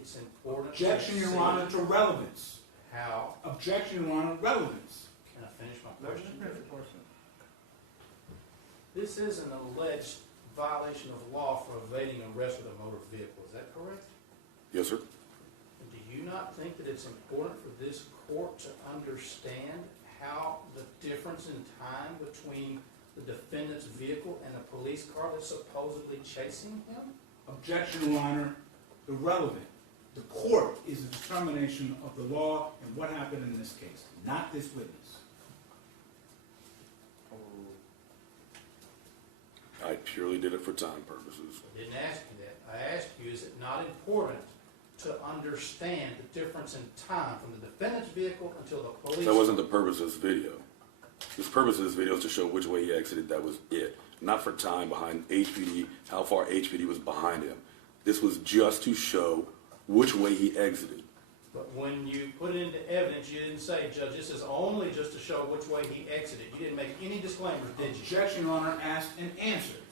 it's important? Objection, Your Honor, to relevance. How? Objection, Your Honor, relevance. Can I finish my question? This is an alleged violation of law for evading arrest with a motor vehicle. Is that correct? Yes, sir. Do you not think that it's important for this court to understand how the difference in time between the defendant's vehicle and the police car that's supposedly chasing him? Objection, Your Honor, irrelevant. The court is a determination of the law and what happened in this case, not this witness. I purely did it for time purposes. I didn't ask you that. I asked you, is it not important to understand the difference in time from the defendant's vehicle until the police... That wasn't the purpose of this video. The purpose of this video is to show which way he exited. That was it. Not for time behind HPD, how far HPD was behind him. This was just to show which way he exited. But when you put it into evidence, you didn't say, Judge, this is only just to show which way he exited. You didn't make any disclaimers, did you? Objection, Your Honor, asked and answered.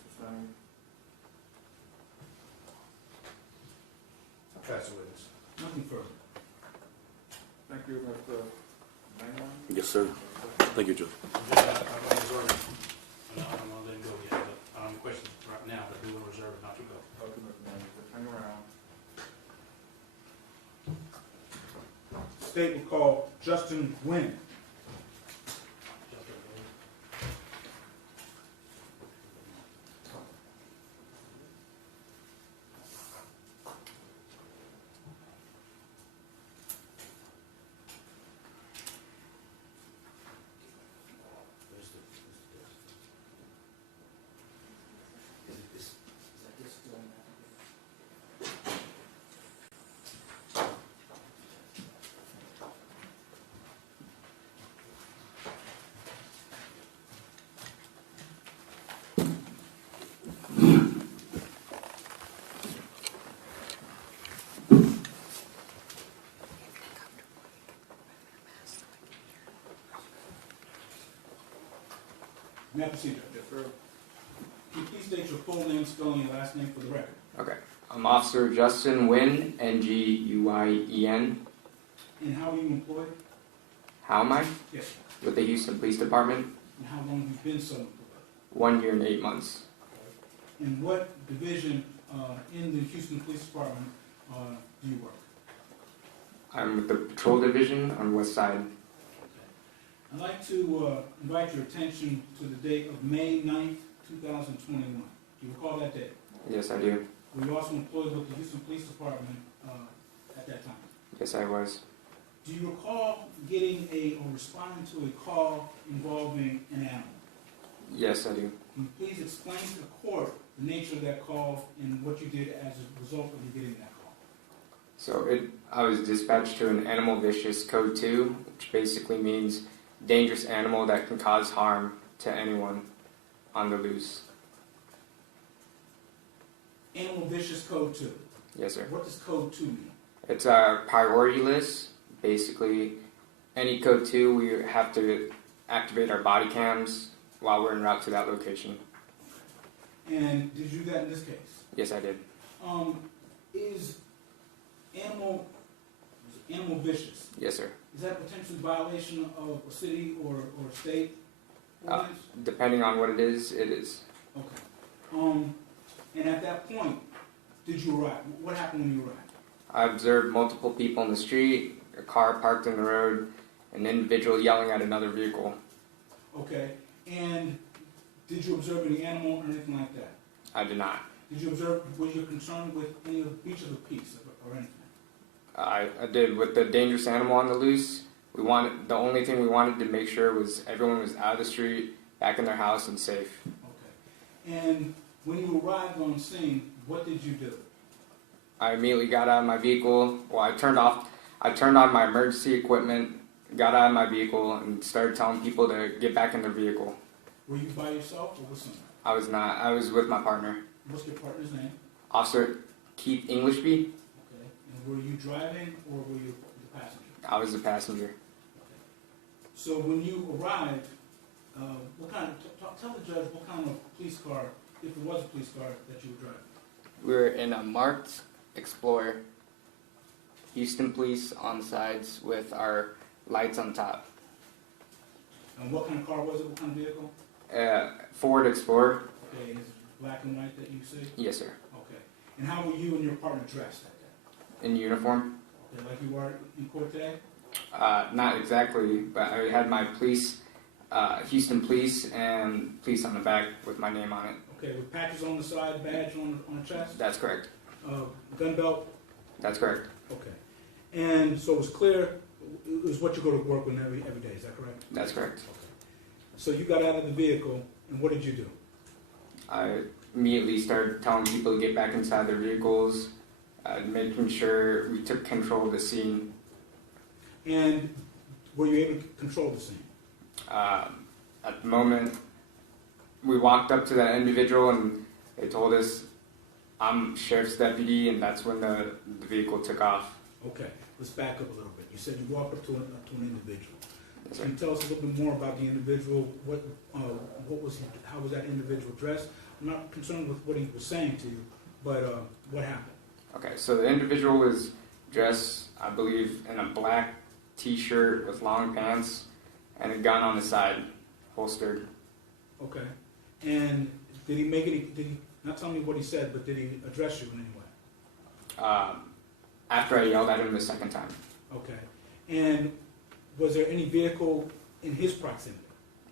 Pass the witness. Nothing further. Thank you, Mr. Mangan. Yes, sir. Thank you, Judge. I'm going to reserve it. I don't want to let him go yet, but I don't have questions right now, but I do want to reserve it not to go. Okay, Mr. Mangan, turn around. State will call Justin Wynn. May I proceed, Judge? Yes, sir. Can you please state your full name, spelling your last name for the record? Okay. I'm Officer Justin Nguyen, Nguyen. And how are you employed? How am I? Yes, sir. With the Houston Police Department. And how long have you been so employed? 1 year and 8 months. In what division in the Houston Police Department do you work? I'm with the Patrol Division on West Side. I'd like to invite your attention to the date of May 9th, 2021. Do you recall that date? Yes, I do. Were you also employed with the Houston Police Department at that time? Yes, I was. Do you recall getting or responding to a call involving an animal? Yes, I do. Can you please explain to the court the nature of that call and what you did as a result of you getting that call? So I was dispatched to an animal vicious code 2, which basically means dangerous animal that can cause harm to anyone on the loose. Animal Vicious Code 2. Yes, sir. What does Code 2 mean? It's a priority list. Basically, any code 2, we have to activate our body cams while we're en route to that location. And did you do that in this case? Yes, I did. Is animal vicious? Yes, sir. Is that a potential violation of a city or state ordinance? Depending on what it is, it is. Okay. And at that point, did you arrive? What happened when you arrived? I observed multiple people in the street, a car parked in the road, an individual yelling at another vehicle. Okay. And did you observe any animal or anything like that? I did not. Did you observe, were you concerned with any of the breach of the peace or anything? I did. With the dangerous animal on the loose, the only thing we wanted to make sure was everyone was out of the street, back in their house, and safe. Okay. And when you arrived on scene, what did you do? I immediately got out of my vehicle. Well, I turned on my emergency equipment, got out of my vehicle, and started telling people to get back in their vehicle. Were you by yourself or with someone? I was not. I was with my partner, What's your partner's name? Officer Keith Englishby. Okay. And were you driving or were you the passenger? I was the passenger. Okay. So when you arrived, tell the judge what kind of police car, if it was a police car, that you were driving. We were in a marked Explorer. Houston police on sides with our lights on top. And what kind of car was it? What kind of vehicle? Ford Explorer. Okay, it's black and white that you see? Yes, sir. Okay. And how were you and your partner dressed that day? In uniform. Okay, like you were in court today? Not exactly, but I had my police, Houston police, and police on the back with my name on it. Okay, with patches on the side, badge on the chest? That's correct. Gun belt? That's correct. Okay. And so it was clear, it was what you go to work with every day, is that correct? That's correct. Okay. So you got out of the vehicle, and what did you do? I immediately started telling people to get back inside their vehicles, making sure we took control of the scene. And were you able to control the scene? At the moment, we walked up to that individual and they told us, I'm sheriff's deputy, and that's when the vehicle took off. Okay, let's back up a little bit. You said you walked up to an individual. Yes, Can you tell us a little bit more about the individual? What was he, how was that individual dressed? I'm not concerned with what he was saying to you, but what happened? Okay, so the individual was dressed, I believe, in a black t-shirt with long pants and a gun on the side, holstered. Okay, and did he not tell me what he said, but did he address you in any way? After I yelled at him the second time. Okay, and was there any vehicle in his proximity?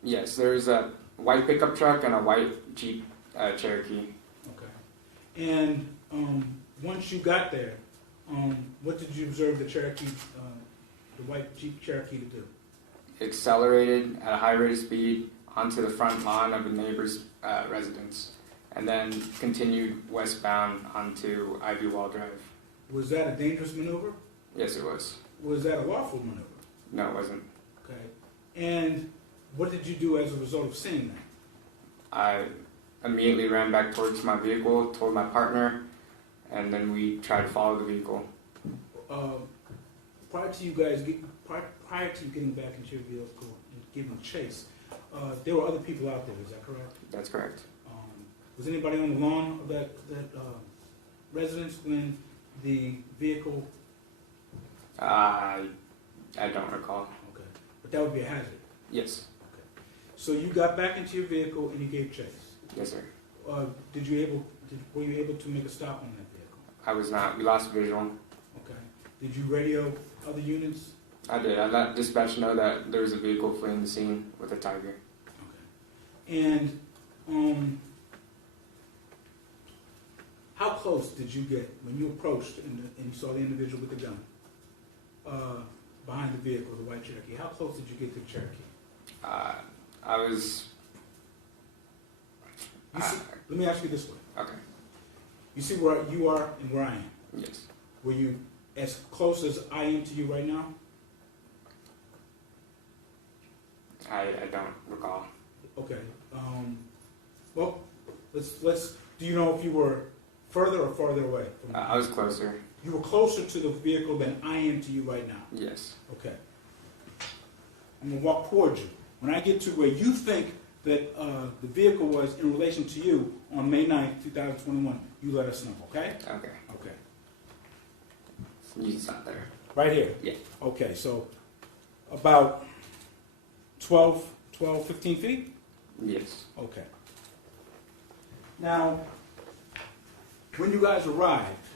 Yes, there's a white pickup truck and a white Jeep Cherokee. Okay, and once you got there, what did you observe the Cherokee, the white Jeep Cherokee to do? Accelerated at a high rate of speed onto the front lawn of a neighbor's residence, and then continued westbound onto Ivy Wall Drive. Was that a dangerous maneuver? Yes, it was. Was that a lawful maneuver? No, it wasn't. Okay, and what did you do as a result of seeing that? I immediately ran back towards my vehicle, told my partner, and then we tried to follow the vehicle. Prior to you guys, prior to you getting back into your vehicle and giving chase, there were other people out there, is that correct? That's correct. Was anybody on the lawn of that residence when the vehicle? I don't recall. Okay, but that would be a hazard. Yes. Okay, so you got back into your vehicle and you gave chase. Yes, sir. Were you able to make a stop on that vehicle? I was not. We lost visual. Okay. Did you radio other units? I did. I let dispatch know that there was a vehicle fleeing the scene with a tiger. Okay. And how close did you get when you approached and you saw the individual with the gun behind the vehicle, the white Cherokee? How close did you get to the Cherokee? I was... Let me ask you this way. Okay. You see where you are and where I am. Yes. Were you as close as I am to you right now? I don't recall. Okay. Well, let's. Do you know if you were further or farther away? I was closer. You were closer to the vehicle than I am to you right now. Yes. Okay. I'm gonna walk towards you. When I get to where you think that the vehicle was in relation to you on May 9th, 2021, you let us know. Okay? Okay. Okay. You stop there. Right here. Yeah. Okay. So about 12, 15 feet. Yes. Okay. Now, when you guys arrived,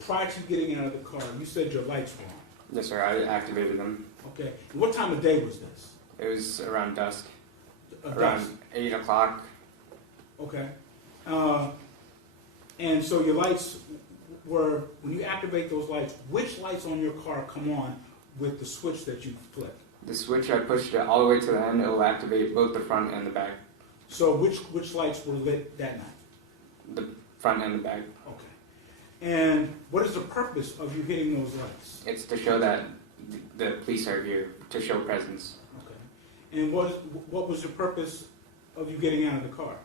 prior to getting out of the car, you said your lights were on. Yes, sir. I activated them. Okay. What time of day was this? It was around dusk. Dusk. Around 8 o'clock. Okay. And so your lights were, when you activate those lights, which lights on your car come on with the switch that you flick? The switch, I pushed it all the way to the end. It will activate both the front and the back. So which lights were lit that night? The front and the back. Okay. And what is the purpose of you hitting those lights? It's to show that the police are here, to show presence. Okay. And what was the purpose of you getting out of the car?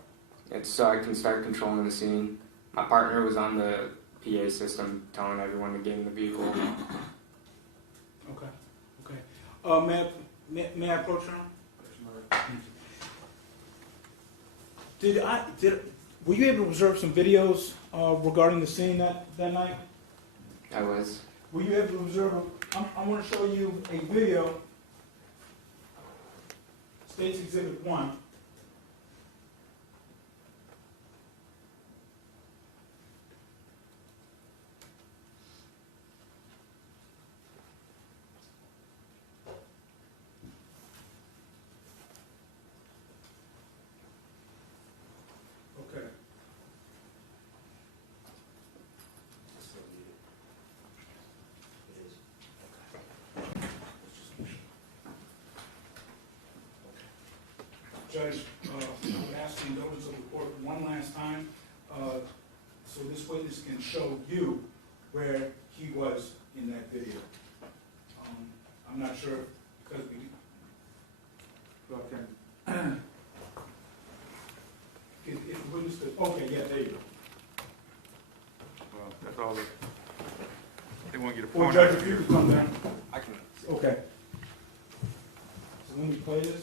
It's so I can start controlling the scene. My partner was on the PA system telling everyone to get in the vehicle. Okay. Okay. May I approach you? Were you able to observe some videos regarding the scene that night? I was. Were you able to observe, I want to show you a video, State's Exhibit 1. Okay. Judge, I would ask you notice of the court one last time, so this witness can show you where he was in that video. I'm not sure, because we, So I can, if the witness could, okay, yeah, there you go. well, that's all they want you to Well, point Judge, out. if you could come down. I can. Okay. So let me play this.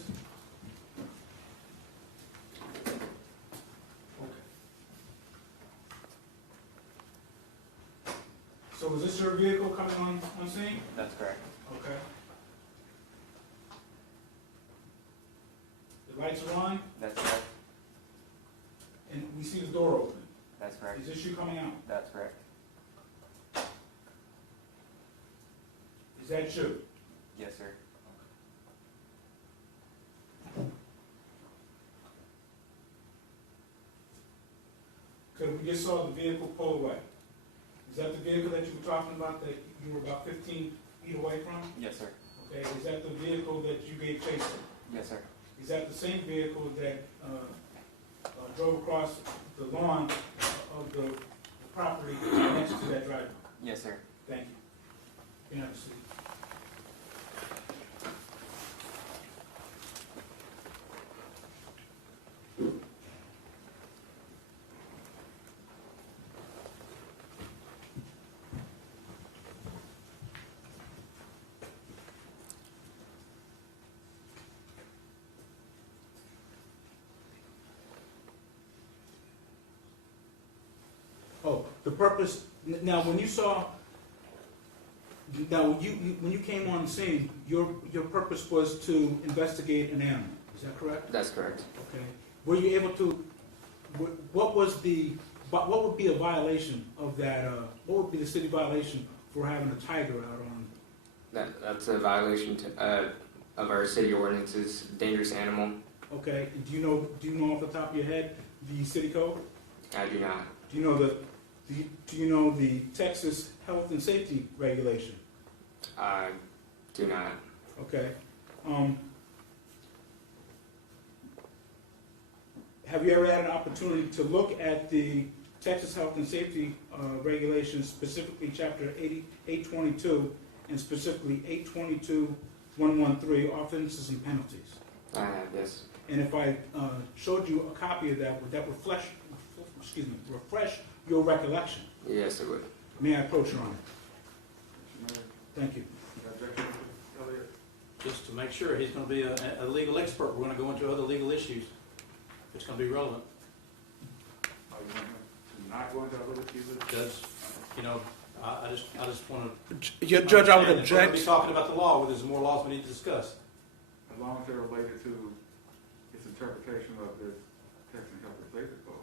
Okay. So is this your vehicle coming on scene? That's correct. Okay. The lights are on, That's correct. and we see the door open. That's correct. Is this you coming out? That's correct. Is that you? Yes, sir. Because we just saw the vehicle pull away. Is that the vehicle that you were talking about, that you were about 15 feet away from? Yes, sir. Okay, is that the vehicle that you gave chase to? Yes, sir. Is that the same vehicle that drove across the lawn of the property next to that driveway? Yes, sir. Thank you. You can have a seat. Oh, the purpose, now when you saw, now when you came on scene, your purpose was to investigate an animal, is that correct? That's correct. Okay. Were you able to, what would be a violation of that, what would be the city violation for having a tiger out on? That's a violation of our city ordinances, dangerous animal. Okay, do you know off the top of your head the city code? I do not. Do you know the Texas health and safety regulation? I do not. Okay. Have you ever had an opportunity to look at the Texas health and safety regulations, specifically Chapter 822, and specifically 822.113, offenses and penalties? I have, yes. And if I showed you a copy of that, would that refresh your recollection? Yes, it would. May I approach, Your Honor? Mr. Mayor, Thank you. objection, Mr. Elliott. Just to make sure he's going to be a legal expert, we're going to go into other legal issues. It's going to be relevant. Are you going to not go into other issues? Judge, you know, I just want to. Judge, I would We're going to object. be talking about the law, where there's more laws we need to discuss. As long as they're related to its interpretation of this Texas Health and Safety Code.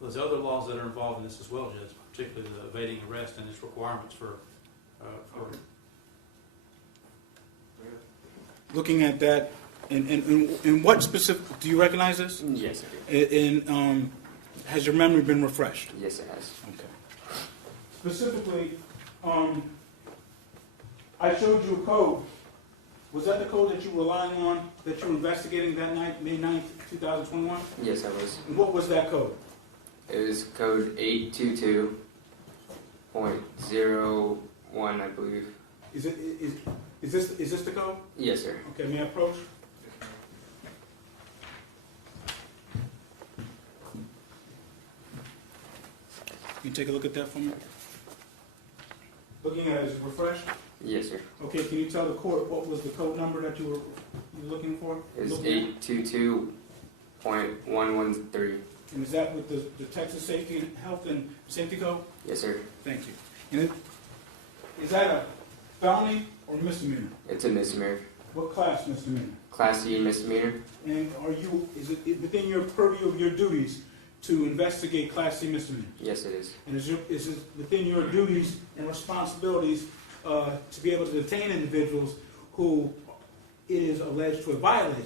There's other laws that are involved in this as well, Judge, particularly the evading arrest and its requirements for Looking at that, and what specific, do you recognize this? Yes, I do. And has your memory been refreshed? Yes, it has. Okay. Specifically, I showed you a code. Was that the code that you were relying on, that you were investigating that night, May 9th, 2021? Yes, I was. And what was that code? It was code 822.01, I believe. Is this the code? Yes, sir. Okay, may I approach? Can you take a look at that for me? Looking at it, is it refreshed? Yes, sir. Okay, can you tell the court what was the code number that you were looking for? It was Looking at? 822.113. And is that with the Texas Safety and Health and Safety Code? Yes, sir. Thank you. And Is that a felony or misdemeanor? It's a misdemeanor. What class misdemeanor? Class C misdemeanor. And is it within your purview of your duties to investigate Class C misdemeanors? Yes, it is. And is it within your duties and responsibilities to be able to detain individuals who it is alleged to have violated?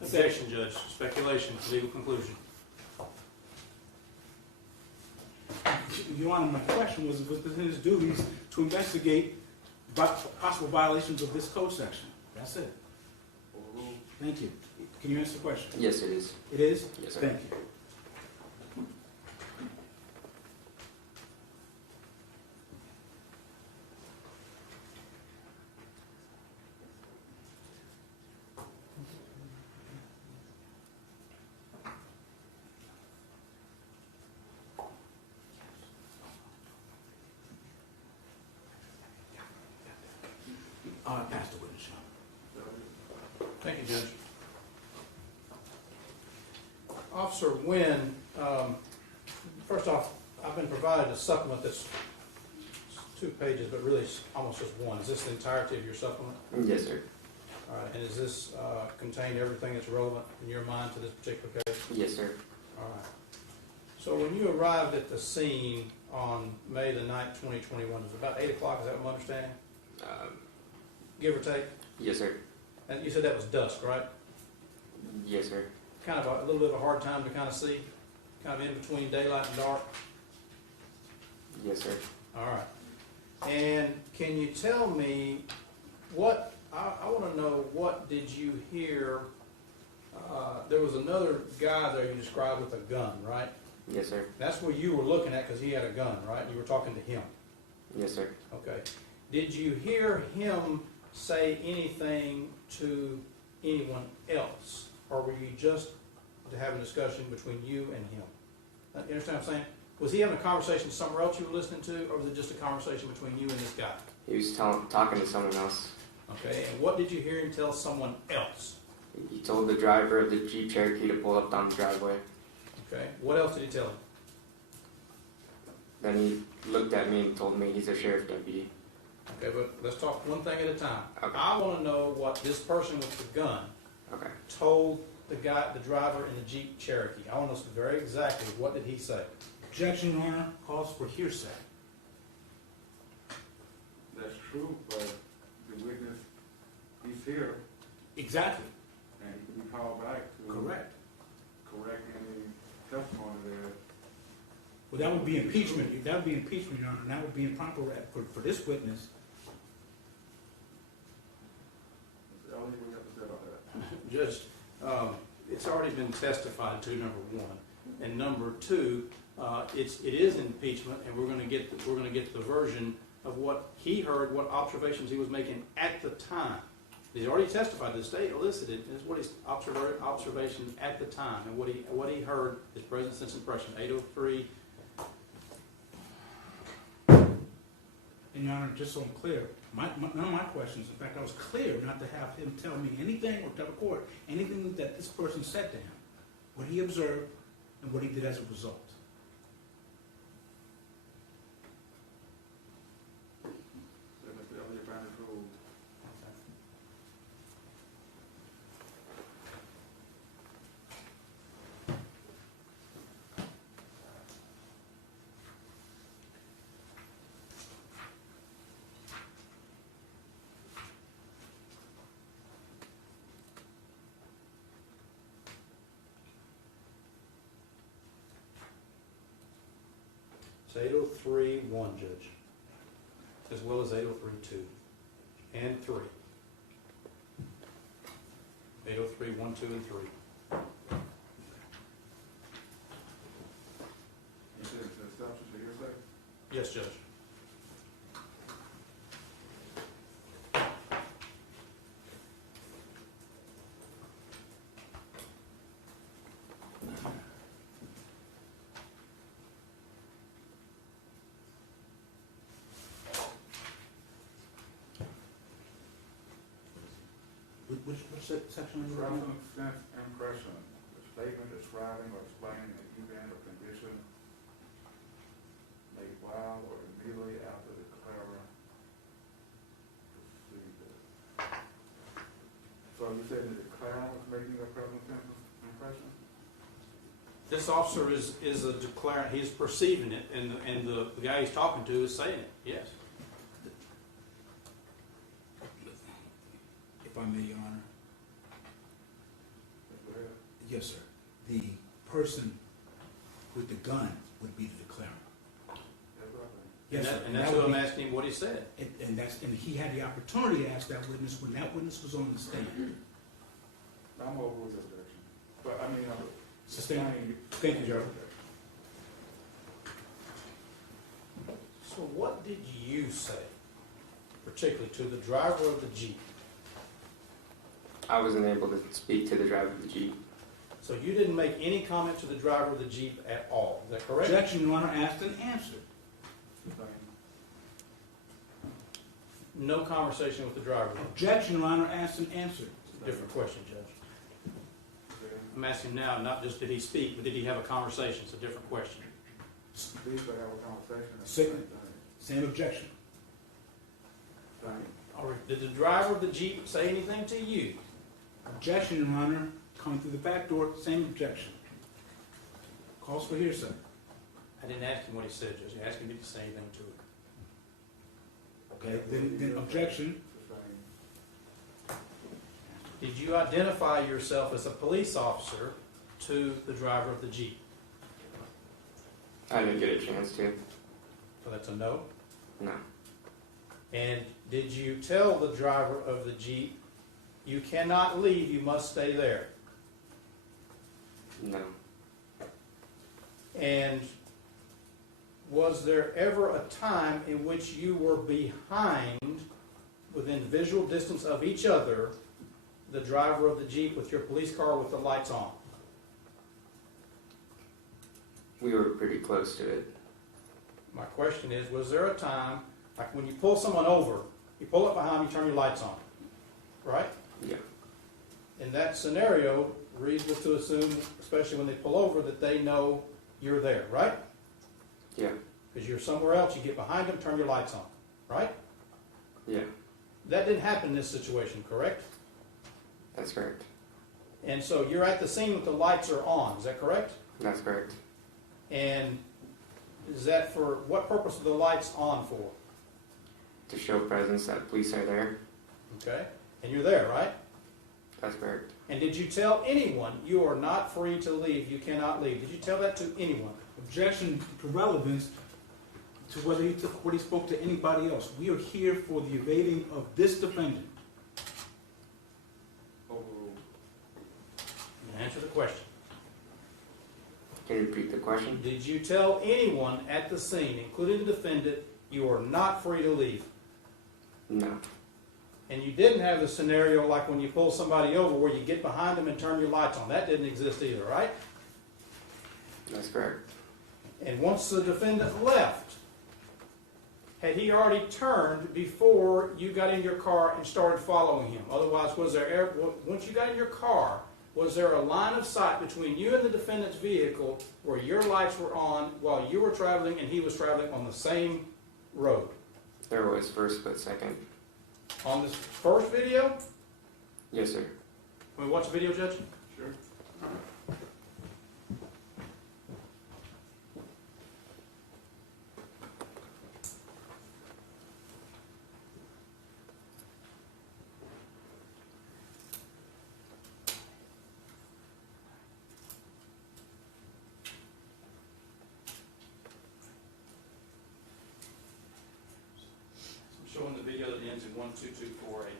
Objection, Judge. Speculation, legal conclusion. Your Honor, my question was within his duties to investigate possible violations of this code section. That's it. Thank you. Can you answer the question? Yes, it is. It is? Yes, sir. Thank you. Pass the witness, Your Honor. Thank you, Judge. Officer Wynn, first off, I've been provided a supplement that's 2 pages, but really it's almost just one. Is this the entirety of your supplement? Yes, sir. All right, and does this contain everything that's relevant in your mind to this particular case? Yes, sir. All right. So when you arrived at the scene on May the 9th, 2021, it was about 8 o'clock, is that what I'm understanding? Give or take? Yes, sir. And you said that was dusk, right? Yes, sir. Kind of a little bit of a hard time to kind of see, kind of in between daylight and dark. Yes, sir. All right. And can you tell me what, I want to know, what did you hear? There was another guy there you described with a gun, right? Yes, sir. That's where you were looking at because he had a gun, right? You were talking to him. Yes, sir. Okay. Did you hear him say anything to anyone else? Or were you just having a discussion between you and him? You understand what I'm saying? Was he having a conversation somewhere else you were listening to, or was it just a conversation between you and this guy? He was talking to someone else. Okay, and what did you hear him tell someone else? He told the driver of the Jeep Cherokee to pull up down the driveway. Okay, what else did he tell him? Then he looked at me and told me he's a sheriff deputy. Okay, but let's talk one thing at a time. Okay. I want to know what this person with the gun Okay. told the driver in the Jeep Cherokee. I want to know very exactly what did he say. Objection, Your Honor, calls for hearsay. That's true, but the witness, he's here, Exactly. and he can be called back to Correct. correct any testimony there. Well, that would be impeachment. That would be impeachment, Your Honor, and that would be improper for this witness. Mr. Elliott, what do you have to say about that? Judge, it's already been testified to, number one, and number two, it is impeachment, and we're going to get the version of what he heard, what observations he was making at the time. He's already testified. The state elicited is what his observation at the time, and what he heard, his present sense impression, 803. And Your Honor, just so I'm clear, none of my questions, in fact, I was clear not to have him tell me anything or tell the court anything that this person said to him, what he observed and what he did as a result. So, Mr. Elliott, found it ruled. It's 803.1, Judge, as well as 803.2 and 3. 803.1, 2, and 3. You said it's a substance of hearsay? Yes, Judge. Which section are you reading? Present sense impression, the statement describing or explaining an event or condition made while or immediately after the declarer This officer is a declarant, he's perceiving it, and the guy he's talking to is saying it, yes. If I may, Your Honor. Go ahead. Yes, sir. The person with the gun would be the declarant. That's what I think. Yes, sir. And that's that what would I'm be- asking him what he said. And he had the opportunity to ask that witness when that witness was on the stand. I'm over with the objection. But I mean, Sustained. Thank you, Joe. So what did you say, particularly to the driver of the Jeep? I wasn't able to speak to the driver of the Jeep. So you didn't make any comment to the driver of the Jeep at all, is that correct? Objection, Your Honor, asked and answered. No conversation with the driver. Objection, Your Honor, asked and answered. Different question, Judge. I'm asking now, not just did he speak, but did he have a conversation? It's a different question. Please have a conversation. Second. Same objection. All right, did the driver of the Jeep say anything to you? Objection, Your Honor, coming through the back door, same objection. Calls for hearsay. I didn't ask him what he said, Judge. I asked him did he say anything to it. Okay, then objection. Did you identify yourself as a police officer to the driver of the Jeep? I didn't get a chance to. So that's a no. No. And did you tell the driver of the Jeep, you cannot leave, you must stay there? No. And was there ever a time in which you were behind, within visual distance of each other, the driver of the Jeep with your police car with the lights on? We were pretty close to it. My question is, was there a time, like when you pull someone over, you pull up behind them, you turn your lights on, right? Yeah. In that scenario, reasonable to assume, especially when they pull over, that they know you're there, right? Yeah. Because you're somewhere else, you get behind them, turn your lights on, right? Yeah. That didn't happen in this situation, correct? That's correct. And so you're at the scene with the lights are on, is that correct? That's correct. And is that for, what purpose are the lights on for? To show presence that police are there. Okay? And you're there, right? That's correct. And did you tell anyone you are not free to leave, you cannot leave? Did you tell that to anyone? Objection to relevance to whether he spoke to anybody else. We are here for the evading of this defendant. Overruled. Answer the question. Can you repeat the question? Did you tell anyone at the scene, including the defendant, you are not free to leave? No. And you didn't have the scenario like when you pull somebody over where you get behind them and turn your lights on. That didn't exist either, right? That's correct. And once the defendant left, had he already turned before you got in your car and started following him? Otherwise, was there ever, once you got in your car, was there a line of sight between you and the defendant's vehicle where your lights were on while you were traveling and he was traveling on the same road? There was for a split second. On this first video? Yes, sir. Can we watch the video, Judge? Sure. I'm showing the video that ends in 12248.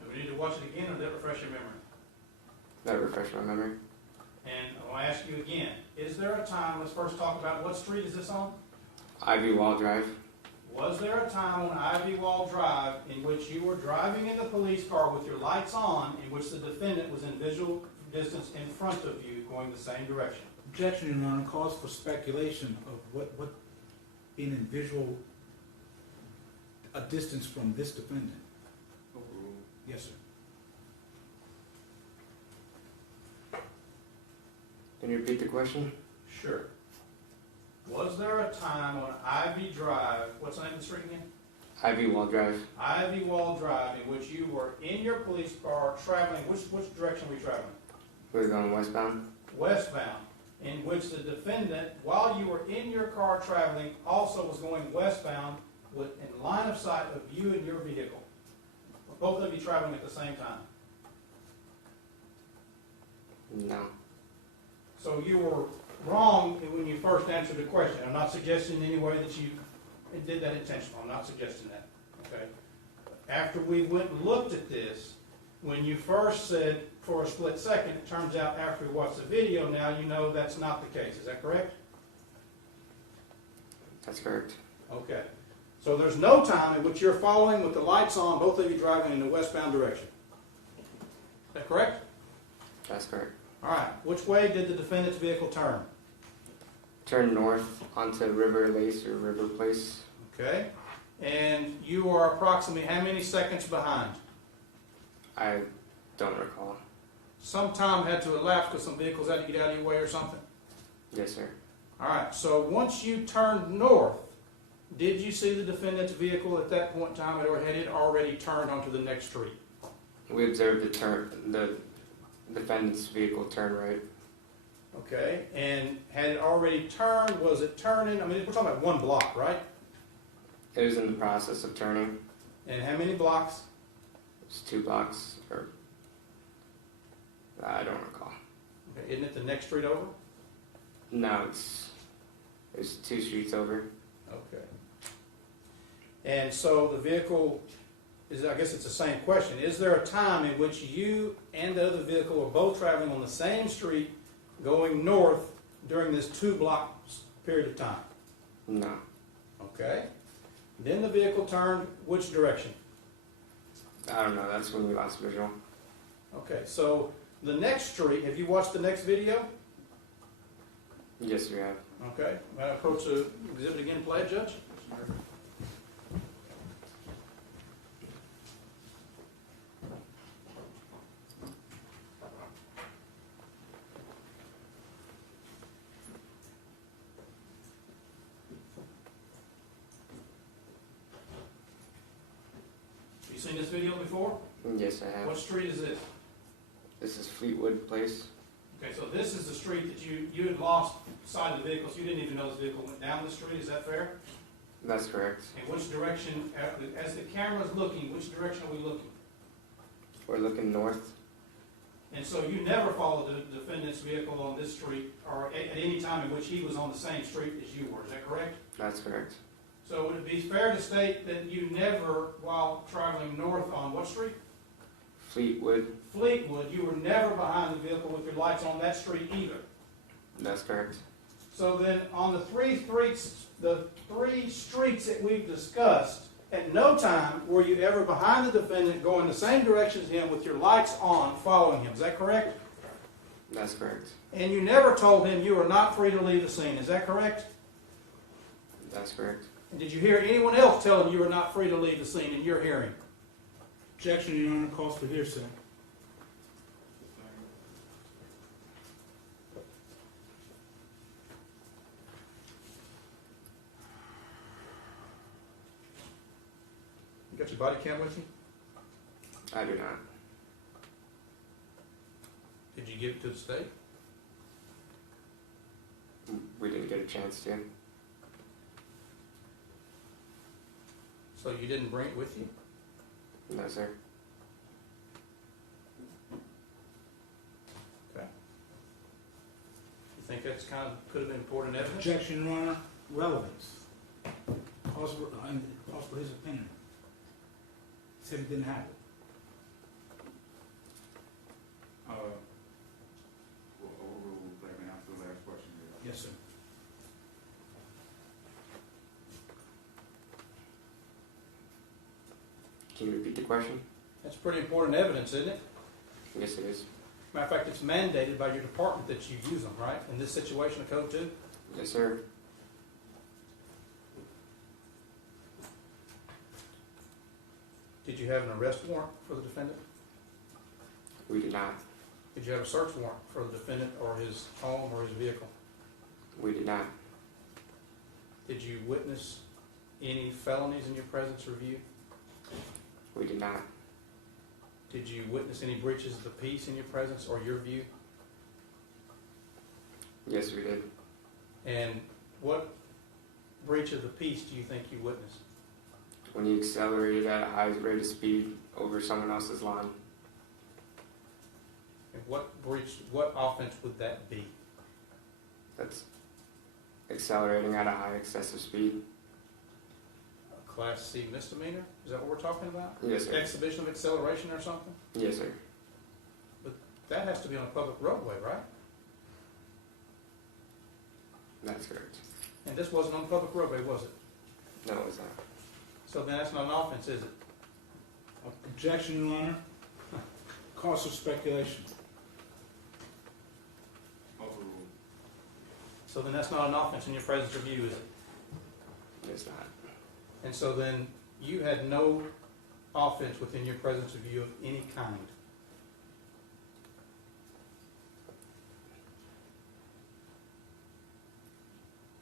Do we need to watch it again or did that refresh your memory? That refreshed my memory. And I'll ask you again, is there a time, let's first talk about what street is this on? Ivy Wall Drive. Was there a time on Ivy Wall Drive in which you were driving in the police car with your lights on, in which the defendant was in visual distance in front of you going the same direction? Objection, Your Honor, calls for speculation of what being in visual, a distance from this defendant. Overruled. Yes, sir. Can you repeat the question? Sure. Was there a time on Ivy Drive, what's the name of the street again? Ivy Wall Drive. Ivy Wall Drive, in which you were in your police car traveling, which direction were you traveling? We're going westbound. Westbound, in which the defendant, while you were in your car traveling, also was going westbound with in line of sight of you and your vehicle. Both of you traveling at the same time. No. So you were wrong when you first answered the question. I'm not suggesting in any way that you did that intentionally. I'm not suggesting that. Okay. After we went and looked at this, when you first said for a split second, it turns out after we watched the video, now you know that's not the case. Is that correct? That's correct. Okay. So there's no time in which you're following with the lights on, both of you driving in the westbound direction. Is that correct? That's correct. All right. Which way did the defendant's vehicle turn? Turn north onto River Lace or River Place. Okay. And you are approximately how many seconds behind? I don't recall. Some time had to elapse because some vehicles had to get out of your way or something? Yes, sir. All right. So once you turned north, did you see the defendant's vehicle at that point in time, or had it already turned onto the next street? We observed the defendant's vehicle turn right. Okay. And had it already turned? Was it turning? I mean, we're talking about one block, right? It was in the process of turning. And how many blocks? It's 2 blocks, or I don't recall. Okay. Isn't it the next street over? No, it's 2 streets over. Okay. And so the vehicle is, I guess it's the same question. Is there a time in which you and the other vehicle are both traveling on the same street going north during this 2-block period of time? No. Okay. Then the vehicle turned which direction? I don't know. That's when we lost visual. Okay. So the next street, have you watched the next video? Yes, we have. Okay. May I approach the exhibit again, play it, Judge? You seen this video before? Yes, I have. What street is this? This is Fleetwood Place. Okay, so this is the street that you had lost sight of the vehicle, so you didn't even know this vehicle went down the street, is that fair? That's correct. And which direction, as the camera's looking, which direction are we looking? We're looking north. And so you never followed the defendant's vehicle on this street, or at any time in which he was on the same street as you were, is that correct? That's correct. So would it be fair to state that you never, while traveling north on what street? Fleetwood. Fleetwood, you were never behind the vehicle with your lights on that street either? That's correct. So then, on the three streets that we've discussed, at no time were you ever behind the defendant going the same direction as him with your lights on, following him. Is that correct? That's correct. And you never told him you were not free to leave the scene. Is that correct? That's correct. And did you hear anyone else tell him you were not free to leave the scene in your hearing? Objection, Your Honor, calls for hearsay. You got your body cam with you? I do not. Did you give it to the state? We didn't get a chance to. So you didn't bring it with you? No, sir. Okay. You think that's could have been important evidence? Objection, Your Honor, relevance. Calls for his opinion. Said he didn't have it. Overruled. Can you repeat the question? That's pretty important evidence, isn't it? Yes, it is. Matter of fact, it's mandated by your department that you use them, right? In this situation of Code 2? Yes, sir. Did you have an arrest warrant for the defendant? We did not. Did you have a search warrant for the defendant or his home or his vehicle? We did not. Did you witness any felonies in your presence or view? We did not. Did you witness any breaches of the peace in your presence or your view? Yes, we did. And what breach of the peace do you think you witnessed? When he accelerated at a high rate of speed over someone else's line. And what offense would that be? That's accelerating at a high excessive speed. A Class C misdemeanor? Is that what we're talking about? Yes, sir. Exhibition of acceleration or something? Yes, sir. That has to be on a public roadway, right? That's correct. And this wasn't on a public roadway, was it? No, it was not. So then that's not an offense, is it? Objection, Your Honor. Cause of speculation. Overruled. So then that's not an offense in your presence or view, is it? It's not. And so then you had no offense within your presence or view of any kind.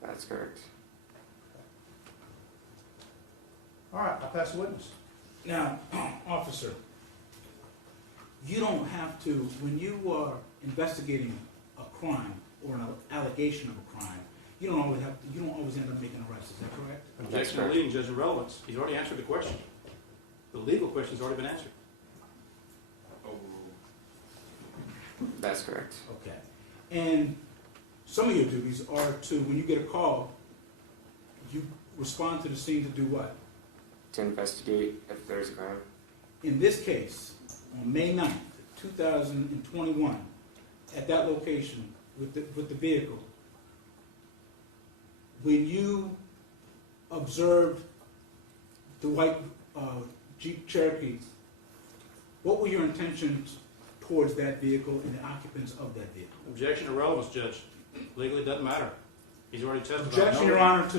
That's correct. All right, I'll pass the witness. Now, officer, you don't have to, when you are investigating a crime or an allegation of a crime, you don't always end up making arrests, is that correct? Objection to correct. leading, judge, and relevance. He's already answered the question. The legal question's already been answered. Overruled. That's correct. Okay. And some of your duties are to, when you get a call, you respond to the scene to do what? To investigate if there's a crime. In this case, on May 9th, 2021, at that location with the vehicle, when you observed the white Jeep Cherokee, what were your intentions towards that vehicle and the occupants of that vehicle? Objection to relevance, judge. Legally, it doesn't matter. He's already testified. Objection, Your Honor, to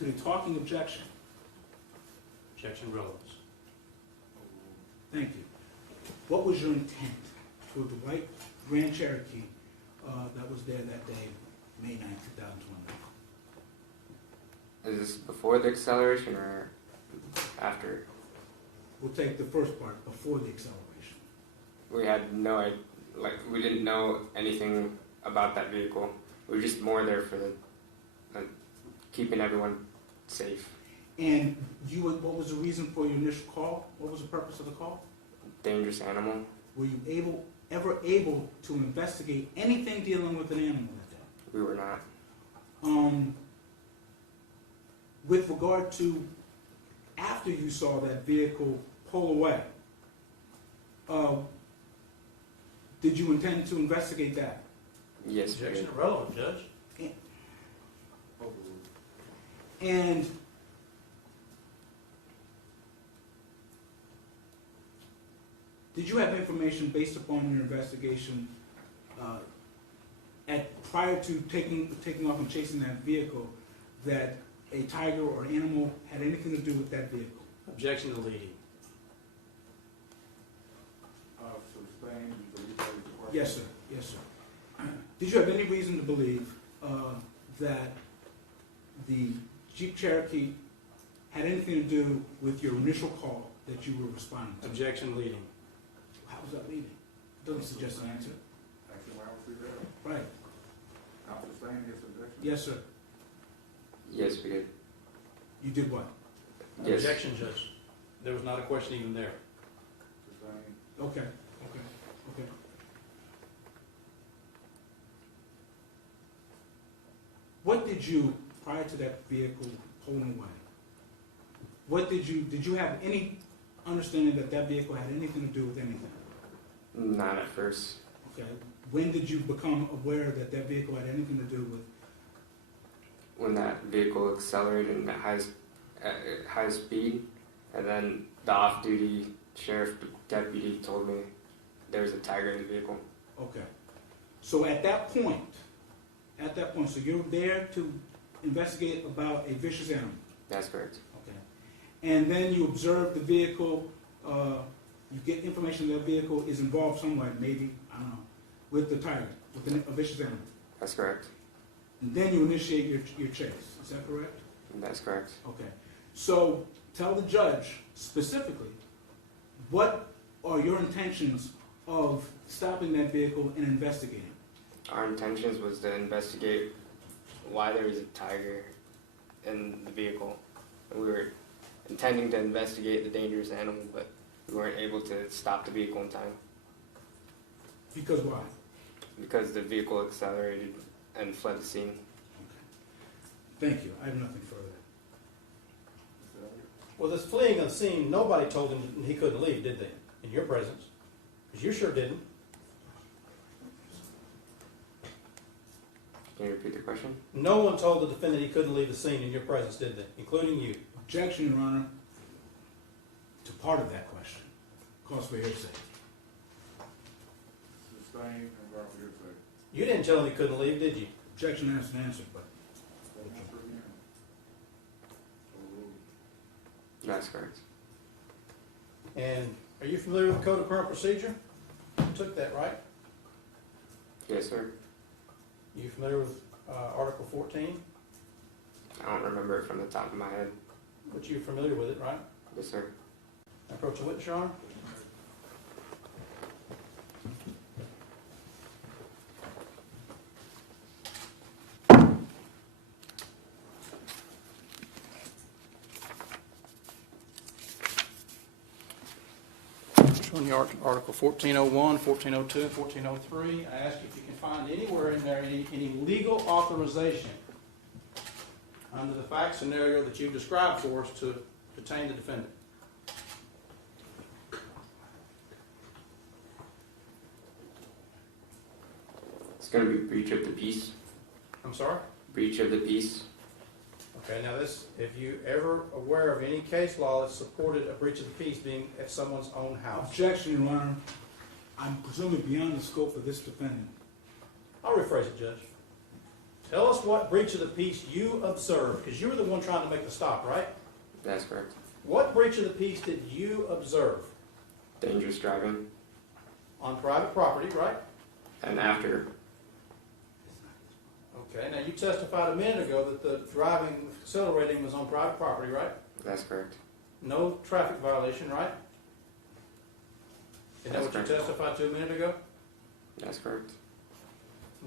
the talking objection. Objection to relevance. Thank you. What was your intent toward the white Grand Cherokee that was there that day, May 9, 2021? Is this before the acceleration or after? We'll take the first part, before the acceleration. We had no idea, we didn't know anything about that vehicle. We were just more there for keeping everyone safe. And what was the reason for your initial call? What was the purpose of the call? Dangerous animal. Were you ever able to investigate anything dealing with an animal that day? We were not. With regard to after you saw that vehicle pull away, did you intend to investigate that? Yes, we Objection did. to relevance, judge. Overruled. And did you have information based upon your investigation prior to taking off and chasing that vehicle that a tiger or animal had anything to do with that vehicle? Objection to leading. Sustained. The question. Yes, sir. Yes, sir. Did you have any reason to believe that the Jeep Cherokee had anything to do with your initial call that you were responding to? Objection to leading. How was that leading? Doesn't suggest an answer. Action why was he there? Right. Not sustaining his objection? Yes, sir. Yes, we did. You did what? Yes. Objection, judge. There was not a question even there. Sustained. Okay. What did you, prior to that vehicle pulling away, did you have any understanding that that vehicle had anything to do with anything? Not at first. Okay. When did you become aware that that vehicle had anything to do with? When that vehicle accelerated at high speed And then the off-duty sheriff deputy told me there was a tiger in the vehicle. Okay. So at that point, so you're there to investigate about a vicious animal. That's correct. Okay. And then you observe the vehicle, you get information that the vehicle is involved somewhere, maybe, I don't know, with the tiger, with a vicious animal. That's correct. And then you initiate your chase. Is that correct? That's correct. Okay. So tell the judge specifically, what are your intentions of stopping that vehicle and investigating? Our intentions was to investigate why there was a tiger in the vehicle. We were intending to investigate the dangerous animal, but we weren't able to stop the vehicle in time Because why? because the vehicle accelerated and fled the scene. Thank you. I have nothing further. Well, this fleeing the scene, nobody told him he couldn't leave, did they? In your presence? Because you sure didn't. Can you repeat the question? No one told the defendant he couldn't leave the scene in your presence, did they? Including you. Objection, Your Honor, to part of that question. Cause for hearsay. Sustained and brought for hearsay. You didn't tell him he couldn't leave, did you? Objection has an answer, but That's correct. And are you familiar with the Code of Criminal Procedure? You took that, right? Yes, sir. You familiar with Article 14? I don't remember it from the top of my head. But you're familiar with it, right? Yes, sir. Approach the witness, Your Honor. Showing you Article 1401, 1402, 1403. I ask you if you can find anywhere in there any legal authorization under the fact scenario that you've described for us to detain the defendant. It's going to be breach of the peace. I'm sorry? Breach of the peace. Okay, now this, if you ever aware of any case law that supported a breach of the peace being at someone's own house? objection, Your Honor. I'm presumably beyond the scope of this defendant. I'll rephrase it, Judge. Tell us what breach of the peace you observed, because you were the one trying to make the stop, right? That's correct. What breach of the peace did you observe? Dangerous driving. On private property, right? And after. Okay, now you testified a minute ago that the driving, accelerating was on private property, right? That's correct. No traffic violation, right? Isn't that That's what you correct. testified to a minute ago? That's correct.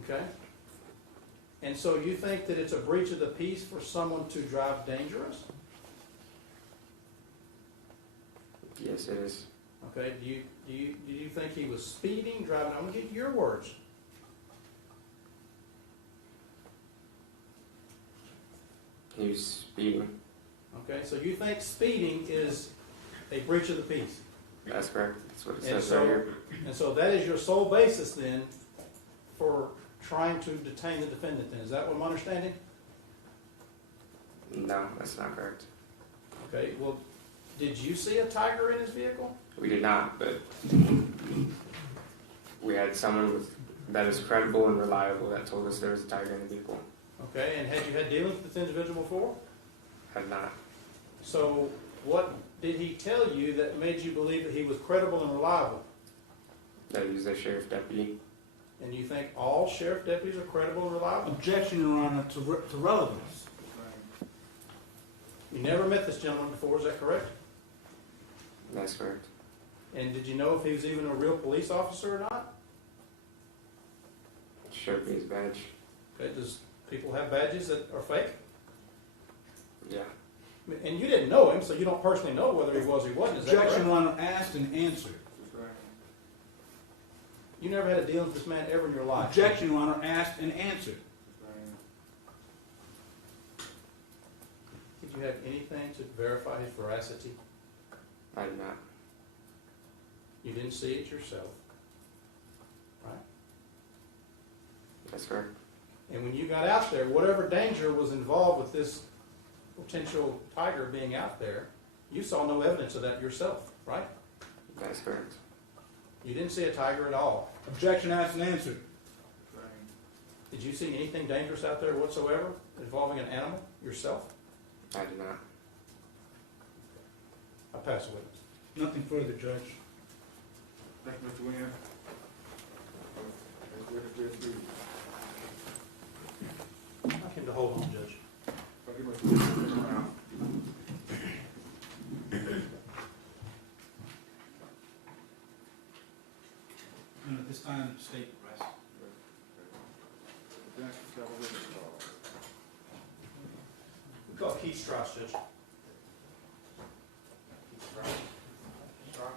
Okay. And so you think that it's a breach of the peace for someone to drive dangerous? Yes, it is. Okay, do you think he was speeding, driving? I'm gonna get your words. He was speeding. Okay, so you think speeding is a breach of the peace? That's correct. That's what it And says right here. so that is your sole basis then for trying to detain the defendant then? Is that what I'm understanding? No, that's not correct. Okay, well, did you see a tiger in his vehicle? We did not, but we had someone that is credible and reliable that told us there was a tiger in the vehicle. Okay, and had you had dealings with this individual before? Had not. So what did he tell you that made you believe that he was credible and reliable? That he was a sheriff deputy. And you think all sheriff deputies are credible and reliable? Objection, Your Honor, to relevance. You never met this gentleman before, is that correct? That's correct. And did you know if he was even a real police officer or not? Showed me his badge. Okay, does people have badges that are fake? Yeah. And you didn't know him, so you don't personally know whether he was or he wasn't, is that Objection, correct? Your Honor, asked and answered. You never had a deal with this man ever in your life? Objection, Your Honor, asked and answered. Did you have anything to verify his veracity? I did not. You didn't see it yourself, right? That's correct. And when you got out there, whatever danger was involved with this potential tiger being out there, You saw no evidence of that yourself, right? That's correct. You didn't see a tiger at all. Objection asked and answered. Did you see anything dangerous out there whatsoever involving an animal yourself? I did not. I pass the witness. Nothing further, Judge. Thank you, Mr. Williams. As witness, please. I'd like him to hold on, Judge. Thank you, Mr. Williams. Turn around. And at this time, state rests. Next, have a witness call. We call Keith Strauss, Judge. Keith Strauss. Strauss.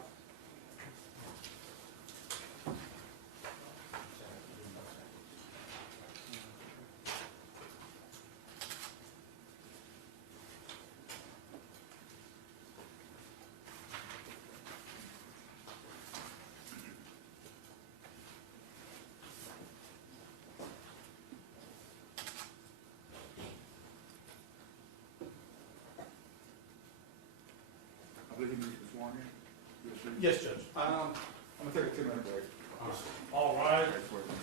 I believe you need to be sworn in. Yes, Judge. I'm gonna take a 2-minute break. All right. Next witness.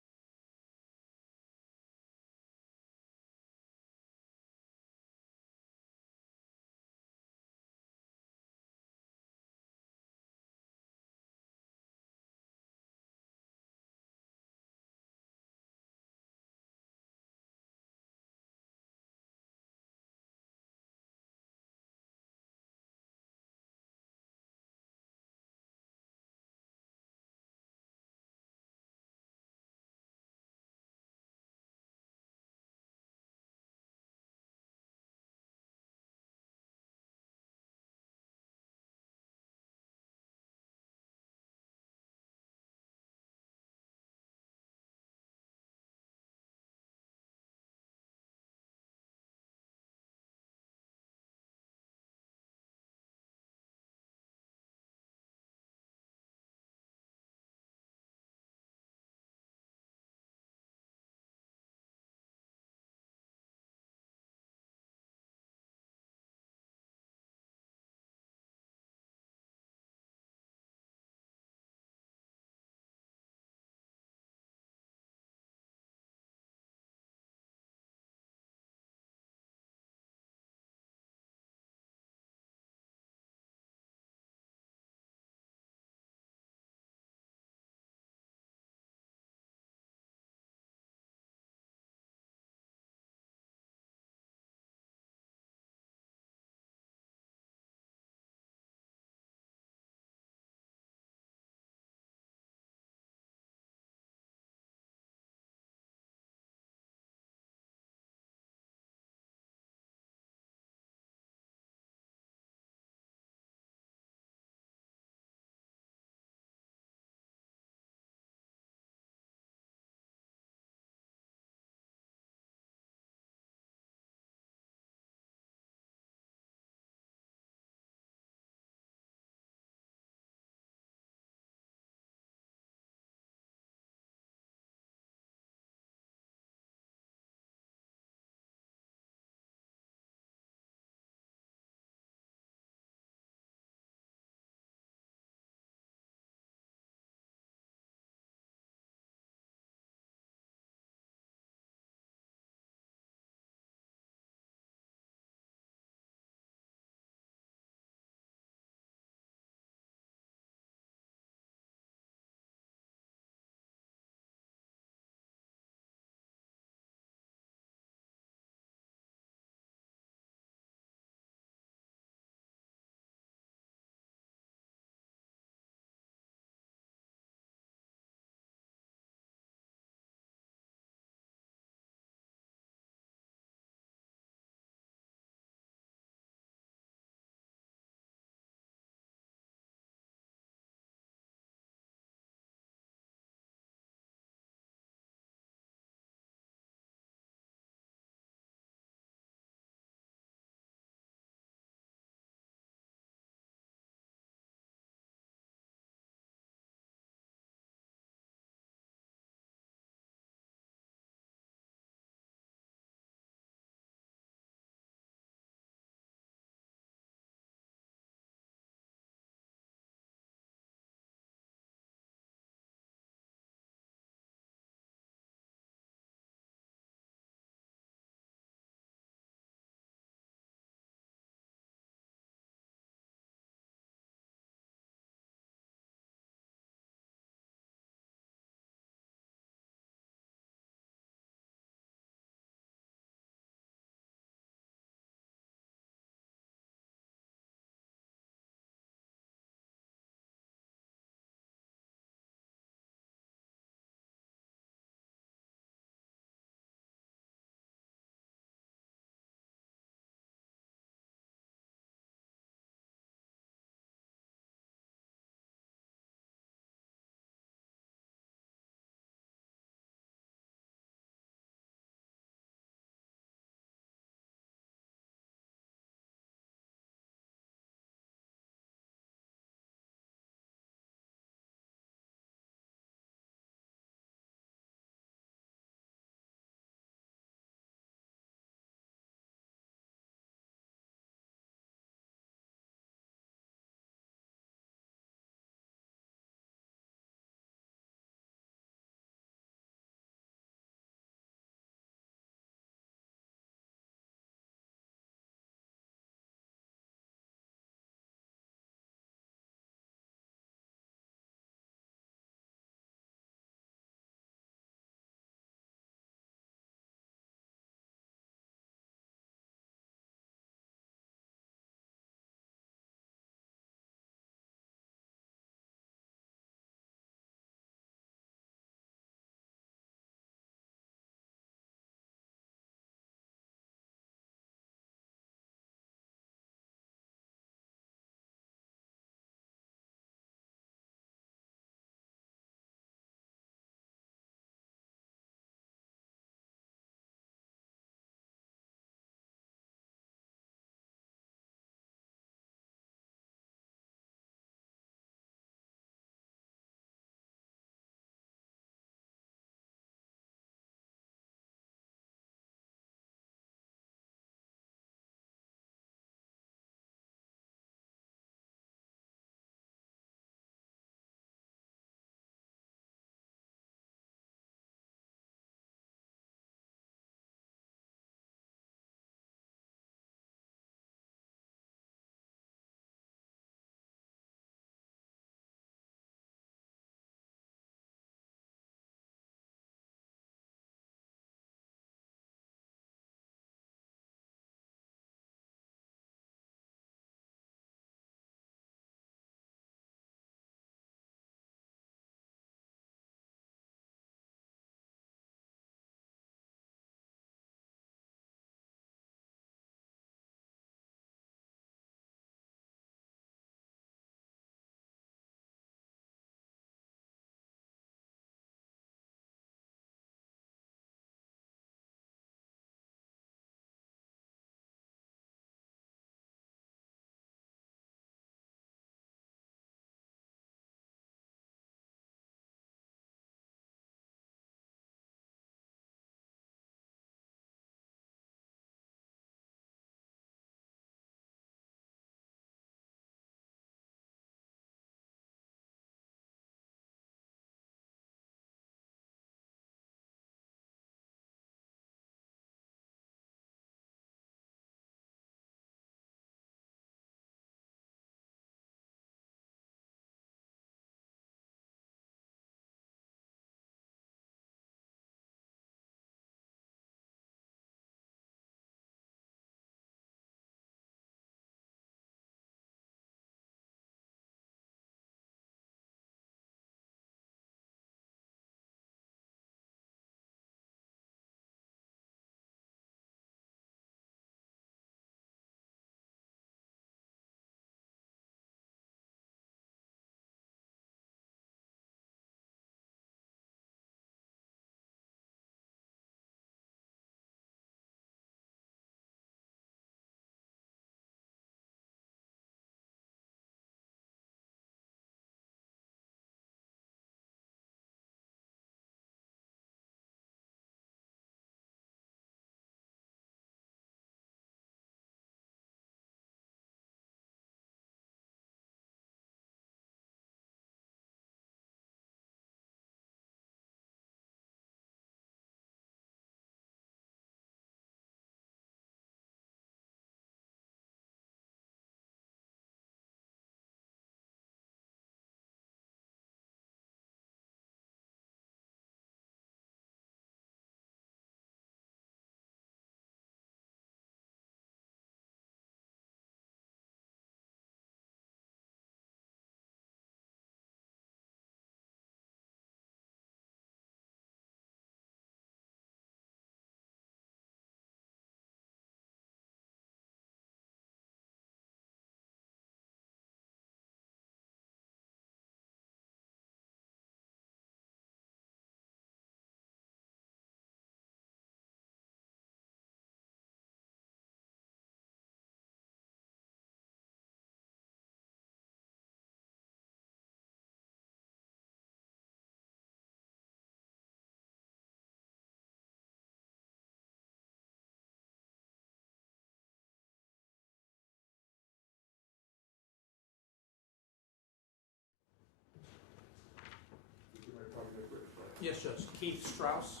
Yes, Judge. Keith Strauss.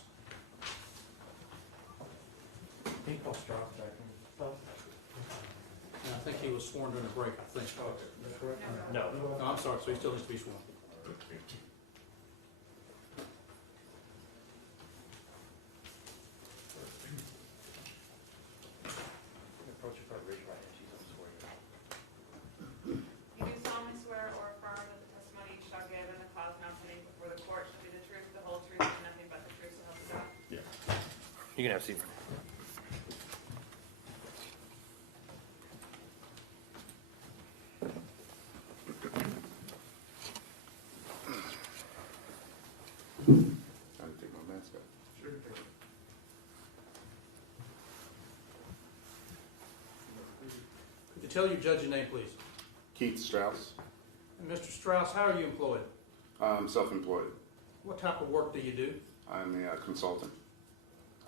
People Strauss back in. And I think he was sworn during the break, I think. That's correct? No, I'm sorry, so he still needs to be sworn. Approach your front, raise your right hand, she's on swear. You do solemnly swear or affirm that the testimony you shall give in the cause now pending before the court shall be the truth, the whole truth, and nothing but the truth, so help you God? You can have a seat. Trying to take my mask off. Sure. Could you tell your judge your name, please? Keith Strauss. And Mr. Strauss, how are you employed? I'm self-employed. What type of work do you do? I'm a consultant,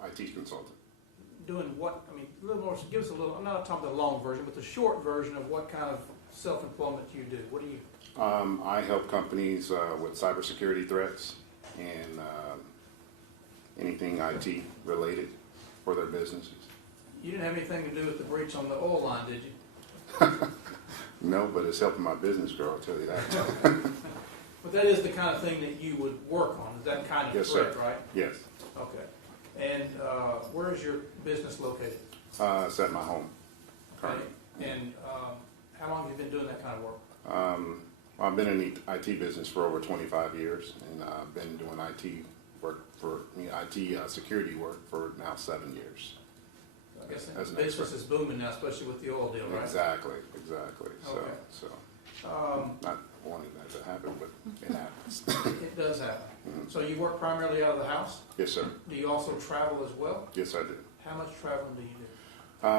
IT consultant. Doing what? I mean, a little more, give us a little, I'm not talking about the long version, but the short version of what kind of self-employment you do. What do you? I help companies with cybersecurity threats and anything IT related for their businesses. You didn't have anything to do with the breach on the oil line, did you? No, but it's helping my business grow, I'll tell you that. But that is the kind of thing that you would work on. Is that kind of Yes, correct, sir. right? Yes, Okay. And where is your business located? it's at my home currently. And how long have you been doing that kind of work? I've been in the IT business for over 25 years, and I've been doing IT work for IT security work for now 7 years. I guess As an business expert. is booming now, especially with the oil deal, right? Exactly. Okay. So Um, not wanting that to happen, but it happens. It does happen. Mhm. So you work primarily out of the house? Yes, sir. Do you also travel as well? Yes, I do. How much traveling do you do?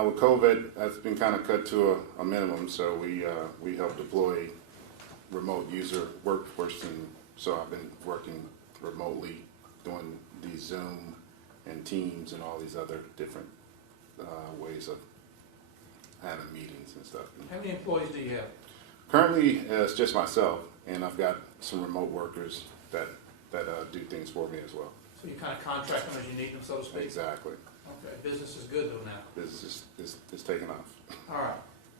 With COVID, that's been kind of cut to a minimum, so we help deploy remote user workforce, and so I've been working remotely, doing these Zoom and Teams and all these other different ways of having meetings and stuff. How many employees do you have? Currently, it's just myself, and I've got some remote workers that do things for me as well. So you kind of contract them as you need them, so to speak? Exactly. Okay, business is good though now. Business is taking off. All right.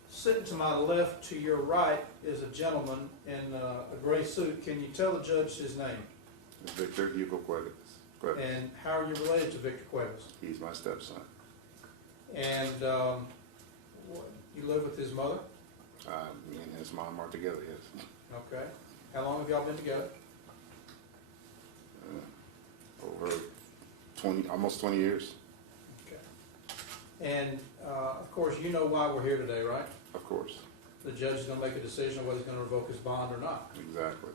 Sitting to my left, to your right, is a gentleman in a gray suit. Can you tell the judge his name? Victor Hugo Cuevas. And how are you related to Victor Cuevas? He's my stepson. And you live with his mother? Me and his mom are together, yes. Okay. How long have y'all been together? Over 20, almost 20 years, Okay. And of course, you know why we're here today, right? of course. The judge is going to make a decision on whether he's going to revoke his bond or not. Exactly.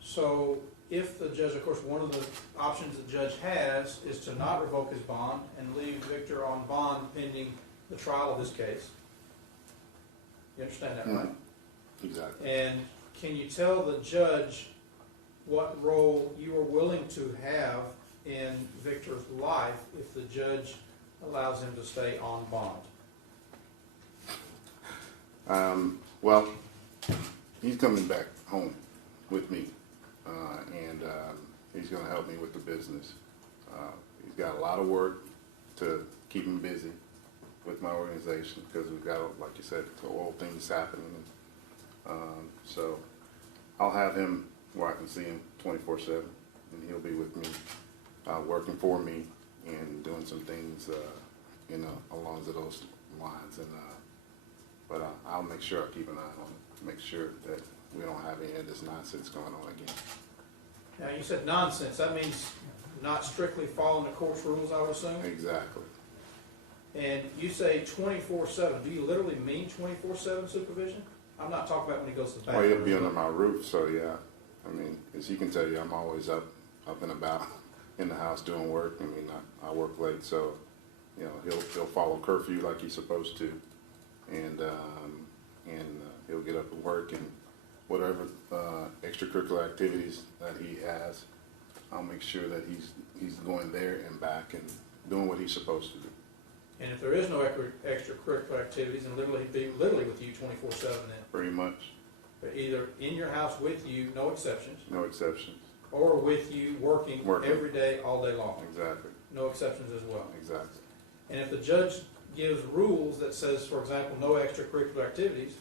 So if the judge, of course, one of the options the judge has is to not revoke his bond and leave Victor on bond pending the trial of this case. You understand that, right? Exactly. And can you tell the judge what role you are willing to have in Victor's life if the judge allows him to stay on bond? Well, he's coming back home with me, and he's going to help me with the business. He's got a lot of work to keep him busy with my organization because we've got, like you said, the oil things happening. So I'll have him where I can see him 24/7, and he'll be with me, working for me and doing some things, along those lines. But I'll make sure I keep an eye on it, make sure that we don't have any of this nonsense going on again. Now, you said nonsense. That means not strictly following the court's rules, I would assume? Exactly. And you say 24/7. Do you literally mean 24/7 supervision? I'm not talking about when he goes to the Well, bathroom. he'll be under my roof, so yeah. I mean, as he can tell you, I'm always up and about in the house doing work. I mean, I work late, so he'll follow curfew like he's supposed to, and he'll get up and work, and whatever extracurricular activities that he has, I'll make sure that he's going there and back and doing what he's supposed to do. And if there is no extracurricular activities, then literally he'd be literally with you 24/7 then. Pretty much, But either in your house with you, no exceptions, no exceptions. or with you working Working. every day, all day long. Exactly, No exceptions as well. exactly. And if the judge gives rules that says, for example, no extracurricular activities,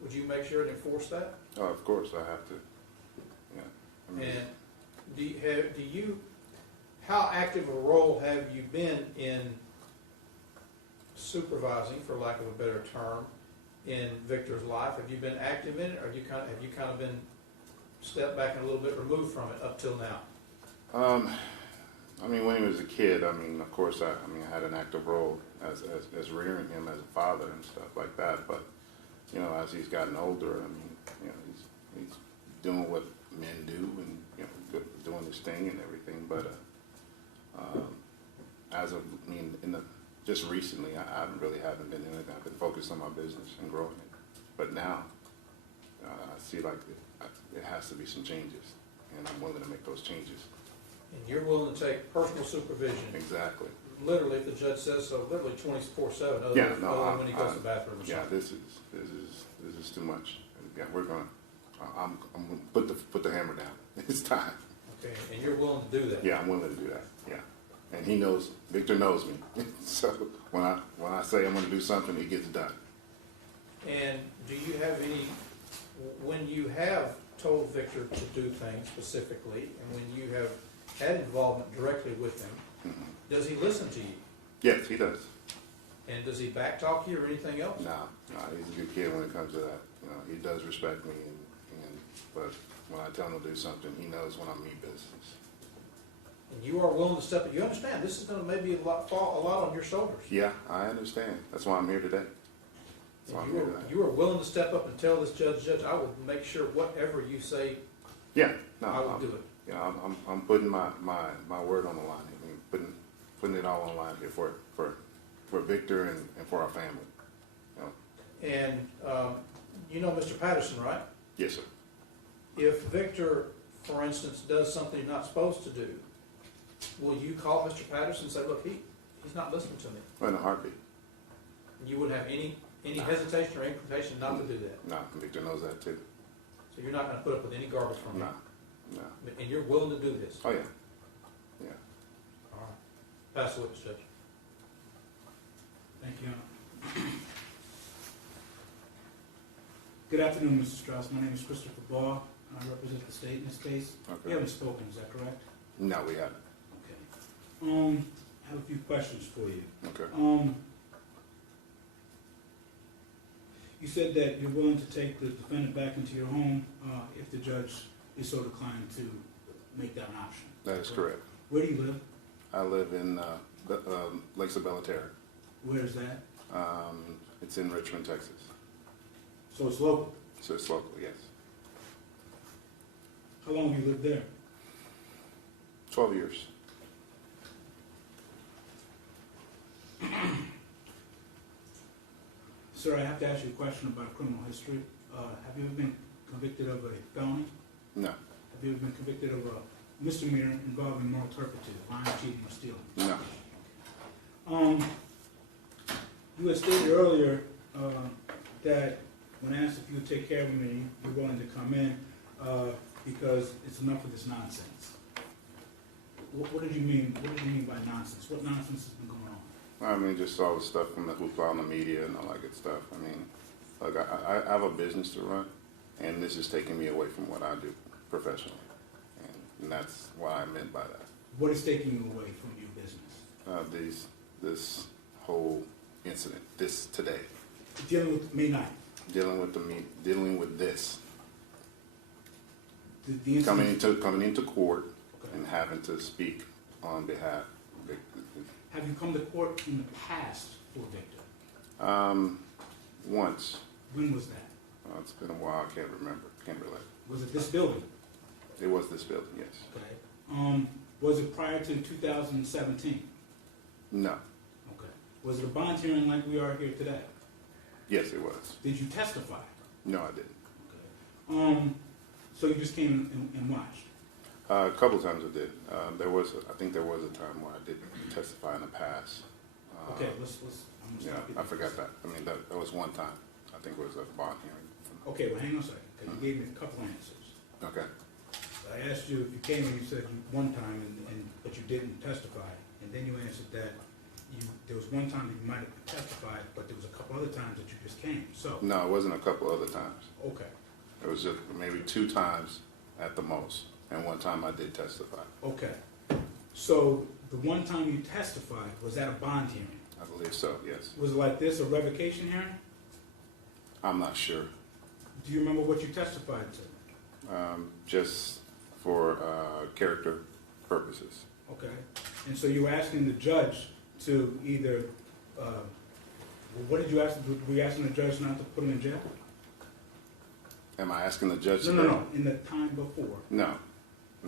would you make sure to enforce that? Oh, of course, I have to. Yeah. I mean, And how active a role have you been in supervising, for lack of a better term, in Victor's life? Have you been active in it, or have you kind of been stepped back and a little bit removed from it up till now? I mean, when he was a kid, I mean, of course, I had an active role as rearing him as a father and stuff like that. But, you know, as he's gotten older, I mean, you know, he's doing what men do and, you know, doing his thing and everything. But just recently, I haven't been doing anything. I've been focused on my business and growing it. But now, I see like it has to be some changes, and I'm willing to make those changes. And you're willing to take personal supervision, Exactly. literally, if the judge says so, literally 24/7, other Yeah, than no, when he goes to the bathroom or Yeah, something. this is too much. Yeah, I'm gonna put the hammer down. It's time. Okay, and you're willing to do that? Yeah, I'm willing to do that. Yeah, and he knows. Victor knows me. So when I say I'm gonna do something, it gets done. And do you have any, when you have told Victor to do things specifically, and when you have had involvement directly with him, Mm-hmm. does he listen to you? Yes, he does. And does he backtalk you or anything else? No, he's a good kid when it comes to that. You know, he does respect me, but when I tell him to do something, he knows when I mean business. And you are willing to step up. You understand, this is gonna maybe fall a lot on your shoulders. Yeah, I understand. That's why I'm here today. That's why I'm And here today. you are willing to step up and tell this judge, I will make sure whatever you say, Yeah, no, I will do it. You know, I'm putting my word on the line. I mean, putting it all on the line here for Victor and for our family. You know? And you know Mr. Patterson, right? Yes, sir. If Victor, for instance, does something he's not supposed to do, will you call Mr. Patterson and say, look, he's not listening to me? In a heartbeat. And you wouldn't have any hesitation or inclination not to do that? No, Victor knows that too. So you're not gonna put up with any garbage from him? No. And you're willing to do this? Oh yeah. Yeah. All right. Pass the witness, Judge. Thank you, Your Honor. Good afternoon, Mr. Strauss. My name is Christopher Barr, and I represent the state in this case. Okay. We haven't spoken, is that correct? No, we haven't. Okay. I have a few questions for you. Okay. You said that you're willing to take the defendant back into your home if the judge is so inclined to make that an option. That is correct. Where do you live? I live in Lakes of Bellaterra. Where is that? It's in Richmond, Texas. So it's local. So it's local, yes. How long have you lived there? 12 years. Sir, I have to ask you a question about criminal history. Have you ever been convicted of a felony? No. Have you ever been convicted of a misdemeanor involving moral turpitude, lying, cheating, or stealing? No. You had stated earlier that when asked if you would take care of me, you're willing to come in because it's enough of this nonsense. What did you mean? What did you mean by nonsense? What nonsense has been going on? I mean, just all the stuff from the hoopla on the media and all that good stuff. I mean, look, I have a business to run, and this is taking me away from what I do professionally, and that's what I meant by that. What is taking you away from your business? This whole incident, this today, Dealing with May 9th. dealing with this, The incident, coming into court Okay. and having to speak on behalf of Victor. Have you come to court in the past for Victor? Once. When was that? It's been a while. I can't remember. Can't relate. Was it this building? It was this building, yes. Okay. Was it prior to 2017? No. Okay. Was it a bond hearing like we are here today? Yes, it was. Did you testify? No, I didn't. Okay. So you just came and watched? A couple of times I did. I think there was a time where I did testify in the past. Okay, let's I'm gonna Yeah, stop you. I forgot that. I mean, that was one time. I think it was a bond hearing. Okay, well, hang on a second, because you gave me a couple answers. Okay. I asked you if you came and you said one time, but you didn't testify, and then you answered that there was one time that you might have testified, but there was a couple other times that you just came, so. No, it wasn't a couple other times. Okay, It was just maybe 2 times at the most, and one time I did testify. okay. So the one time you testified, was that a bond hearing? I believe so, yes. Was it like this, a revocation hearing? I'm not sure. Do you remember what you testified to? Just for character purposes. Okay, and so you were asking the judge to either, what did you ask, were you asking the judge not to put him in jail? Am I asking the judge to No, in the time before. No,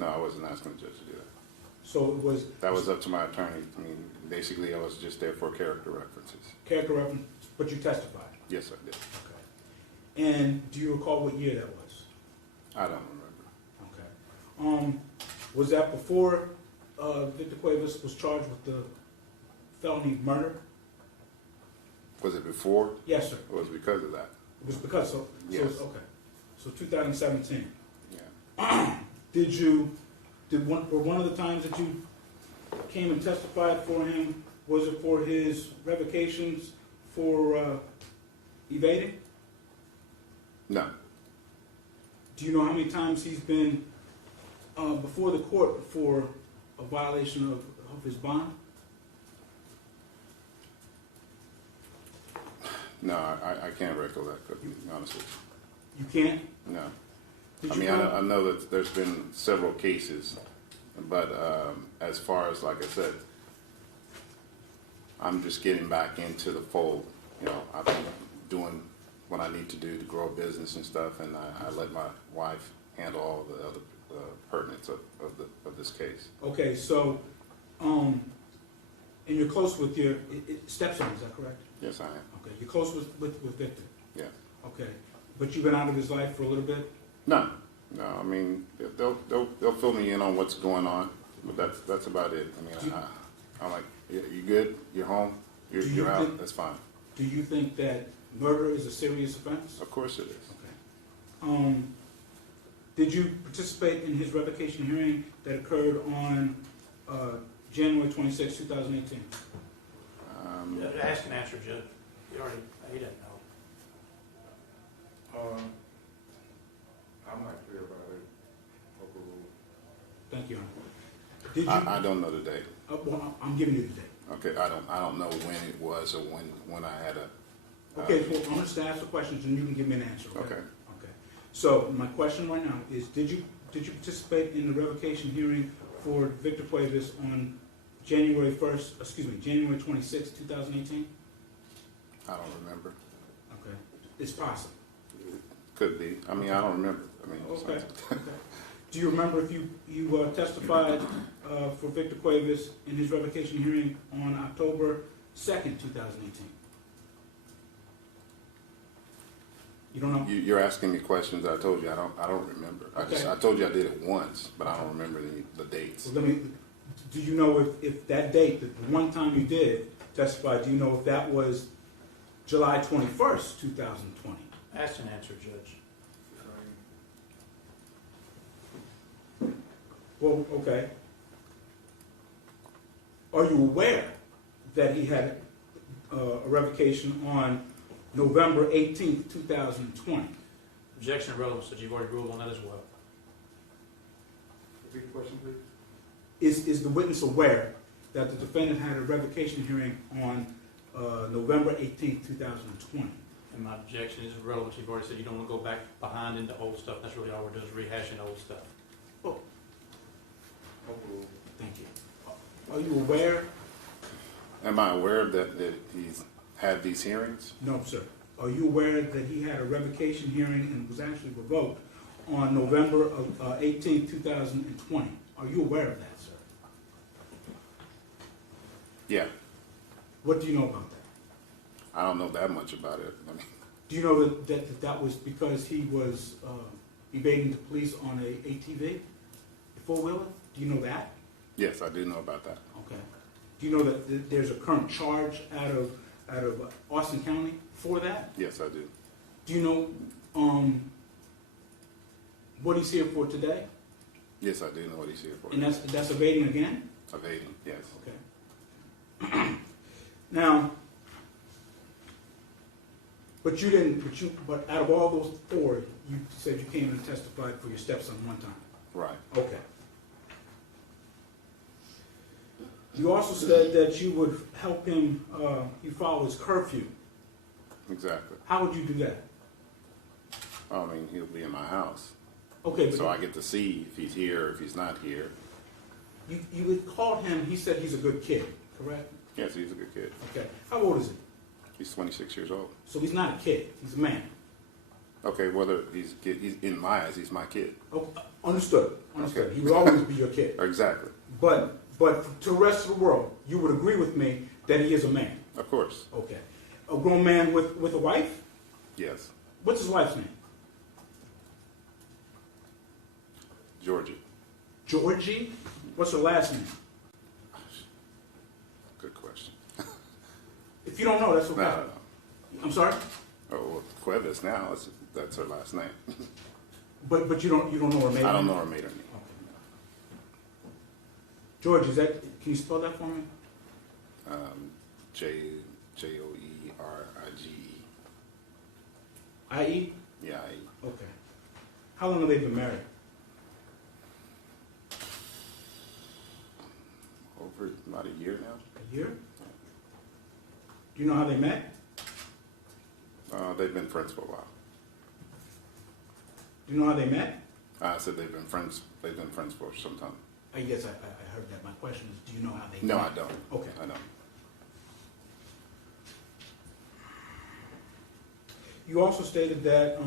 I wasn't asking the judge to do that. So it was That was up to my attorney. I mean, basically, I was just there for character references. character reference, but you testified. Yes, I did. Okay. And do you recall what year that was? I don't remember. Okay. Was that before Victor Cuevas was charged with the felony murder? Was it before? Yes, sir. Or was it because of that? It was because, so Yes. okay. So 2017. Yeah. Were one of the times that you came and testified for him, was it for his revocations for evading? No. Do you know how many times he's been before the court for a violation of his bond? No, I can't recollect, to be honest with You can't? you. No. Did I you mean, know- I know that there's been several cases, but as far as, like I said, I'm just getting back into the fold. You know, I've been doing what I need to do to grow a business and stuff, and I let my wife handle all the other pertinence of this case. Okay, so, and you're close with your stepson, is that correct? Yes, I am. Okay, you're close with Victor? Yes. Okay, but you've been out of his life for a little bit? No, I mean, they'll fill me in on what's going on, but that's about it. I mean, I'm like, you good? You're home? Do you You're out? think- That's fine. Do you think that murder is a serious offense? Of course it is. Okay. Did you participate in his revocation hearing that occurred on January 26, 2018? Ask and answer, Judge. He doesn't know. I'm not clear about it. Overruled. Thank you, Honor. Did you? I don't know the date. Well, I'm giving you the date. Okay, I don't know when it was or when I had a. Okay, so I'm just gonna ask the questions and you can give me an answer, okay? Okay. Okay. So my question right now is, did you participate in the revocation hearing for Victor Cuevas on January 26, 2018? I don't remember. Okay. It's possible. Could be. I mean, I don't remember. I mean, Okay. Okay. Do you remember if you testified for Victor Cuevas in his revocation hearing on October 2nd, 2018? You don't know? You're asking me questions. I told you I don't remember. Okay. I told you I did it once, but I don't remember the dates. Well, do you know if that date, the one time you did testify, do you know if that was July 21st, 2020? Ask and answer, Judge. Well, okay. Are you aware that he had a revocation on November 18th, 2020? Objection of relevance, Judge. You've already ruled on that as well. Repeat the question, please. Is the witness aware that the defendant had a revocation hearing on November 18th, 2020? And my objection is irrelevant. You've already said you don't want to go back behind into old stuff. That's really all we're doing is rehashing old stuff. Overruled. Thank you. Are you aware? Am I aware that he's had these hearings? No, sir. Are you aware that he had a revocation hearing and was actually revoked on November 18th, 2020? Are you aware of that, sir? Yeah. What do you know about that? I don't know that much about it. I mean, Do you know that was because he was evading the police on a ATV, a four-wheeler? Do you know that? yes, I do know about that. Okay. Do you know that there's a current charge out of Austin County for that? Yes, I do. Do you know what he's here for today? Yes, I do know what he's here for. And that's evading again? Evading, yes. Okay. Now, but out of all those four, you said you came and testified for your stepson one time. Right. Okay. You also said that you would help him, he follow his curfew. Exactly. How would you do that? I mean, he'll be in my house. Okay, but So I get to see if he's here or if he's not here. you had called him, he said he's a good kid, correct? Yes, he's a good kid. Okay. How old is he? He's 26 years old. So he's not a kid, he's a man. Okay, whether he's in my eyes, he's my kid. Oh, understood, understood. Okay. He will always be your kid. Exactly. But to the rest of the world, you would agree with me that he is a man. Of course. Okay. A grown man with a wife? Yes. What's his wife's name? Georgie. Georgie? What's her last name? Good question. If you don't know, that's okay. No. I'm sorry? Oh, well, Cuevas now. That's her last name. But you don't know her maiden I don't name? know her maiden name. George, can you spell that for me? Joerige. I-E? Yeah, Okay. How long have they been married? over about a year now. A year? Do you know how they met? They've been friends for a while. Do you know how they met? I said they've been friends. They've been friends for some time. Yes, I heard that. My question is, do you know how they No, met? I don't. Okay. I don't. You also stated that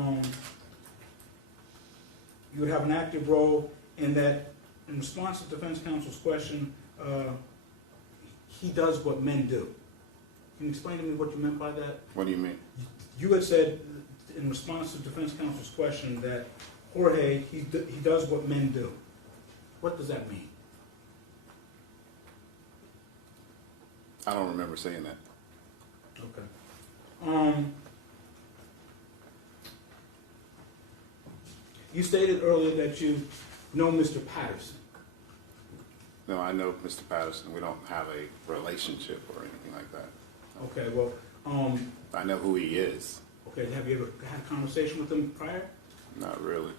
you would have an active role in that, in response to defense counsel's question, he does what men do. Can you explain to me what you meant by that? What do you mean? You had said, in response to defense counsel's question, that Jorge, he does what men do. What does that mean? I don't remember saying that. Okay. You stated earlier that you know Mr. Patterson. No, I know Mr. Patterson. We don't have a relationship or anything like that. Okay, well, I know who he is. okay, have you ever had a conversation with him prior? Not really.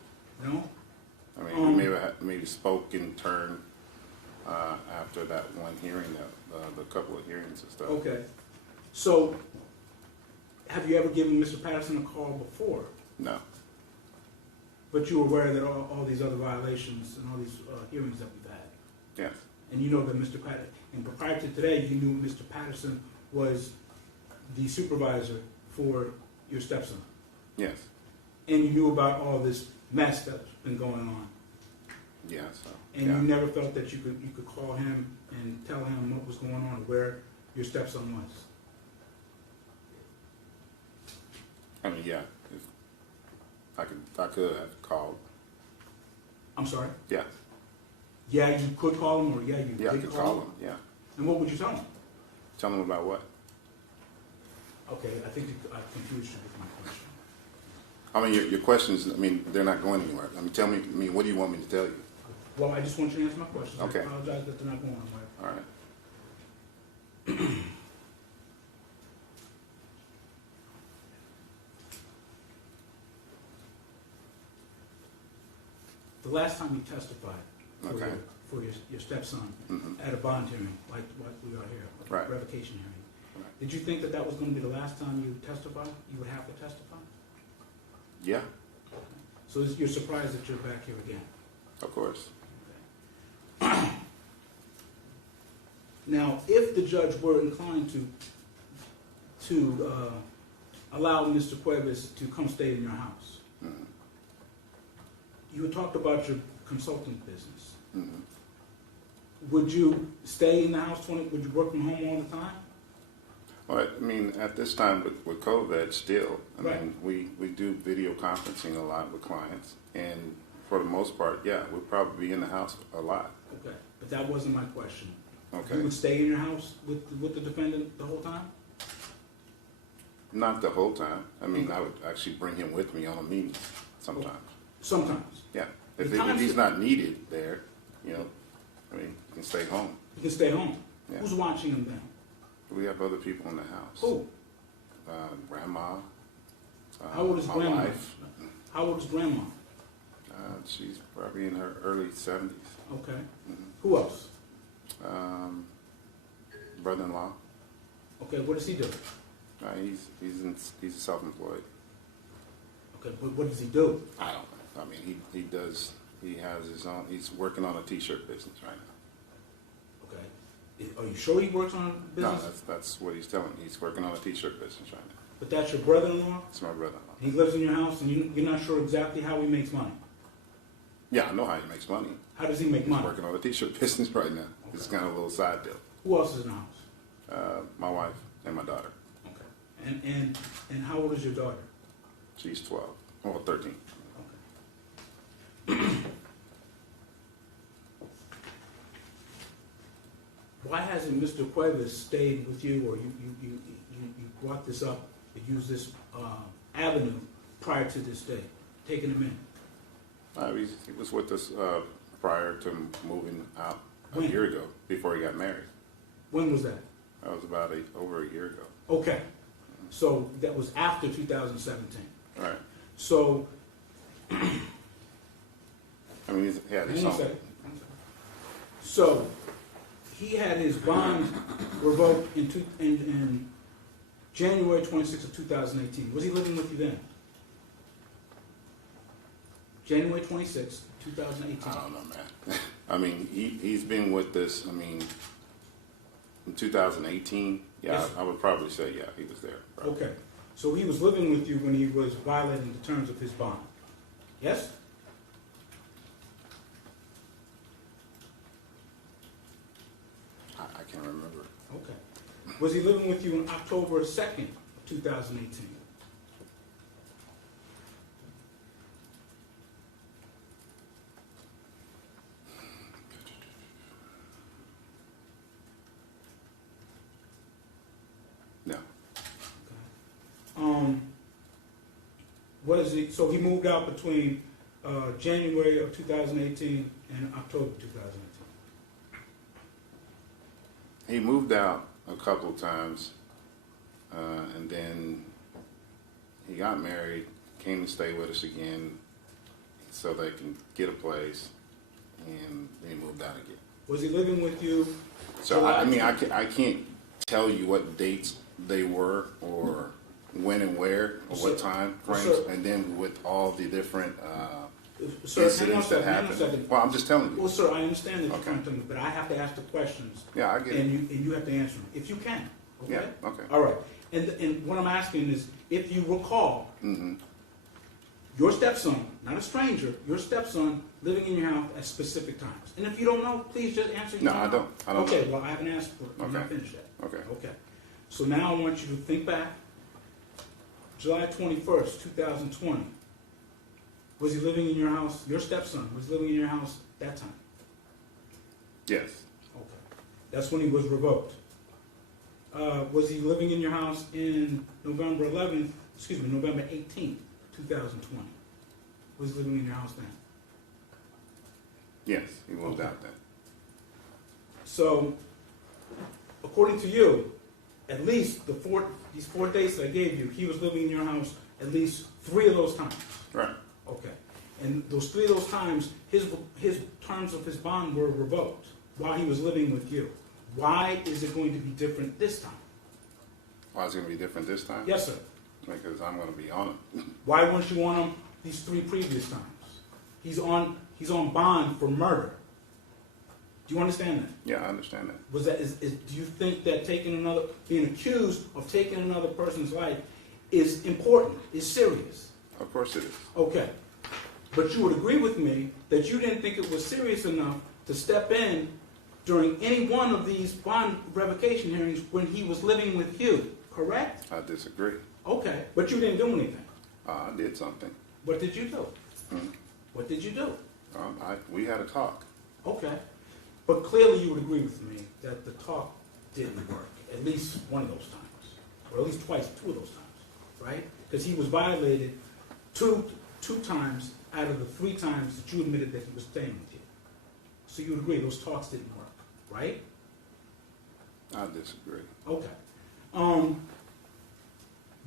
No? I mean, we maybe spoke in turn after that one hearing, the couple of hearings and stuff. Okay. So, have you ever given Mr. Patterson a call before? No. But you were aware that all these other violations and all these hearings that we've had? Yes. And you know that Mr. Patterson, and prior to today, you knew Mr. Patterson was the supervisor for your stepson? Yes. And you knew about all this mess that's been going on? Yeah. So. And yeah. you never felt that you could call him and tell him what was going on, where your stepson was? I mean, yeah. If I could have called. I'm sorry? Yeah. Yeah, you could call him, or yeah, you Yeah, I did could call call him? him. Yeah. And what would you tell him? Tell him about what? Okay, I think I confused you with my question. I mean, your questions. I mean, they're not going anywhere. I mean, tell me. I mean, what do you want me to tell you? Well, I just want you to answer my question. Okay. I apologize that they're not going anywhere. All right. The last time you testified for, Okay. your stepson Mhm. at a bond hearing, like we are here, a Right. revocation hearing, Right. did you think that was going to be the last time you testified? You would have to testify? Yeah. So you're surprised that you're back here again? Of course. Now, if the judge were inclined to allow Mr. Cuevas to come stay in your house, Mhm. you had talked about your consulting business. Mhm. Would you stay in the house would you work from home all the time? Well, I mean, at this time with COVID still, I Right. mean, we do video conferencing a lot with clients, and for the most part, yeah, we'll probably be in the house a lot. Okay, but that wasn't my question. You Okay. would stay in your house with the defendant the whole time? Not the whole time. I mean, I would actually bring him with me on a meeting sometimes. Sometimes. Yeah. If, The times- if he's not needed there, you know, I mean, he can stay home. He can stay home. Yeah. Who's watching him then? We have other people in the house. Who? Grandma. How old is my grandma? wife. How old is grandma? She's probably in her early 70s. Okay. Mhm. Who else? Brother-in-law. Okay, what does he do? He's self-employed. Okay, but what does he do? I don't know. I mean, he has his own, he's working on a t-shirt business right now. Okay. Are you sure he works on a No, business? that's what he's telling me. He's working on a t-shirt business right now. But that's your brother-in-law? It's my brother-in-law. He lives in your house and you're not sure exactly how he makes money? Yeah, I know how he makes money. How does he make He's money? working on a t-shirt business right now. It's kind of a little side deal. Who else is in the house? My wife and my daughter. Okay. And how old is your daughter? She's 12. Well, 13. Okay. Why hasn't Mr. Cuevas stayed with you, or you brought this up, you used this avenue prior to this day, taking him in? He was with us prior to moving out a When? year ago, before he got married. When was that? That was about over a year ago. Okay, so that was after 2017. All right. So, I mean, he had his hang on a own. second. So, he had his bond revoked in January 26th of 2018. Was he living with you then? January 26th, 2018. I don't know, man. I mean, he's been with this, I mean, in 2018, yeah, Yes. I would probably say, yeah, he was there. Probably. Okay, so he was living with you when he was violating the terms of his bond. Yes? I can't remember. Okay. Was he living with you on October 2nd, 2018? No. What is he, so he moved out between January of 2018 and October 2018? He moved out a couple of times, and then he got married, came to stay with us again so they can get a place, and then he moved out again. Was he living with you? So, I mean, I can't tell you what dates they were, or when and where, or what time frames, Sir. and then with all the different Sir, hang on a incidents that second, hang on a happened. second. Well, I'm just telling you. Well, sir, I understand that you're Okay. trying to tell me, but I have to ask the questions, Yeah, I get it. and you have to answer them, if you can, okay? Yeah, okay. All right, and what I'm asking is, if you recall, Mm-hmm. your stepson, not a stranger, your stepson living in your house at specific times. And if you don't know, please just answer. No, yes or I don't. I don't Okay, know. well, I haven't asked for it. I'm not Okay. finished yet. Okay. Okay. So now I want you to think back. July 21st, 2020. Was he living in your house? Your stepson was living in your house that time? Yes. Okay. That's when he was revoked. Was he living in your house in November 18th, 2020? Was he living in your house then? Yes, he moved Okay. out then. So, according to you, at least these 4 dates that I gave you, he was living in your house at least 3 of those times. Right. Okay. And those 3 of those times, his terms of his bond were revoked while he was living with you. Why is it going to be different this time? Why is it going to be different this time? Yes, sir. Because I'm going to be on it. Why weren't you on him these 3 previous times? He's on bond for murder. Do you understand that? Yeah, I understand that. Do you think that being accused of taking another person's life is important, is serious? Of course it is. Okay. But you would agree with me that you didn't think it was serious enough to step in during any one of these bond revocation hearings when he was living with you, correct? I disagree. Okay. But you didn't do anything. I did something. What did you do? Hmm. What did you do? We had a talk. Okay. But clearly you would agree with me that the talk didn't work, at least one of those times, or at least twice, 2 of those times, right? Because he was violated 2 2 times out of the 3 times that you admitted that he was staying with you. So you would agree those talks didn't work, right? I disagree. Okay.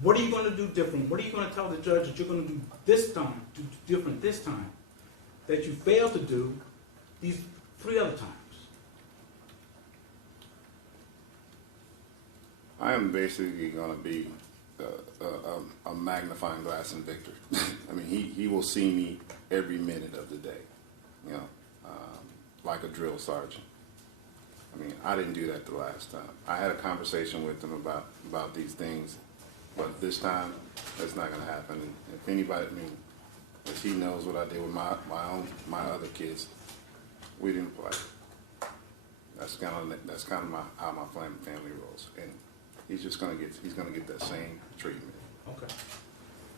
What are you going to do different? What are you going to tell the judge that you're going to do this time, do different this time, that you failed to do these 3 other times? I am basically going to be a magnifying glass in Victor. I mean, he will see me every minute of the day, you know, like a drill sergeant. I mean, I didn't do that the last time. I had a conversation with him about these things, but this time, that's not going to happen. And if anybody, I mean, if he knows what I did with my other kids, we didn't play. That's kind of how my family rolls, and he's gonna get that same treatment. Okay.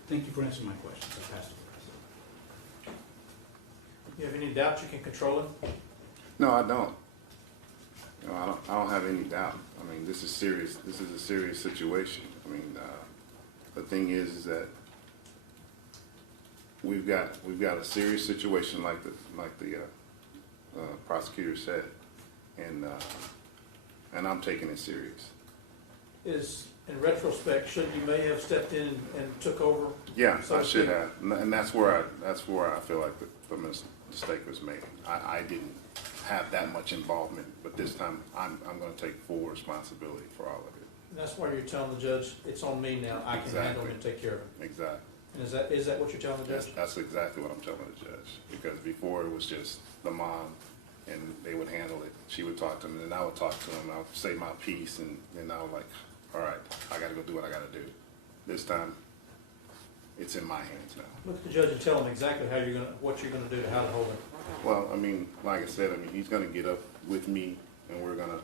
Thank you for answering my questions. I pass the rest. You have any doubt you can control it? No, I don't. You know, I don't have any doubt. I mean, this is serious. This is a serious situation. I mean, the thing is that we've got a serious situation, like the prosecutor said, and I'm taking it serious. Is, in retrospect, should you may have stepped in and took over? Yeah, So I to should speak? have, and that's where I feel like the mistake was made. I didn't have that much involvement, but this time I'm going to take full responsibility for all of it. And that's why you're telling the judge, it's on me now, I can handle it and take care of it. Exactly. And is that what you're telling the judge? That's exactly what I'm telling the judge. Because before it was just the mom, and they would handle it. She would talk to him, and then I would talk to him. I would say my piece, and then I was like, all right, I got to go do what I got to do. This time, it's in my hands now. Look at the judge and tell him exactly what you're gonna do to how to hold him. Well, I mean, like I said, he's going to get up with me, and I'm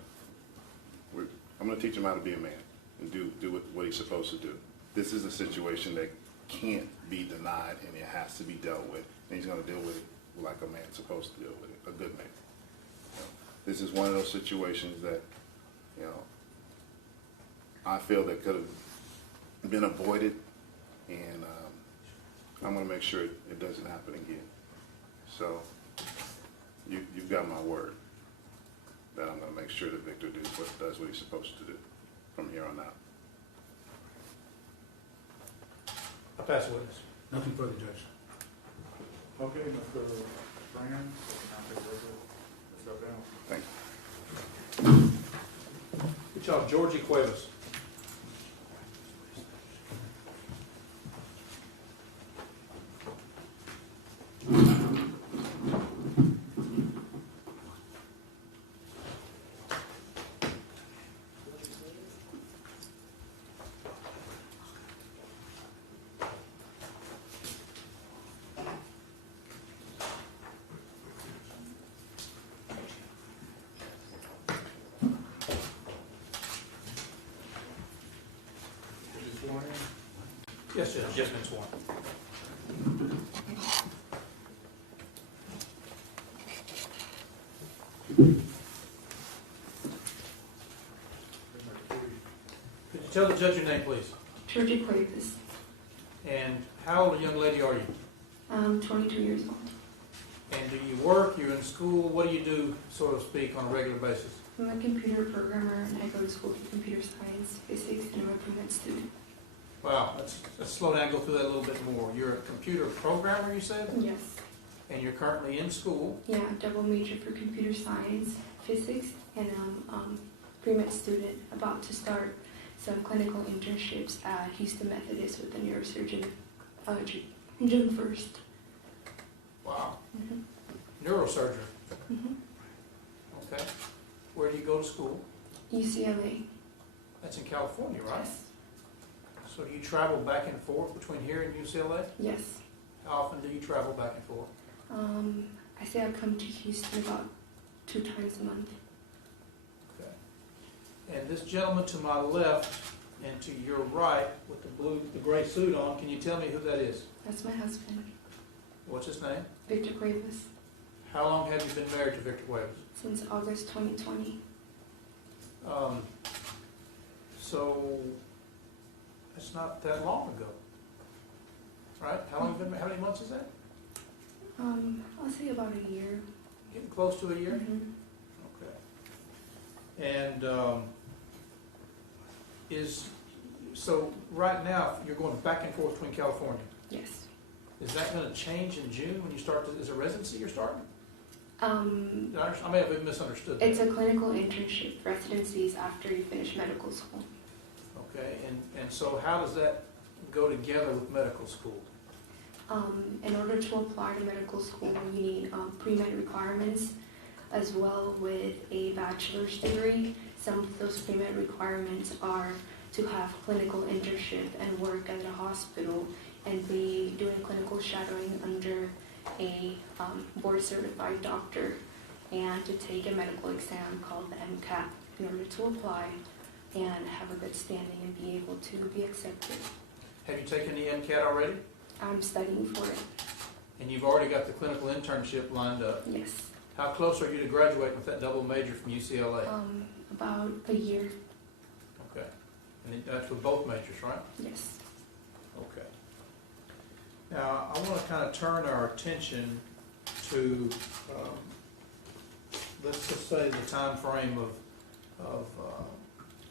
going to teach him how to be a man and do what he's supposed to do. This is a situation that can't be denied, and it has to be dealt with, and he's going to deal with it like a man's supposed to deal with it, a good man. You know, this is one of those situations that, you know, I feel that could have been avoided, and I'm going to make sure it doesn't happen again. So you've got my word that I'm going to make sure that Victor does what he's supposed to do from here on out. I pass the witness. Nothing further, Judge. Okay, Mr. Brand, step down. Thank you. Good job, Georgie Cuevas. Yes, Judge. Yes, Ms. Warren. Could you tell the judge your name, please? Georgie Cuevas. And how old a young lady are you? I'm 22 years old. And do you work, you're in school, what do you do, so to speak, on a regular basis? I'm a computer programmer and I go to school for computer science, physics, and I'm a pre-med student. Wow, let's slow down and go through that a little bit more. You're a computer programmer, you said? Yes. And you're currently in school. Yeah, double major for computer science, physics, and I'm pre-med student about to start some clinical internships at Houston Methodist with a neurosurgeon June 1st. Wow. Mm-hmm. Neurosurgery. Mm-hmm. Okay. Where do you go to school? UCLA. That's in California, right? Yes. So do you travel back and forth between here and UCLA? Yes. How often do you travel back and forth? I say I come to Houston about 2 times a month. Okay. And this gentleman to my left and to your right with the gray suit on, can you tell me who that is? That's my husband, What's his name? Victor Cuevas, How long have you been married to Victor Cuevas? since August 2020. So that's not that long ago. right? How long how many months is that? I'll say about a year. Getting close to a year? Mhm. Okay. And so right now, you're going back and forth between California. Yes. Is that going to change in June when you start, is it residency you're starting? Um, I may have misunderstood that. it's a clinical internship. Residencies after you finish medical school. Okay, and so how does that go together with medical school? In order to apply to medical school, you need pre-med requirements as well with a bachelor's degree. Some of those pre-med requirements are to have clinical internship and work at a hospital and be doing clinical shadowing under a board-certified doctor and to take a medical exam called the MCAT in order to apply and have a good standing and be able to be accepted. Have you taken the MCAT already? I'm studying for it. And you've already got the clinical internship lined up. Yes. How close are you to graduating with that double major from UCLA? About a year. Okay. And that's with both majors, right? Yes. Okay. Now, I want to kind of turn our attention to, let's just say the time frame of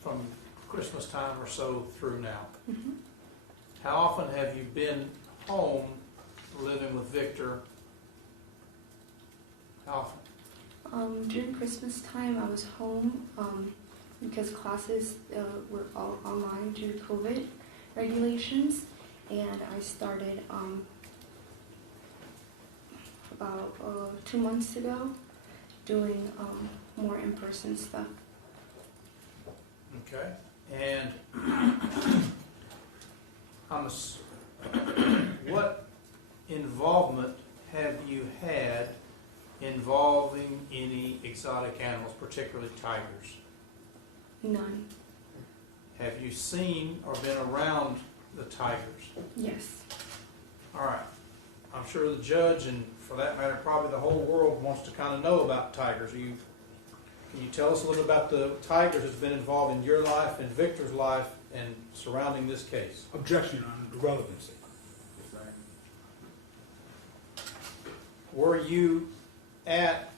from Christmas time or so through now. Mm-hmm. How often have you been home living with Victor? How often? During Christmas time, I was home because classes were all online due to COVID regulations, and I started about 2 months ago doing more in-person stuff. Okay. And what involvement have you had involving any exotic animals, particularly tigers? None. Have you seen or been around the tigers? Yes. All right. I'm sure the judge, and for that matter, probably the whole world wants to kind of know about tigers. Can you tell us a little about the tigers that's been involved in your life and Victor's life and surrounding this case? Objection on the relevancy. Were you at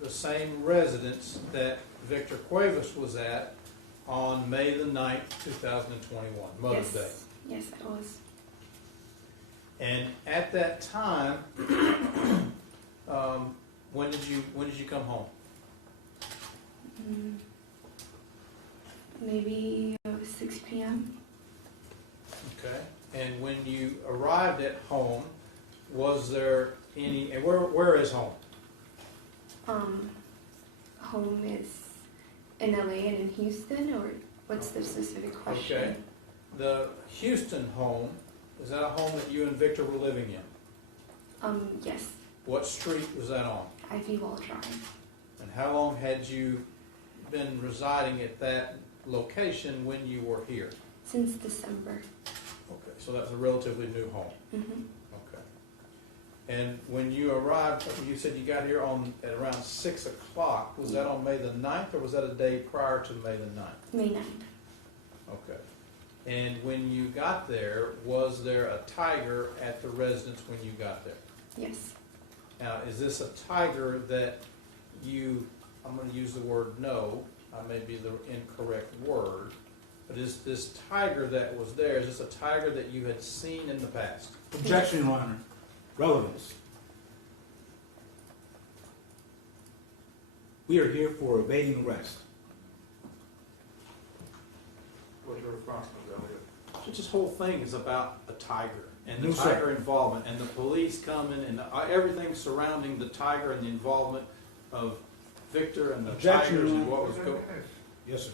the same residence that Victor Cuevas was at on May the 9th, 2021, Mother's Day? Yes, I was. And at that time, when did you come home? Maybe 6 p.m. Okay. And when you arrived at home, was there any? And where is home? Home is in LA and in Houston, or what's the specific question? Okay. The Houston home, is that a home that you and Victor were living in? Yes. What street was that on? Ivy Wall Drive. And how long had you been residing at that location when you were here? Since December. Okay, so that's a relatively new home. Mm-hmm. Okay. And when you arrived, you said you got here at around 6 o'clock. Was that on May the 9th, or was that a day prior to May the 9th? May 9th. Okay. And when you got there, was there a tiger at the residence when you got there? Yes. Now, is this a tiger that I'm going to use the word no, may be the incorrect word, but is this tiger that was there, is this a tiger that you had seen in the past? Objection, Your Honor. Relevance. We are here for evading arrest. What's your response to that? So this whole thing is about a tiger and the No, sir. tiger involvement and the police coming and everything surrounding the tiger and the involvement of Victor and the Objection, tigers Your and what Honor. was going. Yes, sir.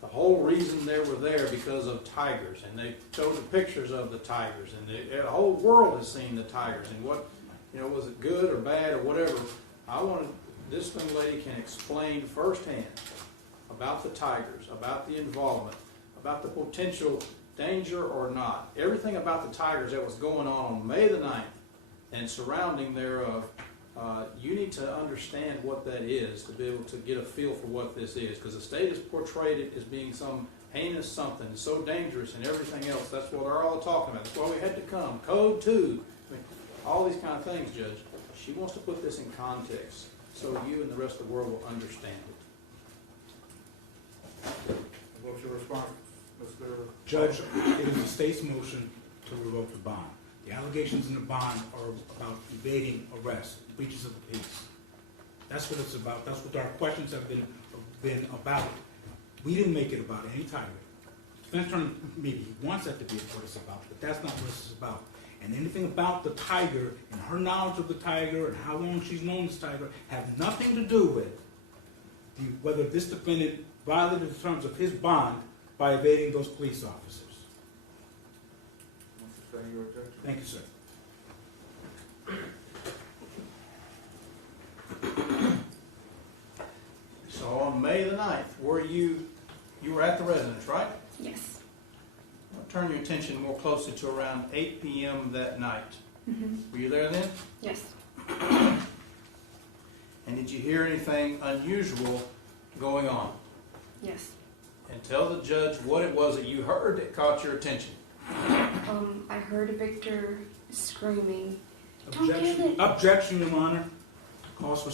The whole reason they were there because of tigers, and they showed the pictures of the tigers, and the whole world has seen the tigers, and what, was it good or bad or whatever. This young lady can explain firsthand about the tigers, about the involvement, about the potential danger or not. Everything about the tigers that was going on May the 9th and surrounding thereof, you need to understand what that is to be able to get a feel for what this is, because the state has portrayed it as being some heinous something, so dangerous and everything else. That's what they're all talking about. That's why we had to come. Code 2. I mean, all these kind of things, Judge. She wants to put this in context so you and the rest of the world will understand it. What's your response, Mr.? Judge, it is the state's motion to revoke the bond. The allegations in the bond are about evading arrest, breaches of the peace. That's what it's about. That's what our questions have been about. We didn't make it about any tiger. Defense attorney maybe wants that to be what it's about, but that's not what this is about. And anything about the tiger and her knowledge of the tiger and how long she's known this tiger have nothing to do with whether this defendant violated the terms of his bond by evading those police officers. Want to sustain your objection? Thank you, sir. So on May the 9th, you were at the residence, right? Yes. I'll turn your attention more closely to around 8 p.m. that night. Were you there then? Yes. And did you hear anything unusual going on? Yes. And tell the judge what it was that you heard that caught your attention. I heard Victor screaming, "Don't kill Objection, it!" objection, Your Honor. Calls for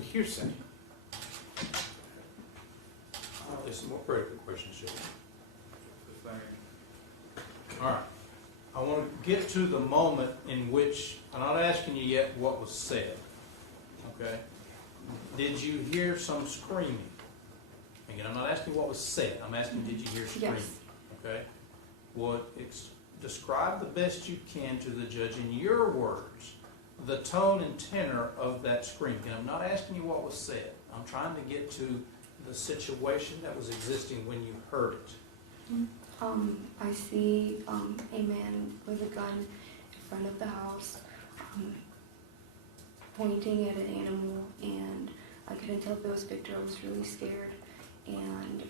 hearsay. There's some more critical questions, Judge. Sustain. All right. I want to get to the moment in which, I'm not asking you yet what was said, okay? Did you hear some screaming? Again, I'm not asking what was said. I'm asking, did you hear screaming? Yes. Okay? Describe the best you can to the judge in your words the tone and tenor of that scream. And I'm not asking you what was said. I'm trying to get to the situation that was existing when you heard it. I see a man with a gun in front of the house, pointing at an animal, and I couldn't tell if it was Victor. I was really scared, and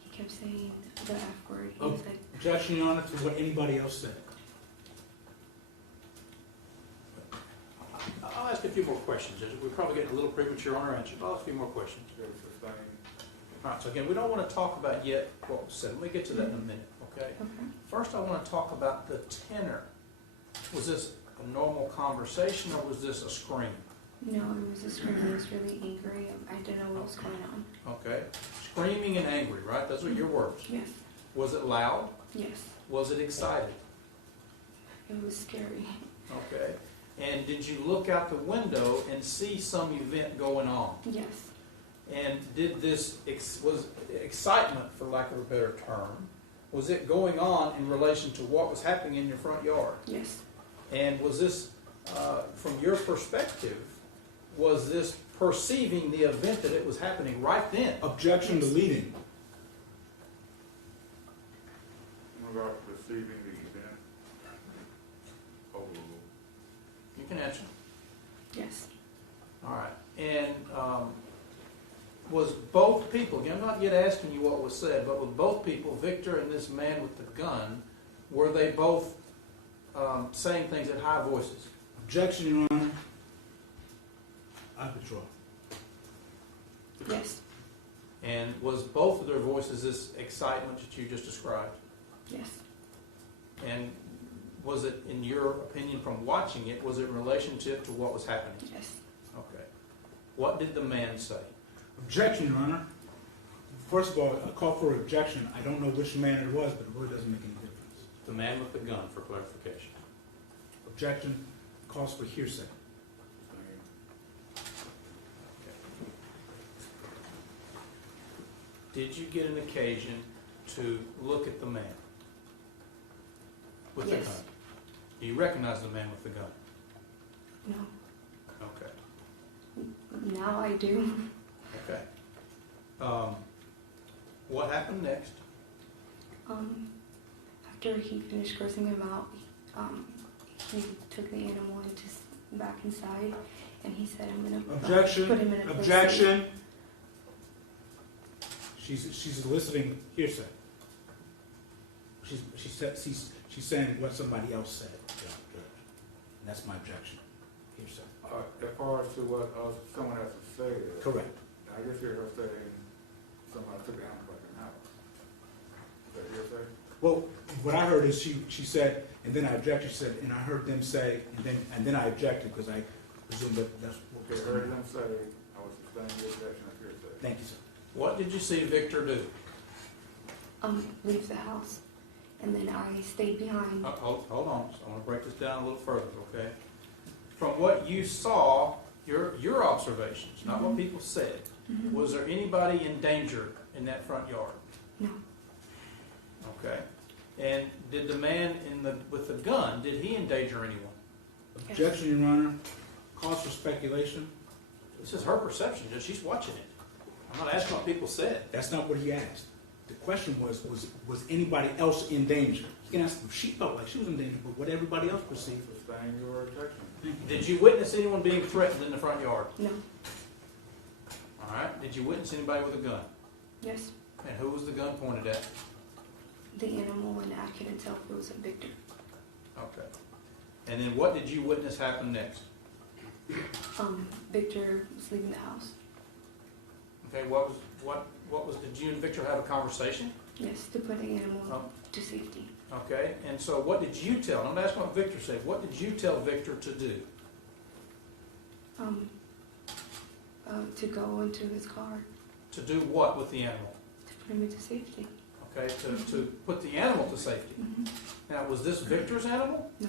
he kept saying the F word. He was like, Objection, Your Honor, to what anybody else said. I'll ask a few more questions, Judge. We're probably getting a little premature on our answer, but I'll ask a few more questions. Yes, sustain. All right, so again, we don't want to talk about yet what was said. Let me get to that in a minute, okay? okay. First, I want to talk about the tenor. Was this a normal conversation or was this a scream? No, it was a scream. He was really angry. I didn't know what was going on. Okay. Screaming and angry, right? Those are your words. Yes. Was it loud? Yes. Was it excited? It was scary. Okay. And did you look out the window and see some event going on? Yes. And did this, was excitement, for lack of a better term, was it going on in relation to what was happening in your front yard? Yes. And was this, from your perspective, was this perceiving the event that it was happening right then? Objection to leading. In regard to receiving the event, overruled. You can answer. Yes. All right. And was both people, again, I'm not yet asking you what was said, but with both people, Victor and this man with the gun, were they both saying things at high voices? Objection, Your Honor. I withdraw. Yes. And was both of their voices this excitement that you just described? Yes. And was it, in your opinion, from watching it, was it in relationship to what was happening? Yes. Okay. What did the man say? Objection, Your Honor. First of all, a call for objection. I don't know which man it was, but it really doesn't make any difference. The man with the gun, for clarification. Objection calls for hearsay. Did you get an occasion to look at the man with the Yes. gun? Do you recognize the man with the gun? No. Okay. Now I do. Okay. What happened next? After he finished grossing him out, he took the animal back inside, and he said, "I'm gonna Objection. put him in a place." Objection. She's eliciting hearsay. She's saying what somebody else said, Judge. And that's my objection. Hearsay. As far as to what someone else has said, Correct. I just hear her saying somebody took the animal back in the house. that hearsay? Well, what I heard is she said, and then I objected, she said, and I heard them say, and then I objected, because I presume that that's what Okay, they're heard them say, I was sustaining the objection of hearsay. Thank you, sir. What did you see Victor do? Leave the house, and then I stayed behind. Hold on, I want to break this down a little further, okay? From what you saw, your observations, not what people said, Mhm. was there anybody in danger in that front yard? No, Okay. And did the man with the gun, did he endanger anyone? Objection, Your Honor. Cause for speculation. This is her perception, Judge. She's watching it. I'm not asking what people said. That's not what he asked. The question was anybody else in danger? You can ask if she felt like she was in danger, but what everybody else perceived. Sustain your objection. Did you witness anyone being threatened in the front yard? no, All right. Did you witness anybody with a gun? yes, And who was the gun pointed at? the animal, and I couldn't tell if it was a Victor. Okay. And then what did you witness happen next? Victor was leaving the house. Okay. Did you and Victor have a conversation? Yes, to put the animal Oh. to safety. Okay. And so what did you tell? I'm not asking what Victor said. What did you tell Victor to do? To go into his car To do what with the animal? to put him into safety. Okay. To put the animal to safety. Mhm. Now, was this Victor's animal? No,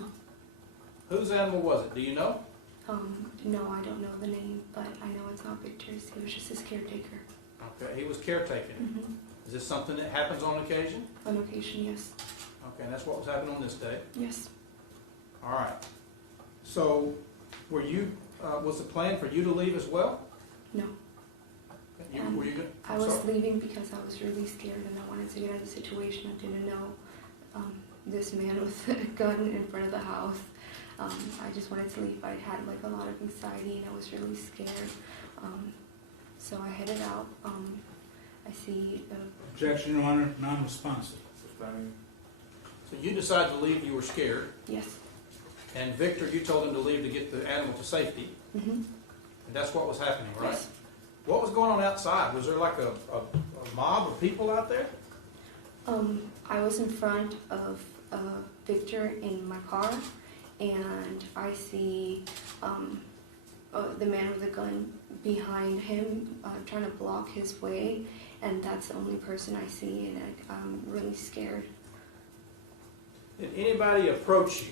Whose animal was it? Do you know? no, I don't know the name, but I know it's not Victor's. He was just his caretaker. Okay. He was caretaking. Mm-hmm. Is this something that happens on occasion? On occasion, yes, Okay. And that's what was happening on this day. yes, All right. So, was the plan for you to leave as well? no. Were you good? I was Sorry. leaving because I was really scared and I wanted to get out of the situation. I didn't know this man with a gun in front of the house. I just wanted to leave. I had like a lot of anxiety and I was really scared. So I headed out. I see. Objection, Your Honor. Non-responsive. Sustain. So you decided to leave, you were scared, Yes. and Victor, you told him to leave to get the animal to safety, Mm-hmm. and that's what was happening, right? Yes. What was going on outside? Was there like a mob of people out there? I was in front of Victor in my car, and I see the man with the gun behind him trying to block his way, and that's the only person I see, and I'm really scared. Did anybody approach you?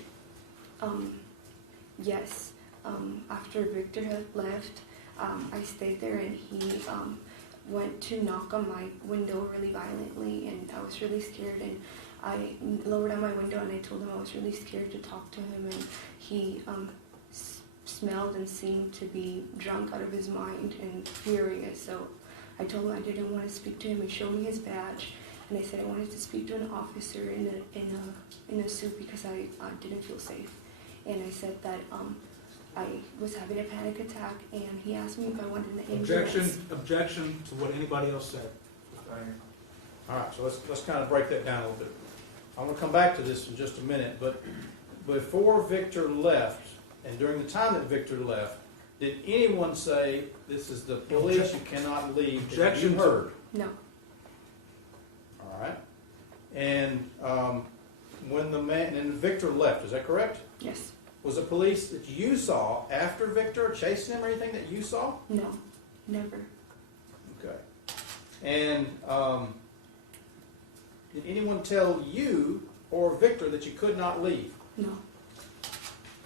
Yes. After Victor had left, I stayed there, and he went to knock on my window really violently, and I was really scared, and I lowered down my window and I told him I was really scared to talk to him, and he smelled and seemed to be drunk out of his mind and furious. So I told him I didn't want to speak to him. He showed me his badge, and I said I wanted to speak to an officer in a suit because I didn't feel safe. And I said that I was having a panic attack, and he asked me if I wanted an ambulance. Objection to what anybody else said. Sustain. All right, so let's kind of break that down a little bit. I want to come back to this in just a minute, but before Victor left, and during the time that Victor left, did anyone say, this is the police, you cannot leave? Objection. You heard. No. All right. And and Victor left, is that correct? Yes. Was the police that you saw after Victor chasing him or anything that you saw? No. Never. Okay. And did anyone tell you or Victor that you could not leave? No.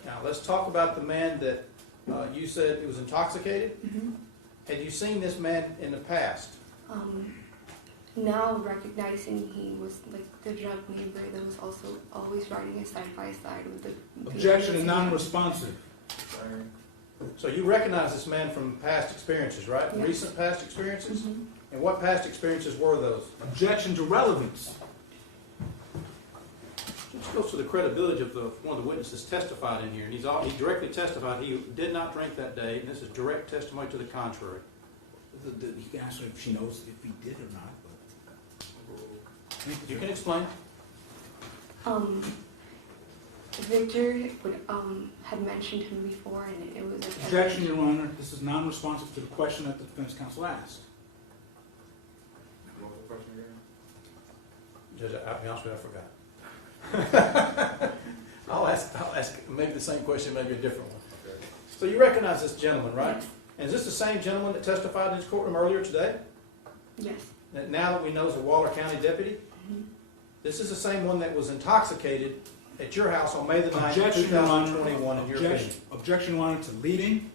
Now, let's talk about the man that you said was intoxicated. Mm-hmm. Had you seen this man in the past? Now recognizing he was like the drunk neighbor that was also always riding a side by side with the Objection and non-responsive. Sustain. So you recognize this man from past experiences, right? Yes. Recent past experiences? Mm-hmm. And what past experiences were those? Objection to relevance. Which goes to the credibility of one of the witnesses testified in here. And he directly testified he did not drink that day, and this is direct testimony to the contrary. He can answer if she knows if he did or not. But You can explain. Victor had mentioned him before, and it was like Objection, Your Honor. This is non-responsive to the question that the defense counsel asked. What was the question again? Judge, I'll be honest with you, I forgot. I'll ask maybe the same question, maybe a different one. So you recognize this gentleman, right? And is this the same gentleman that testified in his courtroom earlier today? Yes. That now that we know is a Waller County deputy? Mhm. This is the same one that was intoxicated at your house on May the 9th, Objection, Your Honor. 2021, in your opinion. Objection, Your Honor, to leading.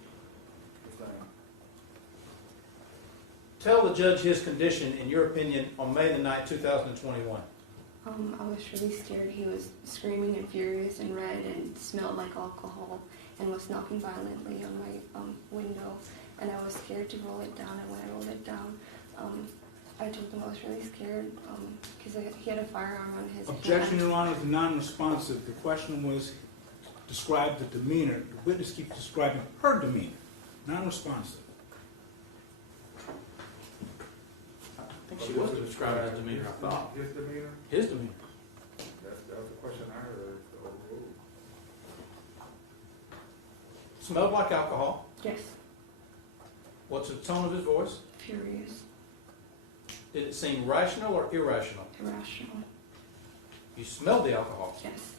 Tell the judge his condition, in your opinion, on May the 9th, 2021. I was really scared. He was screaming and furious and red and smelled like alcohol and was knocking violently on my window. And I was scared to roll it down. And when I rolled it down, I told him I was really scared because he had a firearm on his Objection, hand. Your Honor, is non-responsive. The question was, describe the demeanor. The witness keeps describing her demeanor. Non-responsive. I think she was describing his demeanor, I thought. His demeanor? His demeanor. That was the question I heard, the overruled. Smelled like alcohol. Yes, What's the tone of his voice? furious, Did it seem rational or irrational? irrational. You smelled the alcohol. Yes,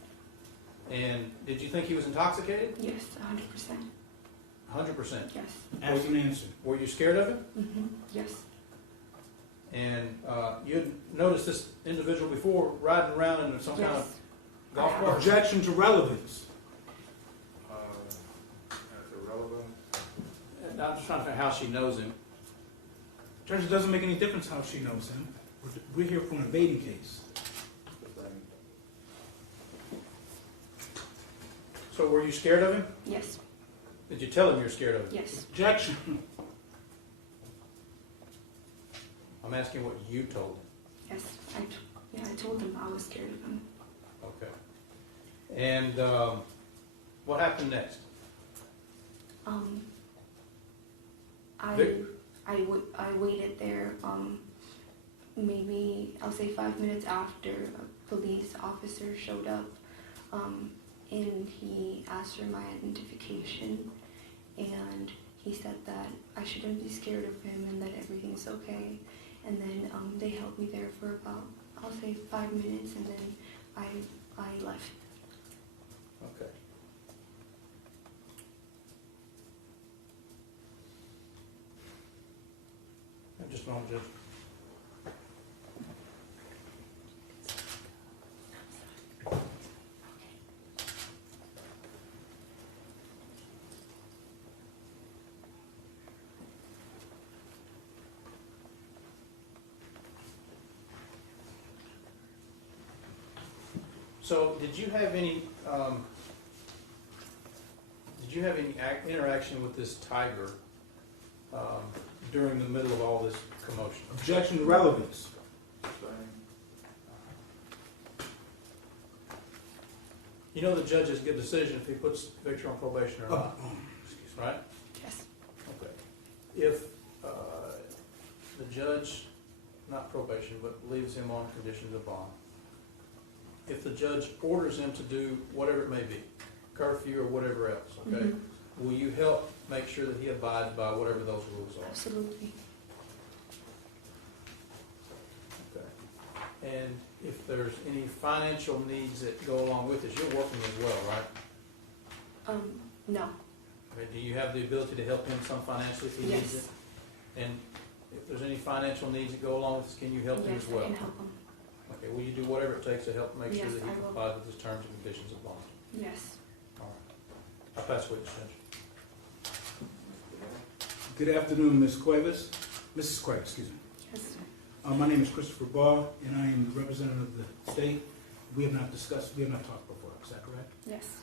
And did you think he was intoxicated? yes, 100%. 100%. Yes. Ask and answer. Were you scared of him? Mm-hmm. Yes. And you had noticed this individual before riding around in some kind of Yes. golf cart? Objection to relevance. That's irrelevant. And I'm just trying to figure out how she knows him. Judge, it doesn't make any difference how she knows him. We're here for an evading case. So were you scared of him? Yes. Did you tell him you're scared of him? Yes. Objection. I'm asking what you told him. Yes. I told him I was scared of him. Okay. And what happened next? Vic? I waited there, maybe, I'll say 5 minutes after a police officer showed up, and he asked for my identification, and he said that I shouldn't be scared of him and that everything's okay. And then they held me there for about, I'll say 5 minutes, and then I left. Okay. Just a moment, Judge. So, did you have any interaction with this tiger during the middle of all this commotion? Objection to relevance. You know the judge's good decision if he puts Victor on probation or not, right? Yes. Okay. If the judge, not probation, but leaves him on conditions of bond, if the judge orders him to do whatever it may be, curfew or whatever else, okay? Mhm. Will you help make sure that he abides by whatever those rules are? Absolutely. Okay. And if there's any financial needs that go along with this, you're working as well, right? No. Okay, do you have the ability to help him some financially if he needs it? Yes. And if there's any financial needs that go along with this, can you help him Yes, as well? I can help him. Okay, will you do whatever it takes to help make sure Yes, that he I will. complies with his terms and conditions of bond? Yes. All right. I'll pass witness, Judge. Good afternoon, Ms. Cuevas. Mrs. Cuevas, excuse me. Yes. My name is Christopher Barr, and I am the representative of the state. We have not talked before, is that correct? Yes.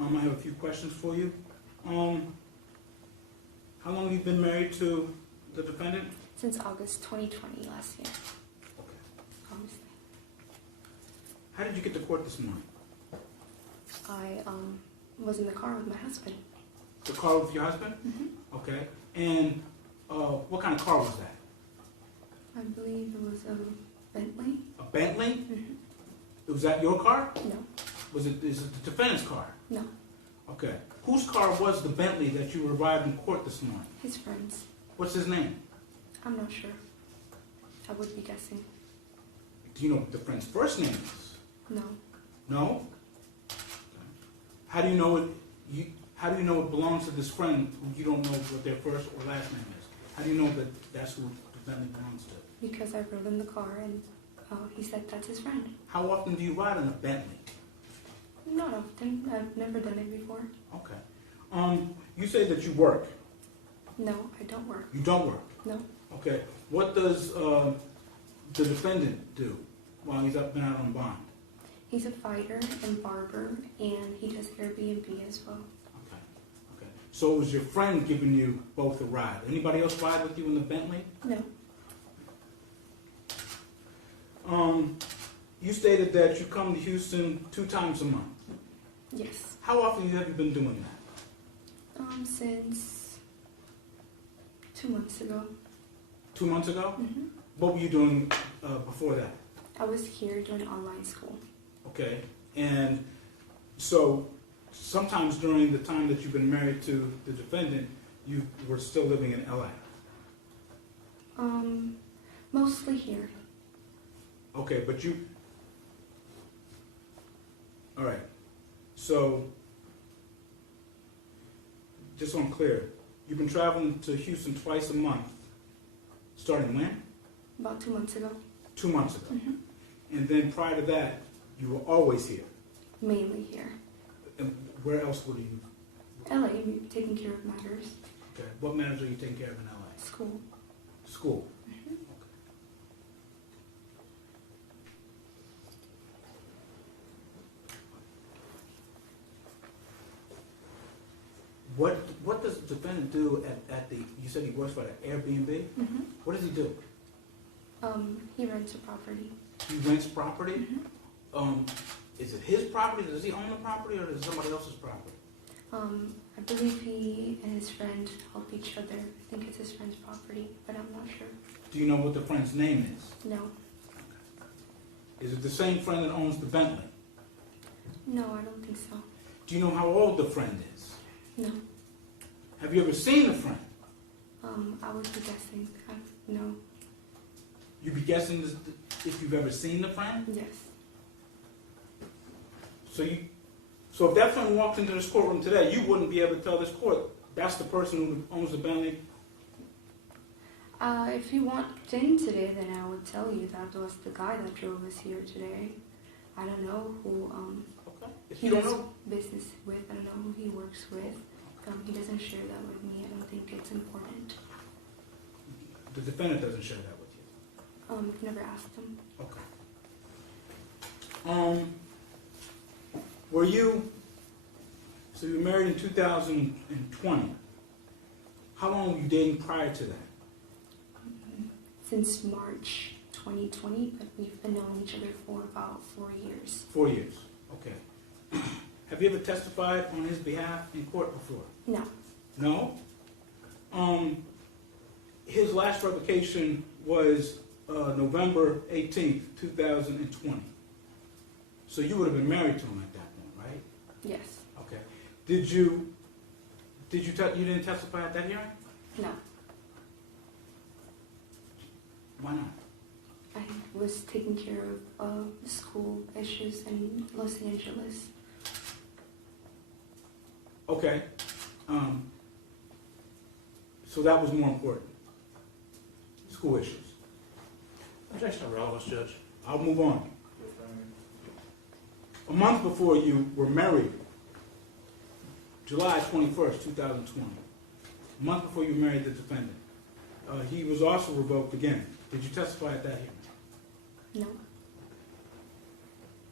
Okay. I have a few questions for you. How long have you been married to the defendant? Since August 2020, last year. Okay. Honestly. How did you get to court this morning? I was in the car with my husband. The car with your husband? Mm-hmm. Okay. And what kind of car was that? I believe it was a Bentley. A Bentley? Mm-hmm. Was that your car? No. Is it the defendant's car? No. Okay. Whose car was the Bentley that you arrived in court this morning? His friends. What's his name? I'm not sure. I would be guessing. Do you know what the friend's first name is? No. No? How do you know it? How do you know it belongs to this friend who you don't know what their first or last name is? How do you know that that's who the defendant belongs to? Because I rode in the car and he said that's his friend. How often do you ride in a Bentley? Not often. I've never done it before. Okay. You say that you work. No, I don't work. You don't work. No. Okay. What does the defendant do while he's up and out on bond? He's a fighter and barber, and he does Airbnb as well. Okay. Okay. So it was your friend giving you both a ride. Anybody else ride with you in the Bentley? No. You stated that you come to Houston 2 times a month. Yes. How often have you been doing that? Since 2 months ago. 2 months ago? hmm What were you doing before that? I was here doing online school. Okay. And so sometimes during the time that you've been married to the defendant, you were still living in LA. Mostly here. Okay, but you... All right. So, just so I'm clear, you've been traveling to Houston twice a month, starting when? About 2 months ago. 2 months ago. hmm And then prior to that, you were always here. Mainly here. And where else would you? LA, taking care of matters. Okay. What matters are you taking care of in LA? School. School. hmm What does the defendant do at the? You said he works for the Airbnb. hmm What does he do? He rents a property. He rents property. hmm Is it his property? Does he own the property, or is it somebody else's property? I believe he and his friend help each other. I think it's his friend's property, but I'm not sure. Do you know what the friend's name is? No. Is it the same friend that owns the Bentley? No, I don't think so. Do you know how old the friend is? No. Have you ever seen the friend? I would be guessing. No. You'd be guessing if you've ever seen the friend? Yes. So if that friend walked into this courtroom today, you wouldn't be able to tell this court that's the person who owns the Bentley? If you walked in today, then I would tell you that was the guy that drove us here today. I don't know who Okay. If he you don't does know, business with. I don't know who he works with. He doesn't share that with me. I don't think it's important. the defendant doesn't share that with you. I've never asked him. Okay. Were you, so you were married in 2020. How long were you dating prior to that? Since March 2020, but we've been knowing each other for about 4 years. 4 years. Okay. Have you ever testified on his behalf in court before? No. No? His last revocation was November 18th, 2020. So you would have been married to him at that point, right? Yes. Okay. You didn't testify at that hearing? No. Why not? I was taking care of school issues in Los Angeles. Okay. So that was more important. School issues. Objection of relevance, Judge. I'll move on. A month before you were married, July 21st, 2020, a month before you married the defendant, he was also revoked again. Did you testify at that hearing? No.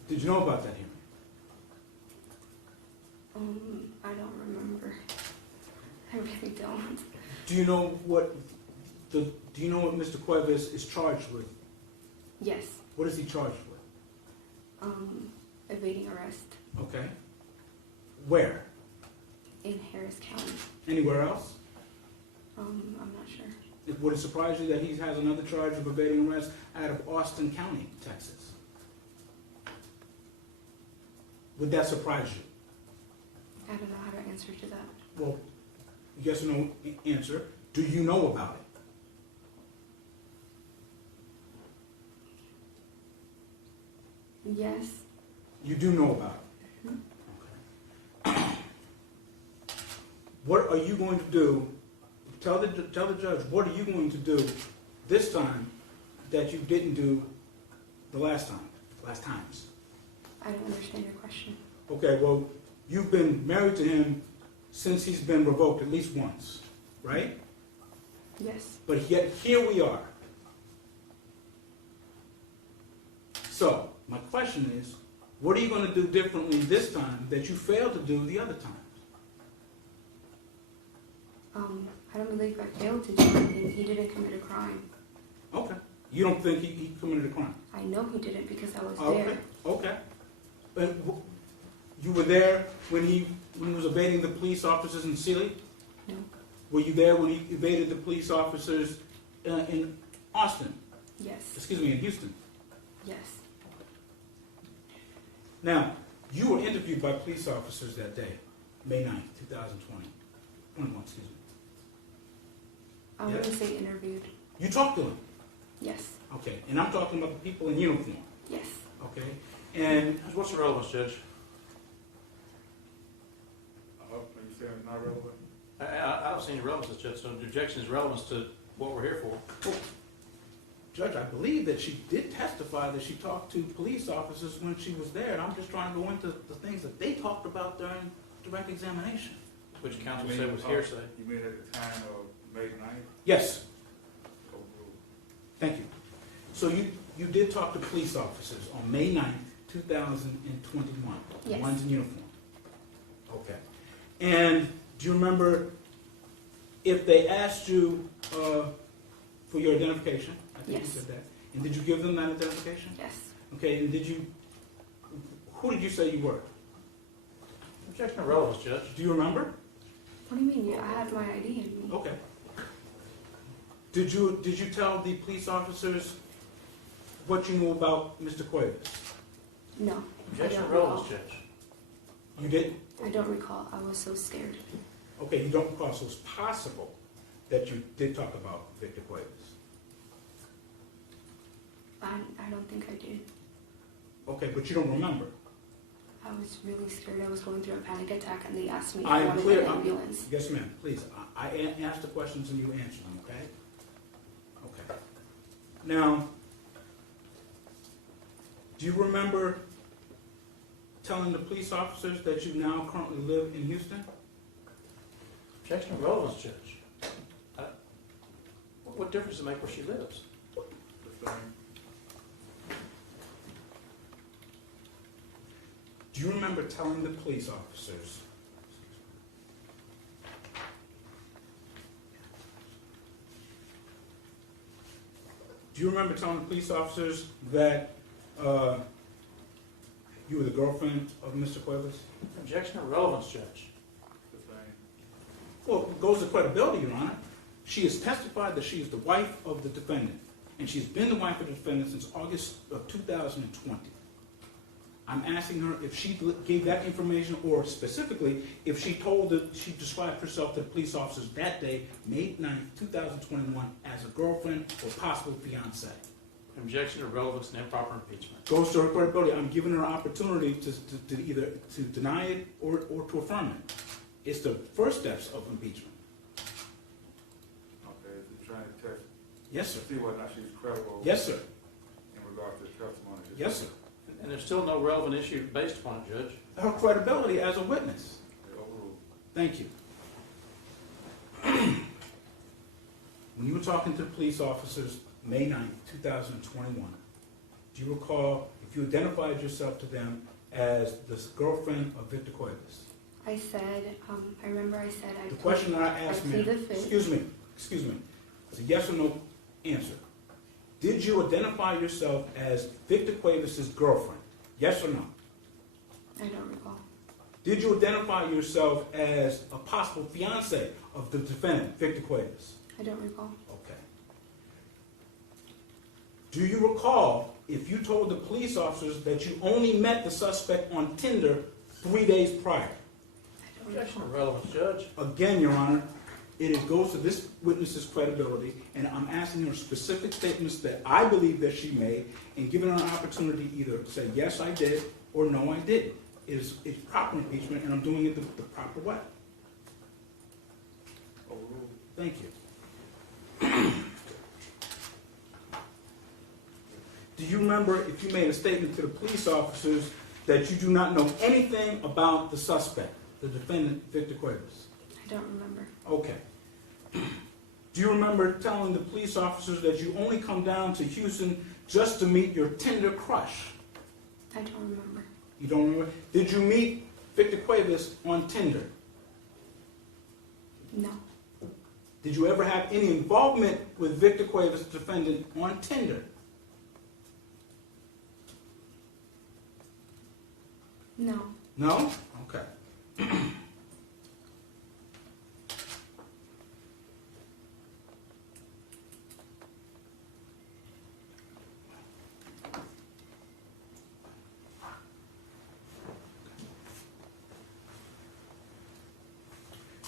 Did you know about that hearing? I don't remember. I really don't. Do you know what Mr. Cuevas is charged with? Yes. What is he charged with? Evading arrest Okay. Where? in Harris County. Anywhere else? I'm not sure. Would it surprise you that he has another charge of evading arrest out of Austin County, Texas? Would that surprise you? I don't know how to answer to that. Well, yes or no answer. Do you know about it? Yes. You do know about it? Okay. What are you going to do? Tell the judge, what are you going to do this time that you didn't do the last times? I don't understand your question. Okay, well, you've been married to him since he's been revoked at least once, right? Yes. But yet, here we are. So, my question is, what are you going to do differently this time that you failed to do the other times? I don't believe I failed to do anything. He didn't commit a crime. Okay. You don't think he committed a crime? I know he didn't because I was Okay. there. Okay. But you were there when he was evading the police officers in Sealy? No. Were you there when he evaded the police officers in Austin? Yes. Excuse me, in Houston? Yes. Now, you were interviewed by police officers that day, May 9th, 2020. 21, excuse me. I wouldn't say interviewed. You talked to them? Yes. Okay. And I'm talking about the people in uniform. Yes. Okay. And What's the relevance, Judge? Are you saying it's not relevant? I don't see any relevance, Judge. So the objection is relevance to what we're here for. Judge, I believe that she did testify that she talked to police officers when she was there, and I'm just trying to go into the things that they talked about during direct examination. Which counsel You said mean, was hearsay. You mean at the time of May 9th? Yes, Overruled. thank you. So you did talk to police officers on May 9th, 2021, the Yes. ones in uniform. Okay. And do you remember if they asked you for your identification? I think Yes. you said that. And did you give them that identification? Yes. Okay, and who did you say you were? Objection of relevance, Judge. Do you remember? What do you mean? I have my ID in me. Okay. Did you tell the police officers what you knew about Mr. Cuevas? No. I Objection don't of recall. relevance, Judge. You didn't? I don't recall. I was so scared. Okay, you don't recall, so it's possible that you did talk about Victor Cuevas. I don't think I did. Okay, but you don't remember. I was really scared. I was going through a panic attack, and they asked me if I I am wanted clear. an ambulance. Yes, ma'am, please. I asked the questions and you answer them, okay? Okay. Now, do you remember telling the police officers that you now currently live in Houston? Objection of relevance, Judge. What difference does it make where she lives? The same. Do you remember telling the police officers that you were the girlfriend of Mr. Cuevas? Objection of relevance, Judge. The same. Well, it goes to credibility, Your Honor. She has testified that she is the wife of the defendant, and she's been the wife of the defendant since August of 2020. I'm asking her if she gave that information, or specifically, if she described herself to the police officers that day, May 9th, 2021, as a girlfriend or possible fiancée. Objection of relevance and improper impeachment. Goes to her credibility. I'm giving her an opportunity to either to deny it or to affirm it. It's the first steps of impeachment. Okay, so you're trying to test, Yes, sir. see whether or not she's credible. Yes, sir. In regard to the testimony. Yes, sir. And there's still no relevant issue based upon it, Judge. Her credibility as a witness. Overruled. Thank you. When you were talking to the police officers May 9th, 2021, do you recall if you identified yourself to them as the girlfriend of Victor Cuevas? I said, I remember I said I. The question that I asked, I ma'am, plead the fifth. excuse me, it's a yes or no answer. Did you identify yourself as Victor Cuevas' girlfriend? Yes or no? I don't recall. Did you identify yourself as a possible fiancé of the defendant, Victor Cuevas? I don't recall. Okay. Do you recall if you told the police officers that you only met the suspect on Tinder 3 days prior? I don't Objection recall. of relevance, Judge. Again, Your Honor, It goes to this witness's credibility, and I'm asking her specific statements that I believe that she made, and giving her an opportunity to either say, yes, I did, or no, I didn't. It's proper impeachment, and I'm doing it the proper way. Thank you. Do you remember if you made a statement to the police officers that you do not know anything about the suspect, the defendant, Victor Cuevas? I don't remember. Okay. Do you remember telling the police officers that you only come down to Houston just to meet your Tinder crush? I don't remember. You don't remember? Did you meet Victor Cuevas on Tinder? No. Did you ever have any involvement with Victor Cuevas, the defendant, on Tinder? No. No? Okay.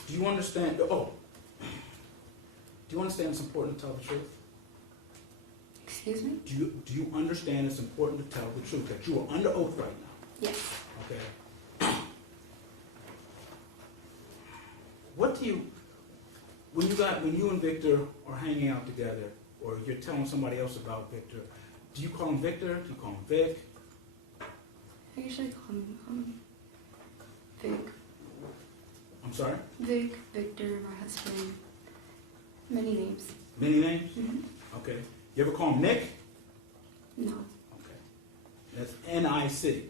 Do you understand? Oh. Do you understand it's important to tell the truth? Excuse me? Do you understand it's important to tell the truth, that you are under oath right now? Yes. Okay. What do you, when you and Victor are hanging out together, or you're telling somebody else about Victor, do you call him Victor? Do you call him Vic? I usually call him Vic. I'm sorry? Vic, Victor, my husband. Many names. Many names? Mm-hmm. Okay. You ever call him Nick? No. Okay. That's N-I-C.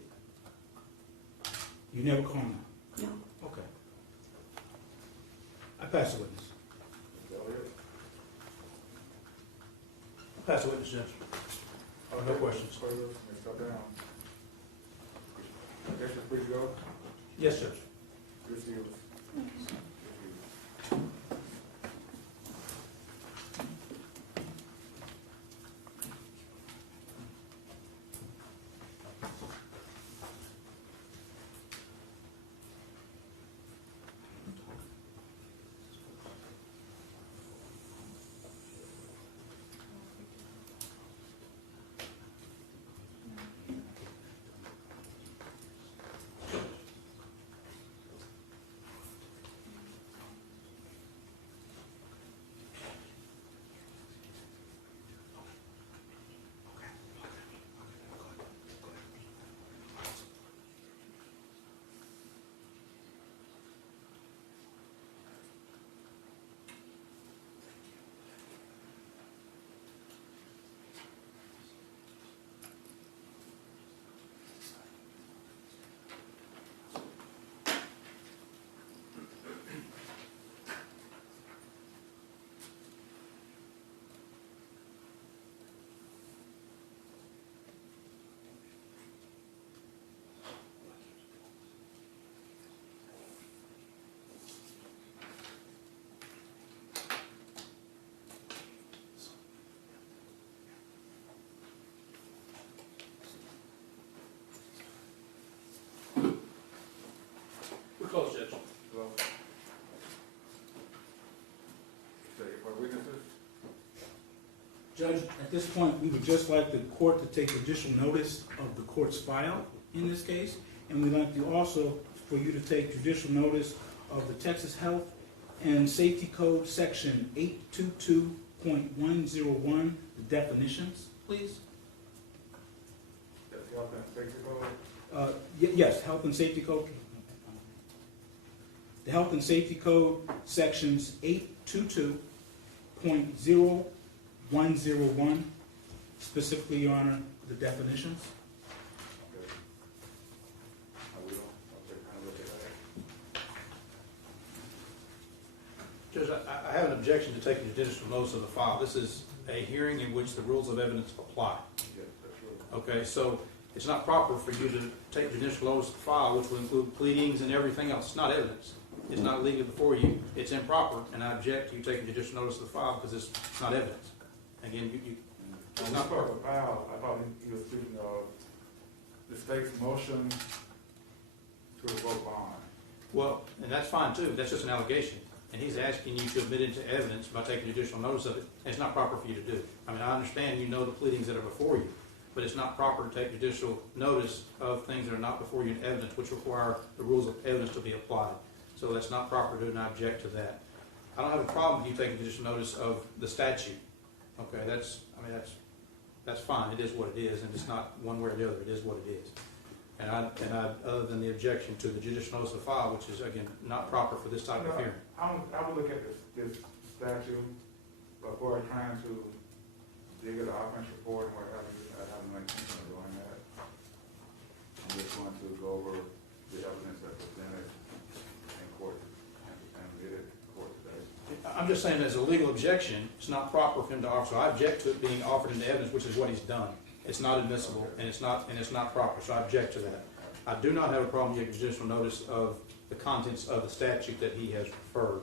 You never call him that? No. Okay. I pass the witness. Pass the witness, Judge. Oh, no questions. Step down. Objection, please go. Yes, Judge. Receive. We're closed, Judge. Well, say for witnesses. Judge, at this point, we would just like the court to take judicial notice of the court's file in this case, and we'd like to also for you to take judicial notice of the Texas Health and Safety Code, Section 822.101, the definitions, please. That's health and safety code. Yes, Health and Safety Code. The Health and Safety Code, Sections 822.0101, specifically, Your Honor, the definitions. Okay. I will. I'll take kind of look at that. Judge, I have an objection to taking judicial notice of the file. This is a hearing in which the rules of evidence apply. Yes, that's true. Okay, so it's not proper for you to take judicial notice of the file, which will include pleadings and everything else. It's not evidence. It's not legal before you. It's improper, and I object to you taking judicial notice of the file because it's not evidence. Again, it's not Part proper. of the file, I thought he was speaking of the state's motion to revoke bond. Well, and that's fine too. That's just an allegation. and he's asking you to admit it into evidence by taking judicial notice of it, and it's not proper for you to do. I mean, I understand you know the pleadings that are before you, but it's not proper to take judicial notice of things that are not before you in evidence, which require the rules of evidence to be applied. So that's not proper to do, and I object to that. I don't have a problem with you taking judicial notice of the statute. Okay, that's fine. It is what it is, and it's not one way or the other. It is what it is. And I, other than the objection to the judicial notice of file, which is again not proper for this type of hearing. I would look at this statute before trying to dig at the offense report and what have you. I haven't made intention of doing that. I'm just going to go over the evidence that's presented in court and get it to court today. I'm just saying, as a legal objection, it's not proper for him to offer. So I object to it being offered into evidence, which is what he's done. It's not admissible, and it's not proper. So I object to that. I do not have a problem taking judicial notice of the contents of the statute that he has referred.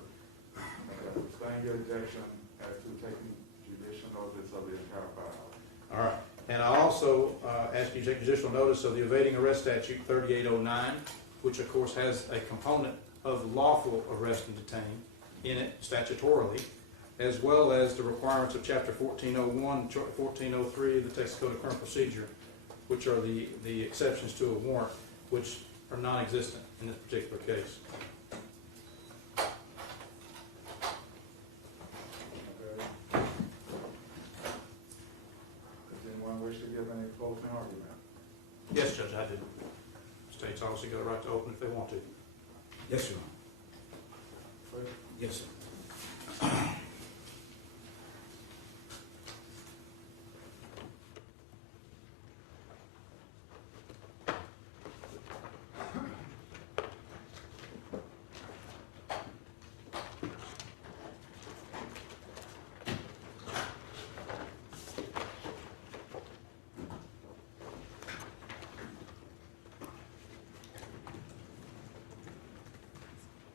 Okay. Sustain your objection as to taking judicial notice of the entire file. All right. And I also ask you to take judicial notice of the evading arrest statute 3809, which of course has a component of lawful arrest and detain in it statutorily, as well as the requirements of Chapter 1401, 1403 of the Texas Code of Criminal Procedure, which are the exceptions to a warrant, which are non-existent in this particular case. Okay. Does anyone wish to give any closing argument? Yes, Judge, I do. States obviously got a right to open if they want to. Yes, Your Honor. Please. Yes, sir.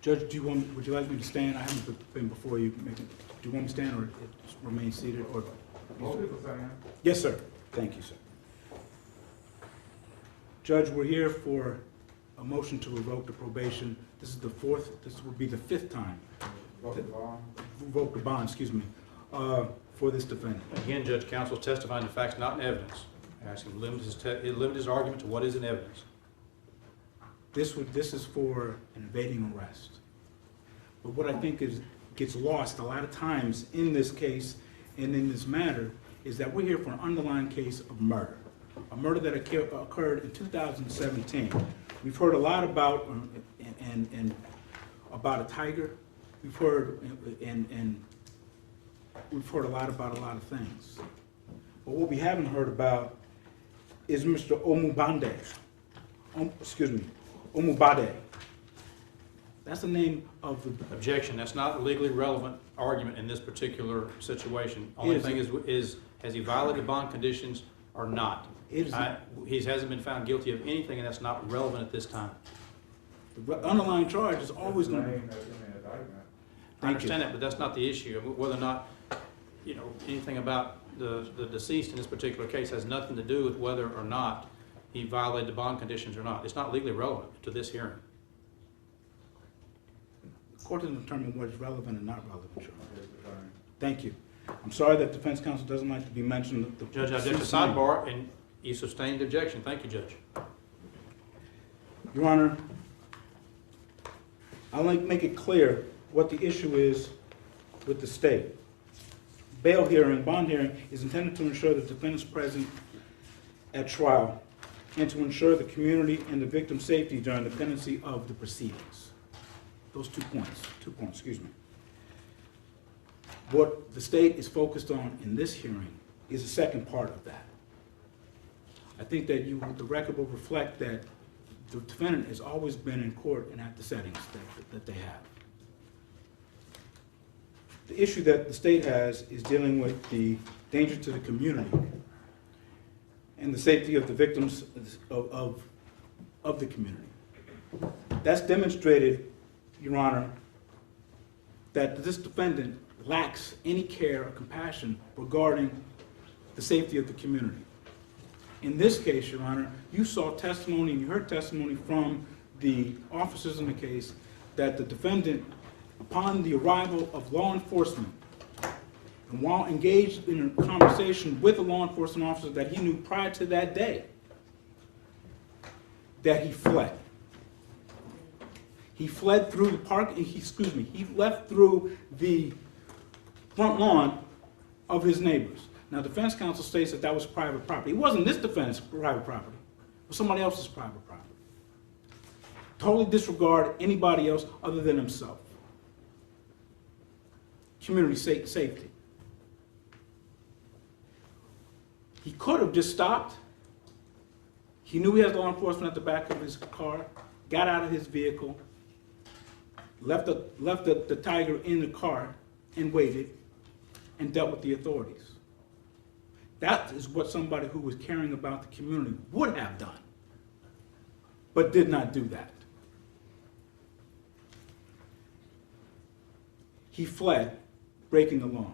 Judge, would you like me to stand? I haven't been before you. Do you want me to stand or remain seated? Or Most people saying. Yes, sir. Thank you, sir. Judge, we're here for a motion to revoke the probation. This will be the fifth time. Revoke the bond, excuse me, for this defendant. Again, Judge, counsel is testifying to facts not in evidence. I ask him to limit his argument to what is in evidence. This is for an evading arrest. But what I think gets lost a lot of times in this case and in this matter is that we're here for an underlying case of murder. A murder that occurred in 2017. We've heard a lot about about a tiger. We've heard we've heard a lot about a lot of things. But what we haven't heard about is Mr. Omubade. Omubade. That's the name of the Objection. That's not a legally relevant argument in this particular situation. Only thing is, has he violated bond conditions or not? He hasn't been found guilty of anything, and that's not relevant at this time. The underlying charge is always going to be. I understand that, but that's not the issue. Whether or not, anything about the deceased in this particular case has nothing to do with whether or not he violated the bond conditions or not. It's not legally relevant to this hearing. The court doesn't determine what is relevant and not relevant, Your Honor. Thank you. I'm sorry that defense counsel doesn't like to be mentioned. Judge, I object to sidebar, and you sustained the objection. Thank you, Judge. Your Honor, I'd like to make it clear what the issue is with the state. Bail hearing, bond hearing, is intended to ensure the defendant's present at trial and to ensure the community and the victim's safety during the pendency of the proceedings. Those 2 points, excuse me. What the state is focused on in this hearing is the second part of that. I think that the record will reflect that the defendant has always been in court and at the settings that they have. The issue that the state has is dealing with the danger to the community and the safety of the victims of the community. That's demonstrated, Your Honor, that this defendant lacks any care or compassion regarding the safety of the community. In this case, Your Honor, you saw testimony and you heard testimony from the officers in the case that the defendant upon the arrival of law enforcement, and while engaged in a conversation with a law enforcement officer that he knew prior to that day, that he fled. He fled through the he left through the front lawn of his neighbors. Now, defense counsel states that that was private property. It wasn't this defendant's private property. It was somebody else's private property. Totally disregard anybody else other than himself. Community safety. He could have just stopped. He knew he had law enforcement at the back of his car, got out of his vehicle, left the tiger in the car and waited and dealt with the authorities. That is what somebody who was caring about the community would have done, but did not do that. He fled, breaking the law.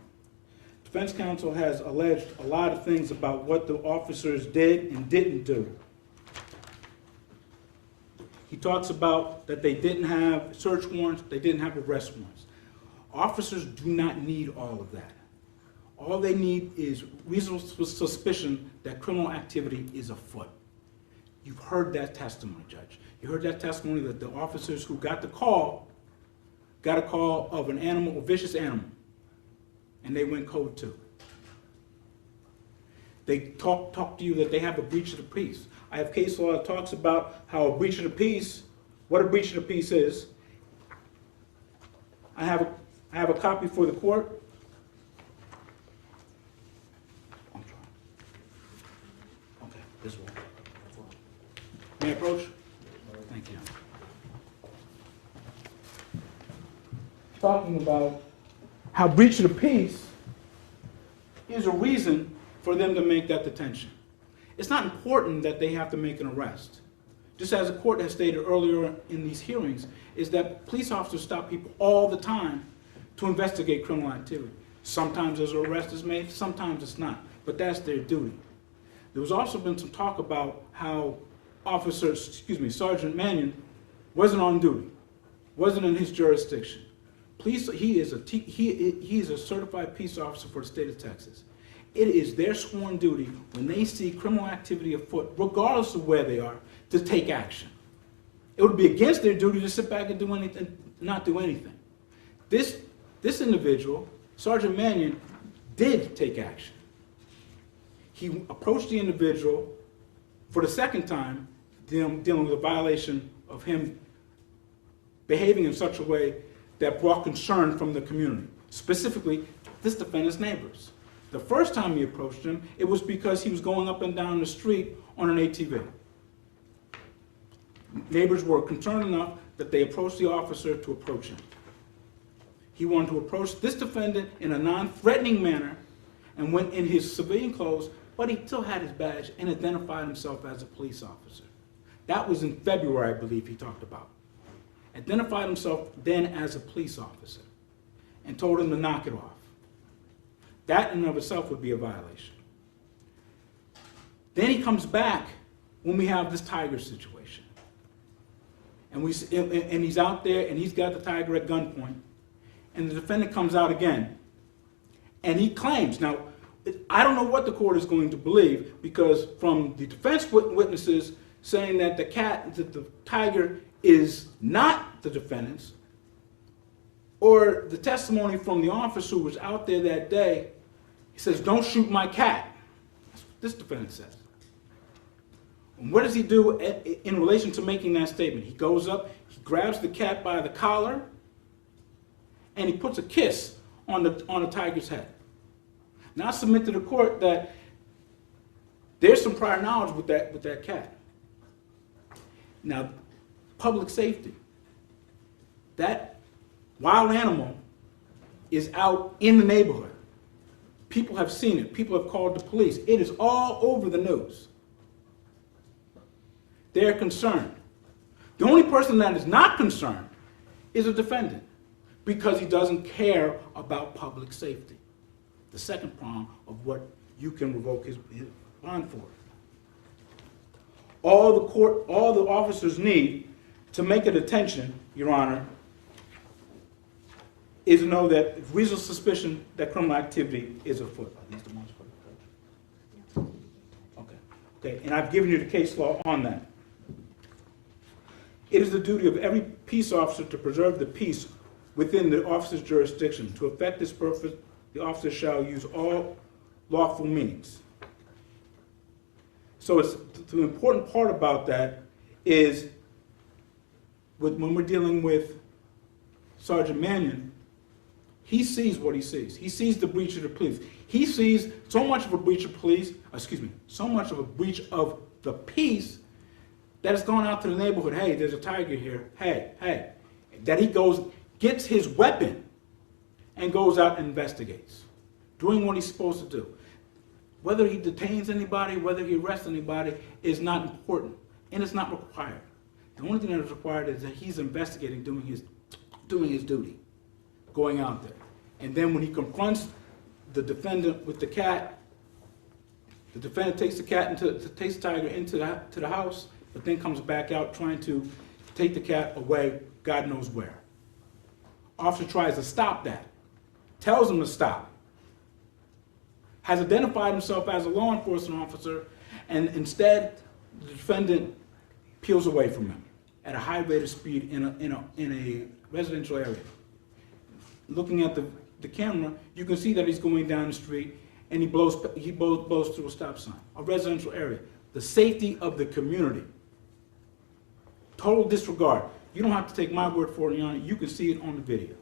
Defense counsel has alleged a lot of things about what the officers did and didn't do. He talks about that they didn't have search warrants, they didn't have arrest warrants. Officers do not need all of that. All they need is reasonable suspicion that criminal activity is afoot. You've heard that testimony, Judge. You heard that testimony that the officers who got a call of an animal, a vicious animal, and they went code 2. They talk to you that they have a breach of the peace. I have case law that talks about how a breach of the peace, what a breach of the peace is. I have a copy for the court. I'm trying. Okay, this one. May I approach? Thank you. Talking about how breach of the peace is a reason for them to make that detention. It's not important that they have to make an arrest. Just as the court has stated earlier in these hearings, is that police officers stop people all the time to investigate criminal activity. Sometimes there's an arrest is made, sometimes it's not, but that's their duty. There was also been some talk about how Sergeant Mannion wasn't on duty, wasn't in his jurisdiction. He is a certified peace officer for the state of Texas. It is their sworn duty when they see criminal activity afoot, regardless of where they are, to take action. It would be against their duty to sit back and do anything, not do anything. This individual, Sergeant Mannion, did take action. He approached the individual for the second time, dealing with a violation of him behaving in such a way that brought concern from the community, specifically this defendant's neighbors. The first time he approached him, it was because he was going up and down the street on an ATV. Neighbors were concerned enough that they approached the officer to approach him. He wanted to approach this defendant in a non-threatening manner and went in his civilian clothes, but he still had his badge and identified himself as a police officer. That was in February, I believe he talked about. Identified himself then as a police officer and told him to knock it off. That in and of itself would be a violation. Then he comes back when we have this tiger situation. And he's out there and he's got the tiger at gunpoint. And the defendant comes out again. And he claims, now, I don't know what the court is going to believe, because from the defense witnesses saying that the tiger is not the defendant's, or the testimony from the officer who was out there that day, he says, "Don't shoot my cat." That's what this defendant says. And what does he do in relation to making that statement? He goes up, he grabs the cat by the collar, and he puts a kiss on the tiger's head. Now I submit to the court that there's some prior knowledge with that cat. Now, public safety. That wild animal is out in the neighborhood. People have seen it. People have called the police. It is all over the news. They're concerned. The only person that is not concerned is a defendant, because he doesn't care about public safety. The second prong of what you can revoke his bond for. All the officers need to make a detention, Your Honor, is to know that reasonable suspicion that criminal activity is afoot. Are these the ones for the judge? Okay, and I've given you the case law on that. It is the duty of every peace officer to preserve the peace within the officer's jurisdiction. To effect this purpose, the officer shall use all lawful means. So the important part about that is when we're dealing with Sergeant Mannion, he sees what he sees. He sees the breach of the police. He sees so much of a breach of so much of a breach of the peace that it's gone out to the neighborhood. Hey, there's a tiger here. Hey. That he gets his weapon and goes out and investigates, doing what he's supposed to do. Whether he detains anybody, whether he arrests anybody is not important, and it's not required. The only thing that is required is that he's investigating, doing his duty, going out there. And then when he confronts the defendant with the cat, the defendant takes the tiger into the house, but then comes back out trying to take the cat away, God knows where. Officer tries to stop that, tells him to stop, has identified himself as a law enforcement officer, and instead the defendant peels away from him at a high rate of speed in a residential area. Looking at the camera, you can see that he's going down the street and he blows through a stop sign, a residential area. The safety of the community. Total disregard. You don't have to take my word for it, Your Honor. You can see it on the video.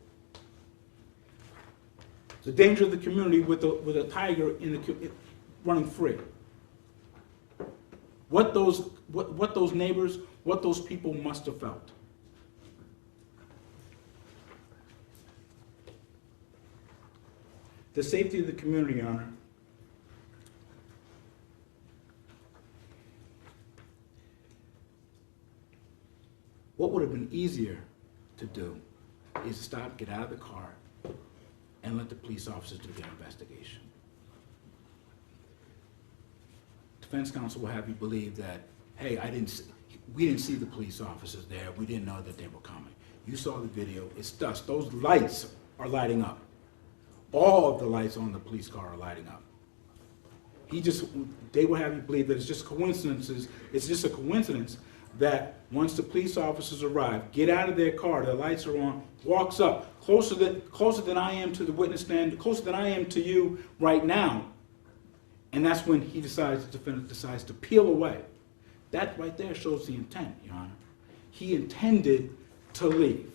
The danger of the community with a tiger running free. What those neighbors, what those people must have felt. The safety of the community, Your Honor. What would have been easier to do is stop, get out of the car, and let the police officers do their investigation. Defense counsel will have you believe that, hey, we didn't see the police officers there. We didn't know that they were coming. You saw the video. It's dusk. Those lights are lighting up. All of the lights on the police car are lighting up. They will have you believe that it's just coincidences. It's just a coincidence that once the police officers arrive, get out of their car, the lights are on, walks up, closer than I am to the witness stand, closer than I am to you right now, and that's when the defendant decides to peel away. That right there shows the intent, Your Honor. He intended to leave.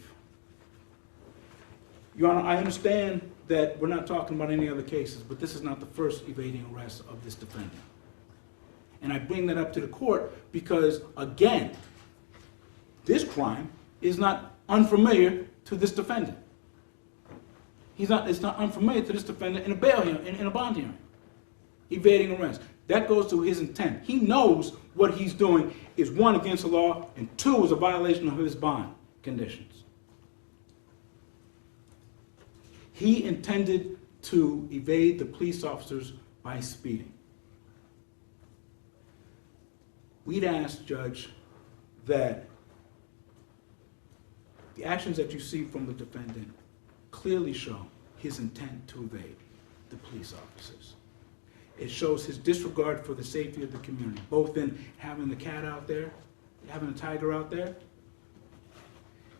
Your Honor, I understand that we're not talking about any other cases, but this is not the first evading arrest of this defendant. And I bring that up to the court because, again, this crime is not unfamiliar to this defendant. It's not unfamiliar to this defendant in a bail hearing, in a bond hearing. Evading arrest. That goes to his intent. He knows what he's doing is, one, against the law, and two, is a violation of his bond conditions. He intended to evade the police officers by speeding. We'd ask, Judge, that the actions that you see from the defendant clearly show his intent to evade the police officers. It shows his disregard for the safety of the community, both in having the cat out there, having the tiger out there,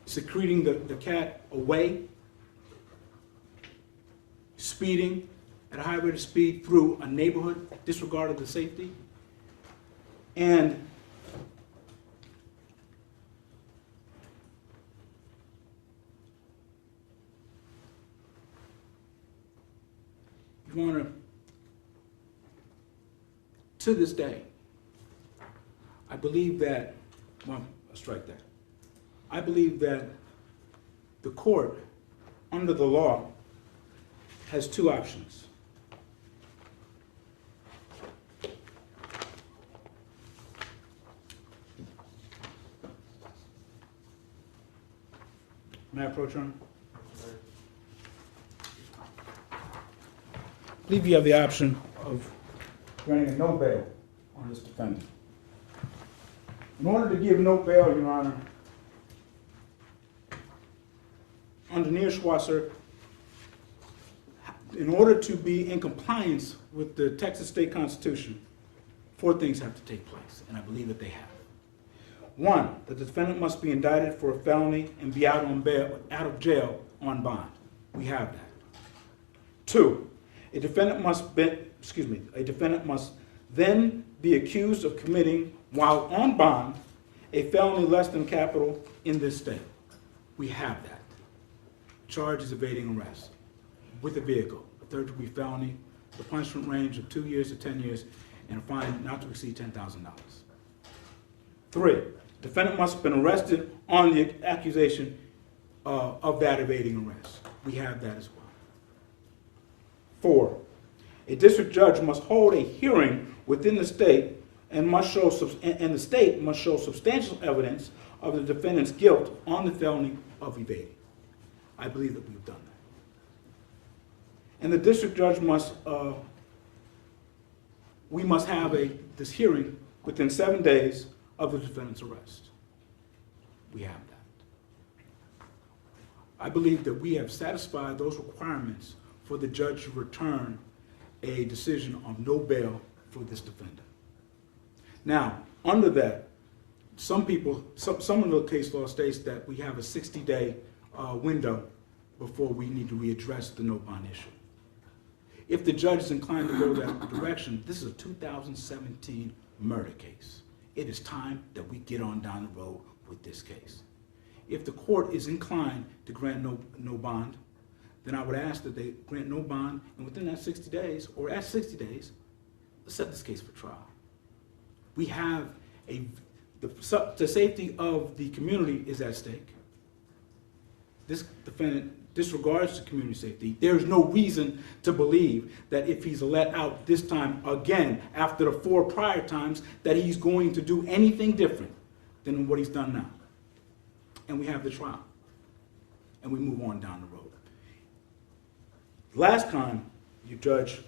secreting the cat away, speeding at a high rate of speed through a neighborhood, disregard of the safety, and Your Honor, to this day, I believe that, well, let's strike that. I believe that the court, under the law, has two options. May I approach, Your Honor? I believe you have the option of granting a no bail on this defendant. In order to give no bail, Your Honor, under Neerschwasser, in order to be in compliance with the Texas State Constitution, 4 things have to take place, and I believe that they have. 1, the defendant must be indicted for a felony and be out of jail on bond. We have that. 2, a defendant must then be accused of committing, while on bond, a felony less than capital in this state. We have that. Charge is evading arrest with a vehicle, a third-degree felony, the punishment range of 2 years to 10 years, and a fine not to exceed $10,000. 3, defendant must have been arrested on the accusation of that evading arrest. We have that as well. 4, a district judge must hold a hearing within the state and the state must show substantial evidence of the defendant's guilt on the felony of evading. I believe that we've done that. And the district judge we must have this hearing within 7 days of the defendant's arrest. We have that. I believe that we have satisfied those requirements for the judge to return a decision of no bail for this defendant. Now, under that, some of the case law states that we have a 60-day window before we need to readdress the no bond issue. If the judge is inclined to go that direction, this is a 2017 murder case. It is time that we get on down the road with this case. If the court is inclined to grant no bond, then I would ask that they grant no bond, and within that 60 days, or at 60 days, let's set this case for trial. We have the safety of the community is at stake. This defendant disregards the community safety. There is no reason to believe that if he's let out this time again, after the 4 prior times, that he's going to do anything different than what he's done now. And we have the trial. And we move on down the road. Last time, you judge,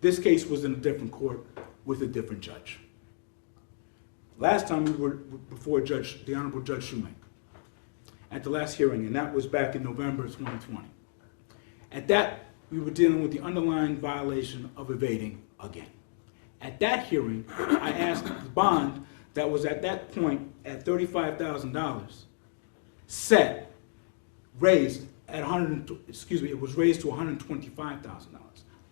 this case was in a different court with a different judge. Last time we were before the Honorable Judge Shoemaker at the last hearing, and that was back in November 2020. At that, we were dealing with the underlying violation of evading again. At that hearing, I asked the bond that was at that point at $35,000 raised it was raised to $125,000.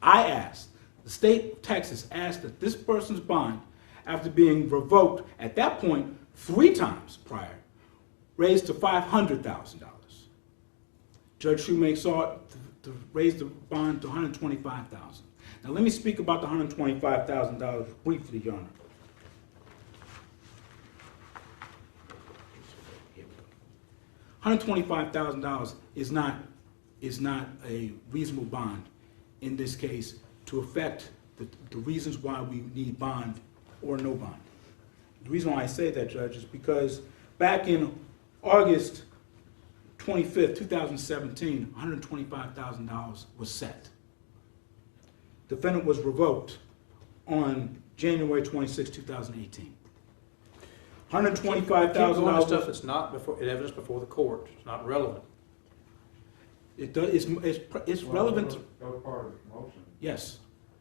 I asked, the state of Texas asked that this person's bond, after being revoked at that point 3 times prior, raised to $500,000. Judge Shoemaker sought to raise the bond to $125,000. Now let me speak about the $125,000 briefly, Your Honor. $125,000 is not a reasonable bond in this case to affect the reasons why we need bond or no bond. The reason why I say that, Judge, is because back in August 25th, 2017, $125,000 was set. Defendant was revoked on January 26, 2018. $125,000 stuff that's not evidence before the court. It's not relevant. It's relevant. That was part of the motion. Yes.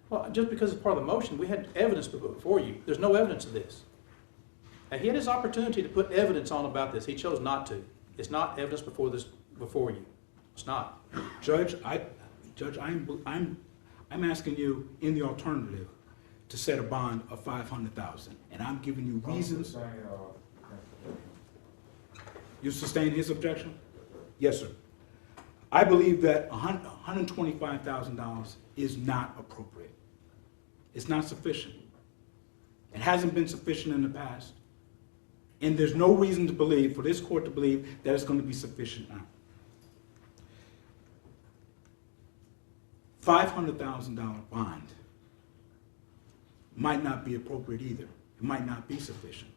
Well, just because it's part of the motion, we had evidence before you. There's no evidence of this. Now, he had his opportunity to put evidence on about this. He chose not to. It's not evidence before you. It's not. Judge, I'm asking you in the alternative to set a bond of $500,000, and I'm giving you reasons. You sustain his objection? Yes, sir. I believe that $125,000 is not appropriate. It's not sufficient. It hasn't been sufficient in the past. And there's no reason to believe, for this court to believe, that it's going to be sufficient now. $500,000 bond might not be appropriate either. It might not be sufficient.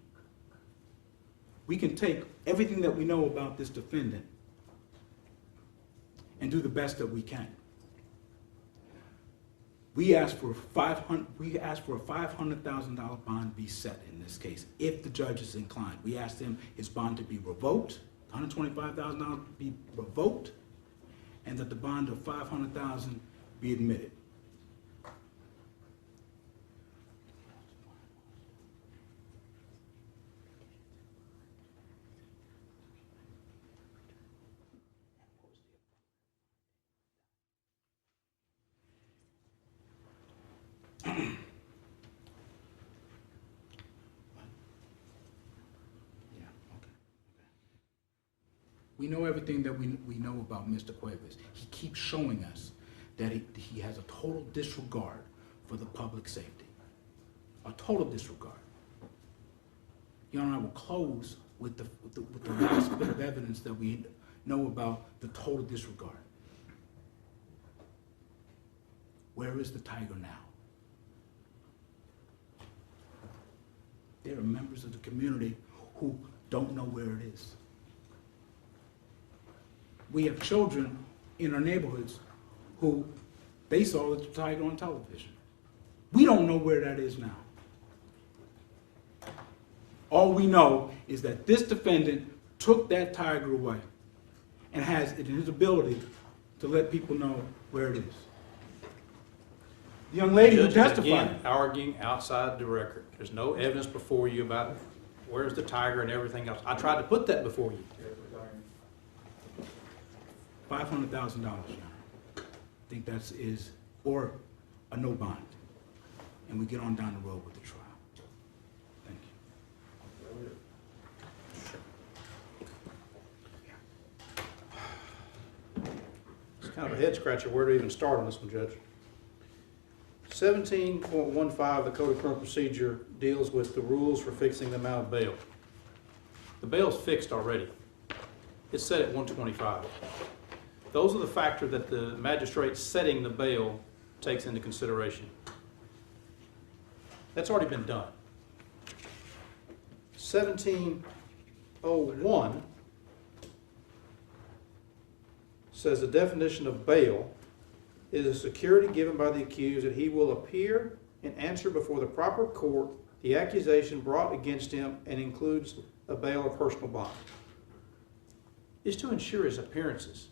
We can take everything that we know about this defendant and do the best that we can. We asked for a $500,000 bond be set in this case, if the judge is inclined. We asked him his bond to be revoked, $125,000 be revoked, and that the bond of $500,000 be admitted. We know everything that we know about Mr. Cuevas. He keeps showing us that he has a total disregard for the public safety. A total disregard. Your Honor, I will close with the last bit of evidence that we know about the total disregard. Where is the tiger now? There are members of the community who don't know where it is. We have children in our neighborhoods who they saw the tiger on television. We don't know where that is now. All we know is that this defendant took that tiger away and has it in his ability to let people know where it is. The young lady who Judge is testified. again arguing outside the record. There's no evidence before you about where's the tiger and everything else. I tried to put that before you. $500,000, Your Honor. I think that is, or a no bond. And we get on down the road with the trial. Thank you. It's kind of a head scratcher where to even start on this one, Judge. 17.15 the Code of Criminal Procedure deals with the rules for fixing the amount of bail. The bail's fixed already. It's set at 125. Those are the factors that the magistrate setting the bail takes into consideration. That's already been done. 1701 says the definition of bail is a security given by the accused that he will appear and answer before the proper court the accusation brought against him and includes a bail or personal bond. It's to ensure his appearances.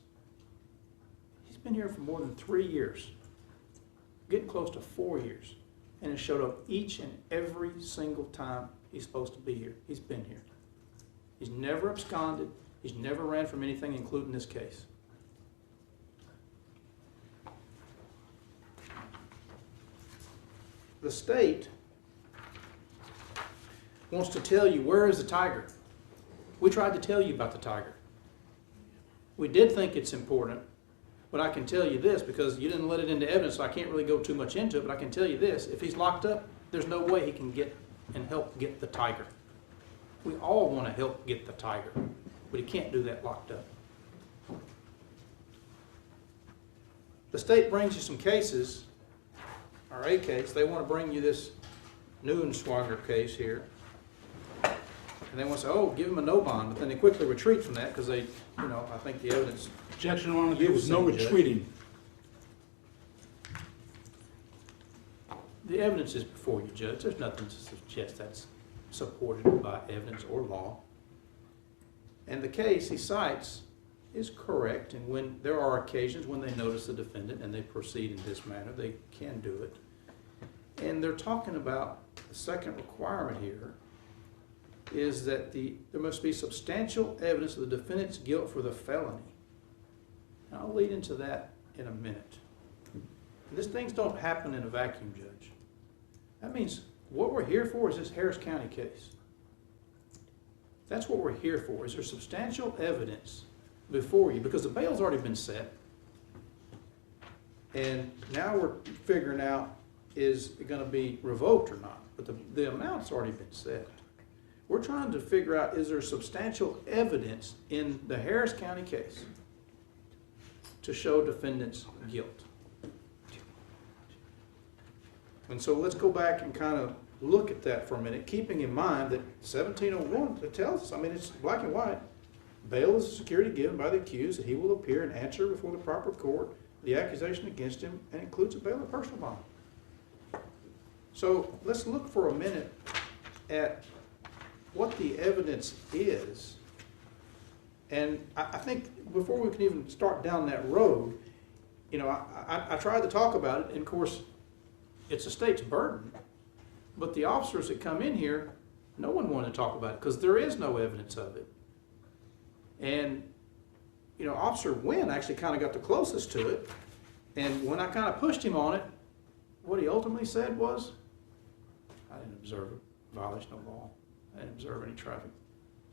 He's been here for more than 3 years, getting close to 4 years, and has showed up each and every single time he's supposed to be here. He's been here. He's never absconded. He's never ran from anything, including this case. The state wants to tell you, where is the tiger? We tried to tell you about the tiger. We did think it's important, but I can tell you this, because you didn't let it into evidence, so I can't really go too much into it, but I can tell you this. If he's locked up, there's no way he can get and help get the tiger. We all want to help get the tiger, but he can't do that locked up. The state brings you some cases, or a case. They want to bring you this Neuenswanger case here. And they want to say, oh, give him a no bond, but then they quickly retreat from that because they, I think the evidence. Objection, Your Honor, there was no retreating. The evidence is before you, Judge. There's nothing to suggest that's supported by evidence or law. And the case he cites is correct, and when there are occasions when they notice the defendant and they proceed in this manner, they can do it. And they're talking about the second requirement here is that there must be substantial evidence of the defendant's guilt for the felony. And I'll lead into that in a minute. And these things don't happen in a vacuum, Judge. That means what we're here for is this Harris County case. That's what we're here for. Is there substantial evidence before you? Because the bail's already been set. And now we're figuring out, is it going to be revoked or not? But the amount's already been set. We're trying to figure out, is there substantial evidence in the Harris County case to show defendant's guilt? And so let's go back and kind of look at that for a minute, keeping in mind that 1701 it tells us, it's black and white. Bail is a security given by the accused that he will appear and answer before the proper court the accusation against him and includes a bail or personal bond. So let's look for a minute at what the evidence is. And I think before we can even start down that road, you know, I tried to talk about it, and of course, it's the state's burden, but the officers that come in here, no one wanted to talk about it because there is no evidence of it. And, you know, Officer Wynn actually kind of got the closest to it, and when I kind of pushed him on it, what he ultimately said was, I didn't observe a violation of law. I didn't observe any traffic.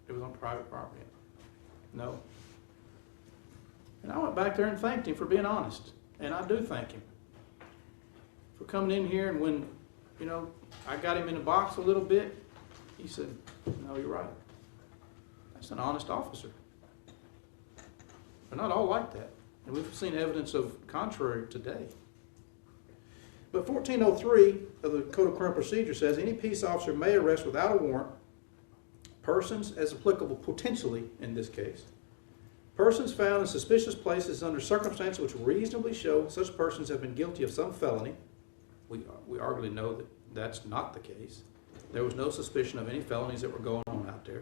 It was on private property. No. And I went back there and thanked him for being honest. And I do thank him for coming in here, and when, you know, I got him in the box a little bit, he said, no, you're right. That's an honest officer. They're not all like that. And we've seen evidence of contrary today. But 1403 of the Code of Criminal Procedure says any peace officer may arrest without a warrant persons, as applicable potentially in this case, persons found in suspicious places under circumstances which reasonably show such persons have been guilty of some felony. We arguably know that that's not the case. There was no suspicion of any felonies that were going on out there.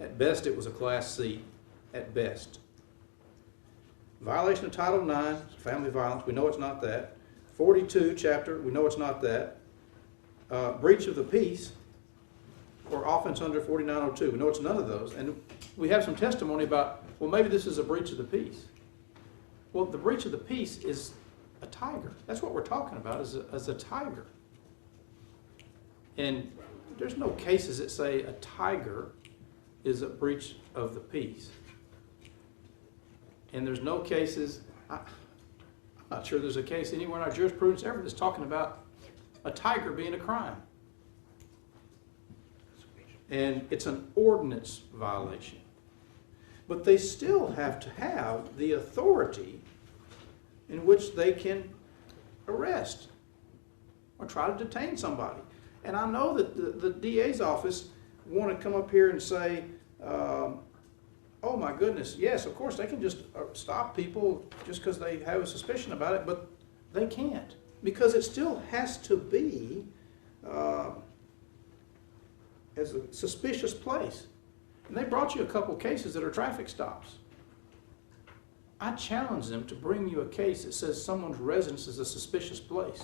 At best, it was a Class C, at best. Violation of Title IX, family violence, we know it's not that. 42 chapter, we know it's not that. Breach of the peace, or offense under 4902, we know it's none of those. And we have some testimony about, well, maybe this is a breach of the peace. Well, the breach of the peace is a tiger. That's what we're talking about, is a tiger. And there's no cases that say a tiger is a breach of the peace. And there's no cases, I'm not sure there's a case anywhere in our jurisprudence ever that's talking about a tiger being a crime. And it's an ordinance violation. But they still have to have the authority in which they can arrest or try to detain somebody. And I know that the DA's office want to come up here and say, oh my goodness, yes, of course they can just stop people just because they have a suspicion about it, but they can't, because it still has to be as a suspicious place. And they brought you a couple cases that are traffic stops. I challenge them to bring you a case that says someone's residence is a suspicious place.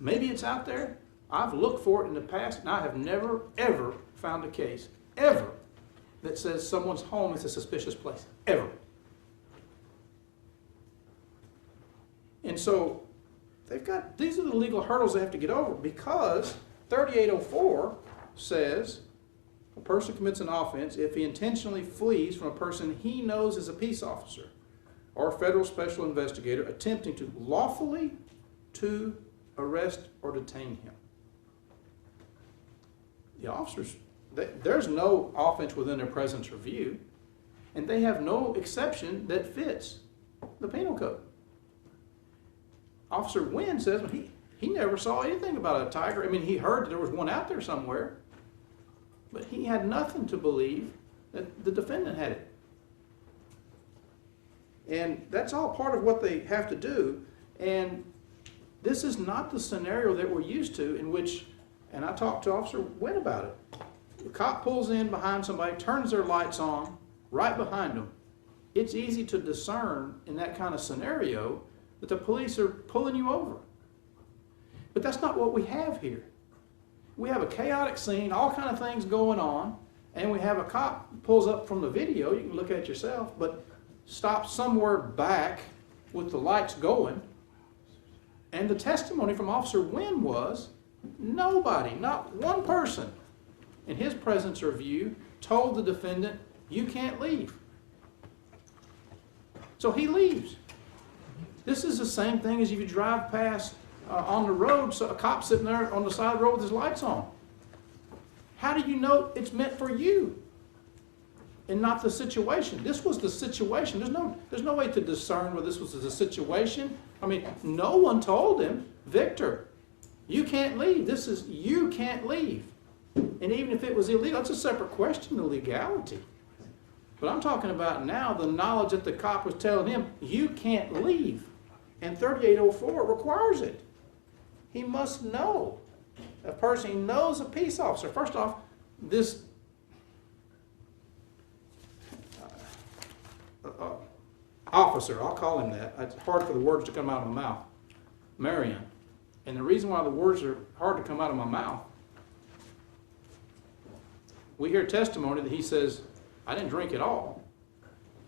Maybe it's out there. I've looked for it in the past, and I have never, ever found a case, ever, that says someone's home is a suspicious place, ever. And so these are the legal hurdles they have to get over, because 3804 says a person commits an offense if he intentionally flees from a person he knows is a peace officer or a federal special investigator attempting to lawfully to arrest or detain him. The officers, there's no offense within their presence or view, and they have no exception that fits the penal code. Officer Wynn says he never saw anything about a tiger. I mean, he heard there was one out there somewhere, but he had nothing to believe that the defendant had it. And that's all part of what they have to do. And this is not the scenario that we're used to, in which, and I talked to Officer Wynn about it. The cop pulls in behind somebody, turns their lights on, right behind them. It's easy to discern in that kind of scenario that the police are pulling you over. But that's not what we have here. We have a chaotic scene, all kind of things going on, and we have a cop pulls up from the video, you can look at it yourself, but stops somewhere back with the lights going. And the testimony from Officer Wynn was nobody, not one person in his presence or view told the defendant, you can't leave. So he leaves. This is the same thing as if you drive past on the road, so a cop sitting there on the side of the road with his lights on. How do you know it's meant for you and not the situation? This was the situation. There's no way to discern whether this was the situation. I mean, no one told him, Victor, you can't leave. This is, you can't leave. And even if it was illegal, that's a separate question, the legality. But I'm talking about now the knowledge that the cop was telling him, you can't leave. And 3804 requires it. He must know. A person he knows a peace officer. First off, officer, I'll call him that, it's hard for the words to come out of my mouth, Marion. And the reason why the words are hard to come out of my mouth, we hear testimony that he says, I didn't drink at all.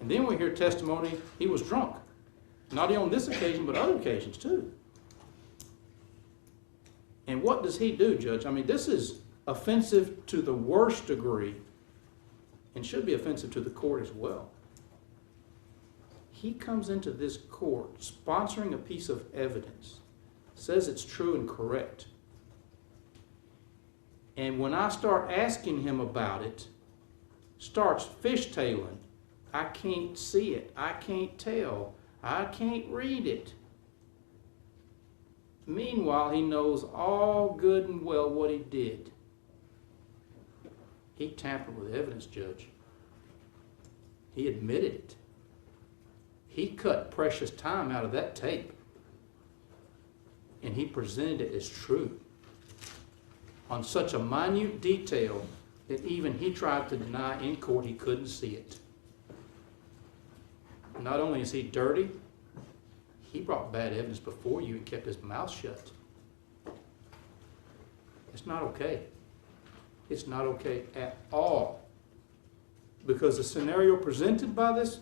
And then we hear testimony he was drunk. Not only on this occasion, but other occasions too. And what does he do, Judge? I mean, this is offensive to the worst degree and should be offensive to the court as well. He comes into this court sponsoring a piece of evidence, says it's true and correct. And when I start asking him about it, starts fishtailing. I can't see it. I can't tell. I can't read it. Meanwhile, he knows all good and well what he did. He tampered with evidence, Judge. He admitted it. He cut precious time out of that tape. And he presented it as true on such a minute detail that even he tried to deny in court he couldn't see it. Not only is he dirty, he brought bad evidence before you and kept his mouth shut. It's not okay. It's not okay at all. Because the scenario presented by this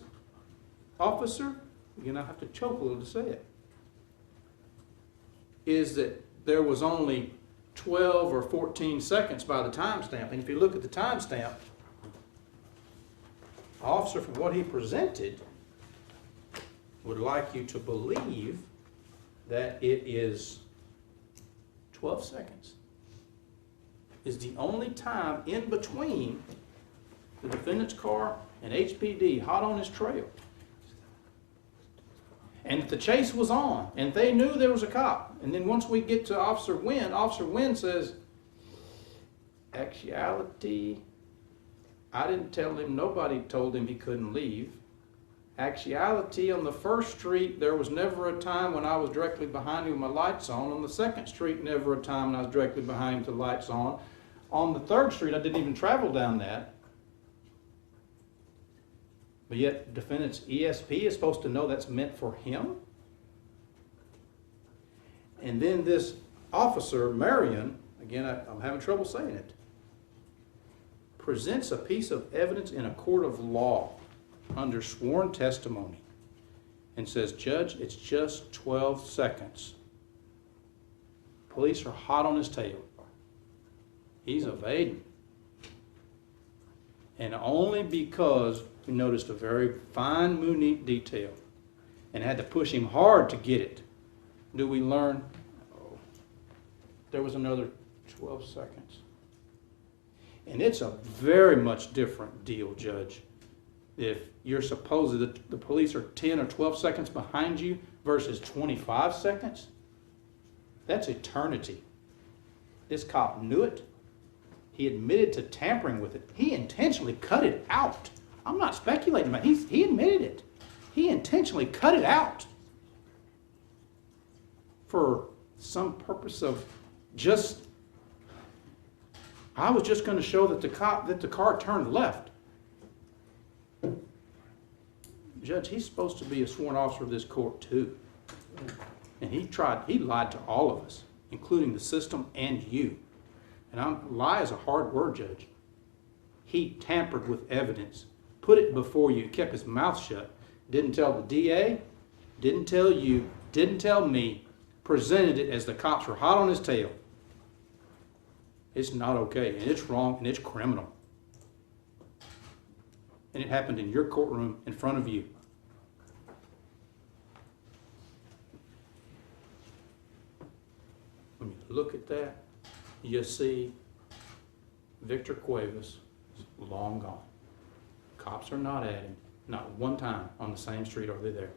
officer, you're going to have to choke a little to say it, is that there was only 12 or 14 seconds by the timestamp. And if you look at the timestamp, the officer, from what he presented, would like you to believe that it is 12 seconds. Is the only time in between the defendant's car and HPD hot on his trail. And the chase was on, and they knew there was a cop. And then once we get to Officer Wynn says, actuality, I didn't tell him, nobody told him he couldn't leave. Actuality, on the first street, there was never a time when I was directly behind him with my lights on. On the second street, never a time when I was directly behind him with the lights on. On the third street, I didn't even travel down that. But yet, defendant's ESP is supposed to know that's meant for him? And then this officer, Marion, again, I'm having trouble saying it, presents a piece of evidence in a court of law under sworn testimony and says, Judge, it's just 12 seconds. Police are hot on his tail. He's evading. And only because we noticed a very fine, minute detail and had to push him hard to get it, do we learn, oh, there was another 12 seconds. And it's a very much different deal, Judge. If you're supposed that the police are 10 or 12 seconds behind you versus 25 seconds, that's eternity. This cop knew it. He admitted to tampering with it. He intentionally cut it out. I'm not speculating about it. He admitted it. He intentionally cut it out for some purpose of just, I was just going to show that the car turned left. Judge, he's supposed to be a sworn officer of this court too. And he lied to all of us, including the system and you. And lie is a hard word, Judge. He tampered with evidence, put it before you, kept his mouth shut, didn't tell the DA, didn't tell you, didn't tell me, presented it as the cops were hot on his tail. It's not okay, and it's wrong, and it's criminal. And it happened in your courtroom in front of you. When you look at that, you see Victor Cuevas is long gone. Cops are not at him, not one time on the same street are they there.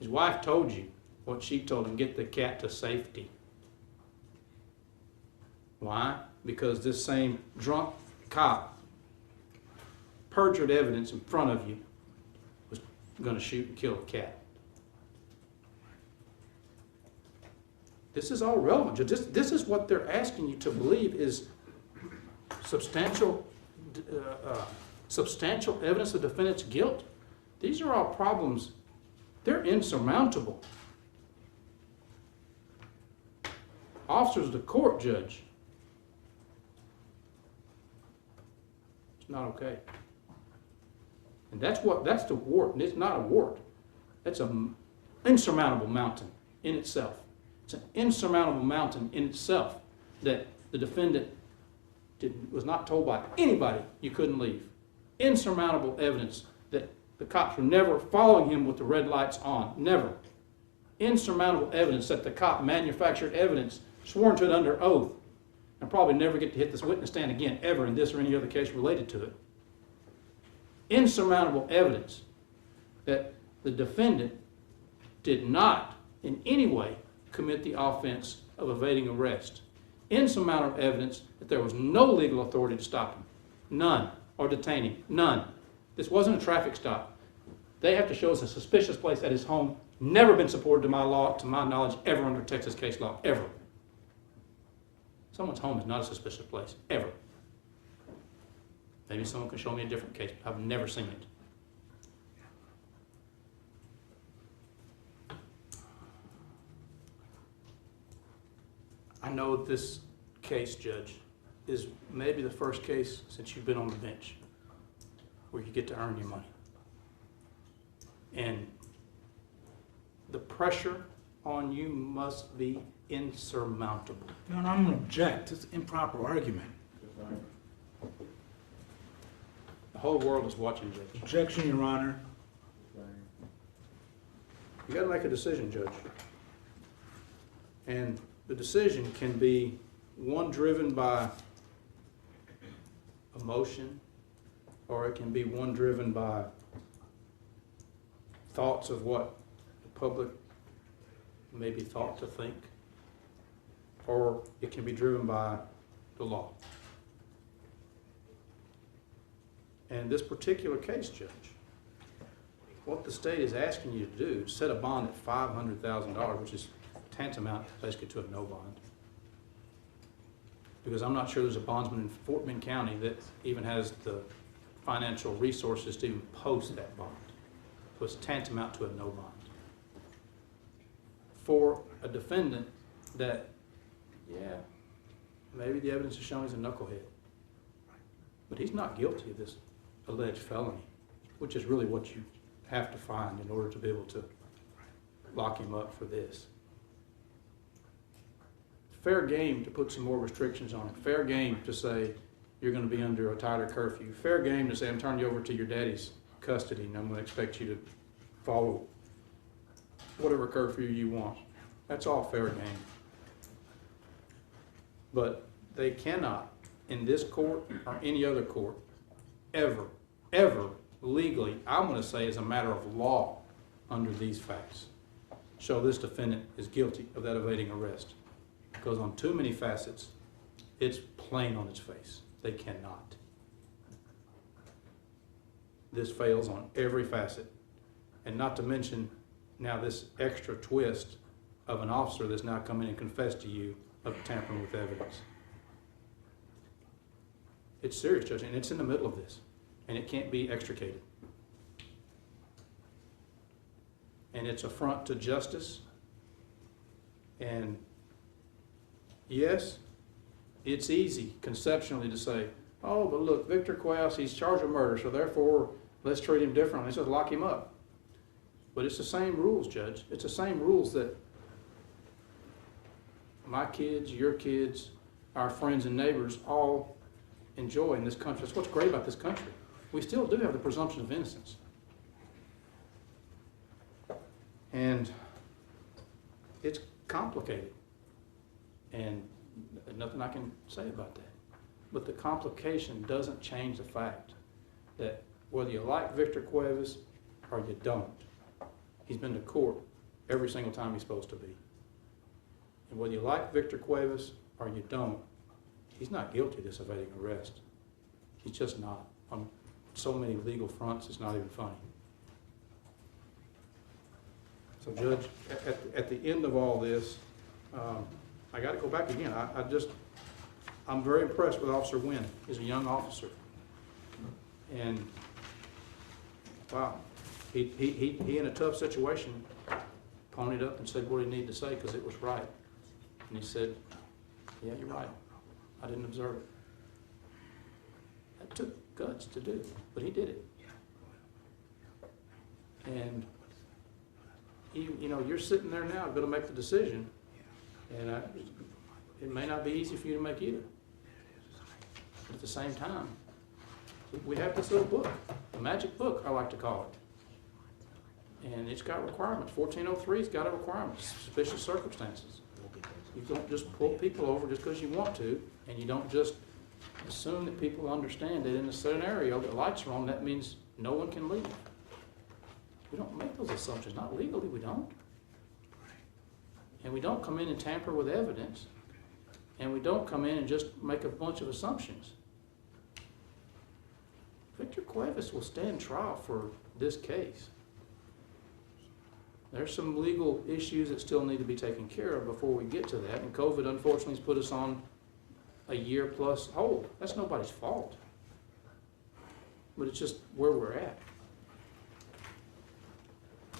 His wife told you what she told him, get the cat to safety. Why? Because this same drunk cop perjured evidence in front of you was going to shoot and kill a cat. This is all relevant. This is what they're asking you to believe is substantial evidence of defendant's guilt. These are all problems. They're insurmountable. Officers of the court, Judge. It's not okay. And that's the wart. And it's not a wart. That's an insurmountable mountain in itself. It's an insurmountable mountain in itself that the defendant was not told by anybody you couldn't leave. Insurmountable evidence that the cops were never following him with the red lights on. Never. Insurmountable evidence that the cop manufactured evidence, sworn to it under oath, and probably never get to hit this witness stand again, ever, in this or any other case related to it. Insurmountable evidence that the defendant did not in any way commit the offense of evading arrest. Insurmountable evidence that there was no legal authority to stop him. None. Or detain him. None. This wasn't a traffic stop. They have to show us a suspicious place at his home. Never been supported to my knowledge, ever under Texas case law. Ever. Someone's home is not a suspicious place. Ever. Maybe someone can show me a different case, but I've never seen it. I know this case, Judge, is maybe the first case since you've been on the bench where you get to earn your money. And the pressure on you must be insurmountable. Your Honor, I'm going to object. It's an improper argument. The whole world is watching, Judge. Objection, Your Honor. You got to make a decision, Judge. And the decision can be one driven by emotion, or it can be one driven by thoughts of what the public may be thought to think, or it can be driven by the law. And this particular case, Judge, what the state is asking you to do is set a bond at $500,000, which is tantamount basically to a no bond. Because I'm not sure there's a bondsman in Fort Bend County that even has the financial resources to even post that bond. So it's tantamount to a no bond. For a defendant that, yeah, maybe the evidence is showing he's a knucklehead, but he's not guilty of this alleged felony, which is really what you have to find in order to be able to lock him up for this. Fair game to put some more restrictions on it. Fair game to say you're going to be under a tighter curfew. Fair game to say I'm turning you over to your daddy's custody and I'm going to expect you to follow whatever curfew you want. That's all fair game. But they cannot, in this court or any other court, ever legally, I'm going to say as a matter of law under these facts, show this defendant is guilty of that evading arrest. Because on too many facets, it's plain on its face. They cannot. This fails on every facet. And not to mention now this extra twist of an officer that's now come in and confessed to you of tampering with evidence. It's serious, Judge, and it's in the middle of this. And it can't be extricated. And it's affront to justice. And yes, it's easy conceptually to say, oh, but look, Victor Cuevas, he's charged with murder, so therefore let's treat him differently. Let's just lock him up. But it's the same rules, Judge. It's the same rules that my kids, your kids, our friends and neighbors all enjoy in this country. That's what's great about this country. We still do have the presumption of innocence. And it's complicated. And nothing I can say about that. But the complication doesn't change the fact that whether you like Victor Cuevas or you don't, he's been to court every single time he's supposed to be. And whether you like Victor Cuevas or you don't, he's not guilty of this evading arrest. He's just not. On so many legal fronts, it's not even funny. So, Judge, at the end of all this, I got to go back again. I'm very impressed with Officer Wynn. He's a young officer. And, wow, He in a tough situation, ponied up and said what he needed to say because it was right. And he said, yeah, you're right. I didn't observe it. That took guts to do, but he did it. And you know, you're sitting there now going to make the decision, and it may not be easy for you to make either. But at the same time, we have this little book, a magic book, I like to call it. And it's got requirements. 1403's got a requirement, suspicious circumstances. You don't just pull people over just because you want to, and you don't just assume that people understand that in a scenario that lights are on, that means no one can leave. We don't make those assumptions, not legally, we don't. And we don't come in and tamper with evidence, and we don't come in and just make a bunch of assumptions. Victor Cuevas will stand trial for this case. There's some legal issues that still need to be taken care of before we get to that, and COVID unfortunately has put us on a year plus hold. That's nobody's fault. But it's just where we're at.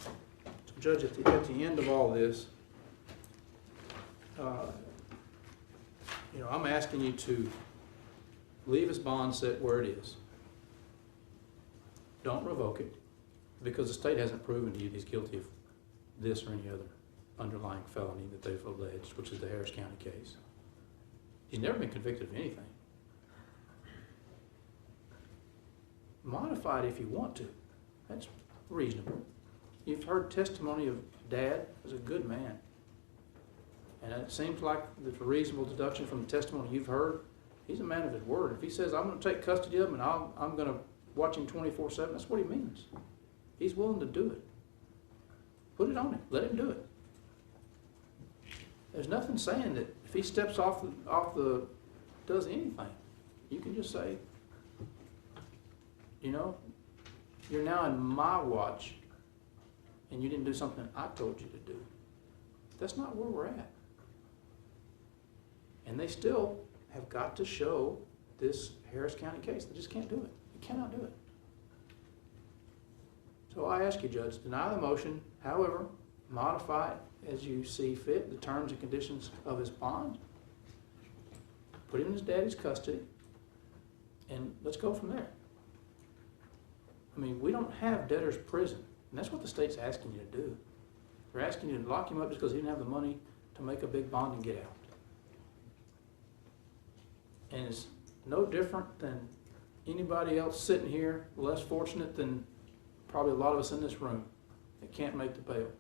So Judge, at the end of all this, you know, I'm asking you to leave his bond set where it is. Don't revoke it, because the state hasn't proven to you that he's guilty of this or any other underlying felony that they've alleged, which is the Harris County case. He's never been convicted of anything. Modify it if you want to. That's reasonable. You've heard testimony of Dad as a good man. And it seems like there's a reasonable deduction from the testimony you've heard. He's a man of his word. If he says, I'm going to take custody of him and I'm going to watch him 24/7, that's what he means. He's willing to do it. Put it on him. Let him do it. There's nothing saying that if he steps does anything, you can just say, you know, you're now in my watch and you didn't do something I told you to do. That's not where we're at. And they still have got to show this Harris County case. They just can't do it. They cannot do it. So I ask you, Judge, deny the motion, however, modify it as you see fit, the terms and conditions of his bond, put him in his daddy's custody, and let's go from there. I mean, we don't have debtor's prison, and that's what the state's asking you to do. They're asking you to lock him up just because he didn't have the money to make a big bond and get out. And it's no different than anybody else sitting here, less fortunate than probably a lot of us in this room that can't make the bail.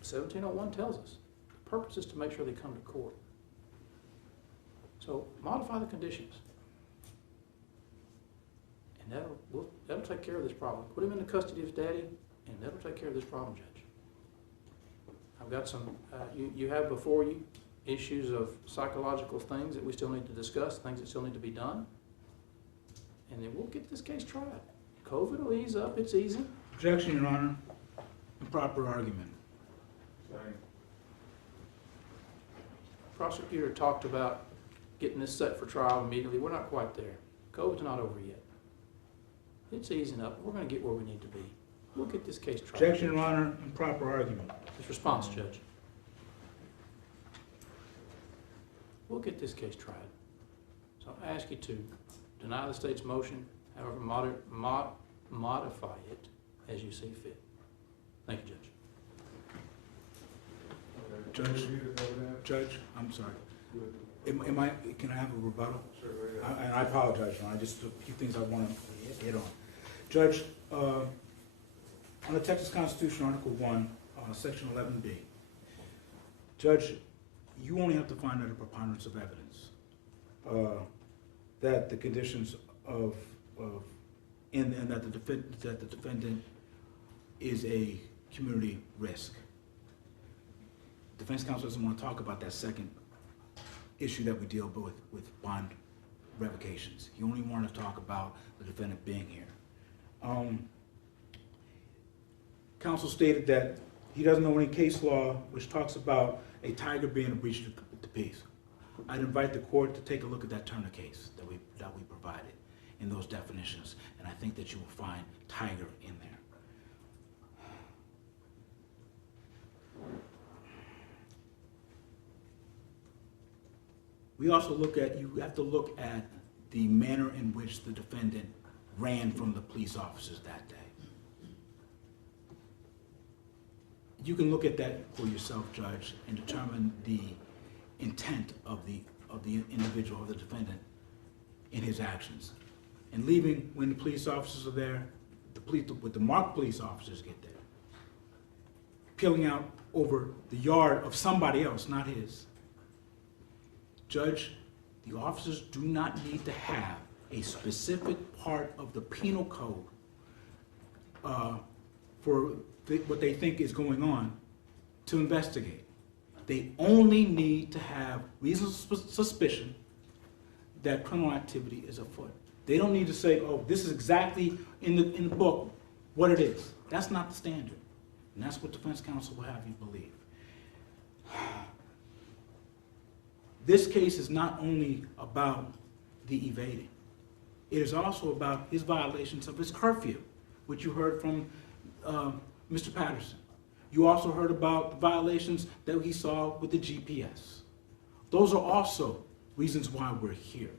1701 tells us the purpose is to make sure they come to court. So modify the conditions. And that'll take care of this problem. Put him in the custody of his daddy, and that'll take care of this problem, Judge. I've got some, you have before you issues of psychological things that we still need to discuss, things that still need to be done, and then we'll get this case tried. COVID will ease up, it's easy. Objection, Your Honor. Improper argument. Second. Prosecutor talked about getting this set for trial immediately. We're not quite there. COVID's not over yet. It's easing up. We're going to get where we need to be. We'll get this case tried. Objection, Your Honor. Improper argument. His response, Judge. We'll get this case tried. So I ask you to deny the state's motion, however, modify it as you see fit. Thank you, Judge. Judge, I'm sorry. Good. Can I have a rebuttal? Sure, go ahead. And I apologize, Your Honor. Just a few things I want to hit on. Judge, on the Texas Constitution, Article 1, Section 11B, Judge, you only have to find out a preponderance of evidence that the conditions and that the defendant is a community risk. Defense counsel doesn't want to talk about that second issue that we deal with bond revocations. He only wanted to talk about the defendant being here. Counsel stated that he doesn't know any case law which talks about a tiger being a breach of the peace. I'd invite the court to take a look at that Turner case that we provided in those definitions and I think that you will find Tiger in there. We also you have to look at the manner in which the defendant ran from the police officers that day. You can look at that for yourself, Judge, and determine the intent of the individual, of the defendant, in his actions. And leaving when the police officers are there, with the marked police officers get there, peeling out over the yard of somebody else, not his. Judge, the officers do not need to have a specific part of the penal code for what they think is going on to investigate. They only need to have reasonable suspicion that criminal activity is afoot. They don't need to say, oh, this is exactly in the book what it is. That's not the standard. And that's what defense counsel will have you believe. This case is not only about the evading. It is also about his violations of his curfew, which you heard from Mr. Patterson. You also heard about the violations that he saw with the GPS. Those are also reasons why we're here.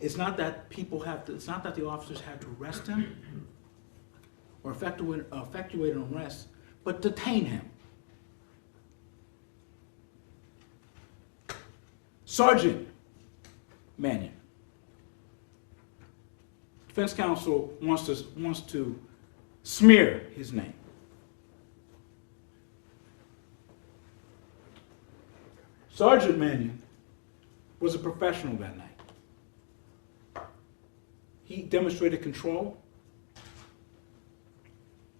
It's not that it's not that the officers had to arrest him or effectuate an arrest, but detain him. Sergeant Mannion. Defense counsel wants to smear his name. Sergeant Mannion was a professional that night. He demonstrated control.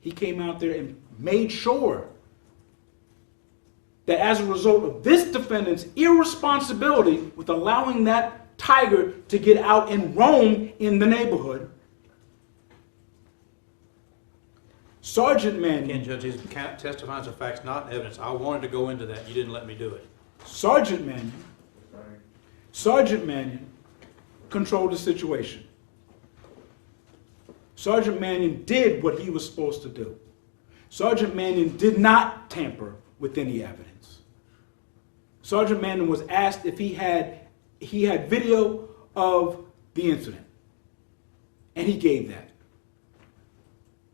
He came out there and made sure that as a result of this defendant's irresponsibility with allowing that tiger to get out and roam in the neighborhood, Sergeant Mannion... Again, Judge, he's testifying to facts, not evidence. I wanted to go into that. You didn't let me do it. Sergeant Mannion controlled the situation. Sergeant Mannion did what he was supposed to do. Sergeant Mannion did not tamper with any evidence. Sergeant Mannion was asked if he had video of the incident, and he gave that.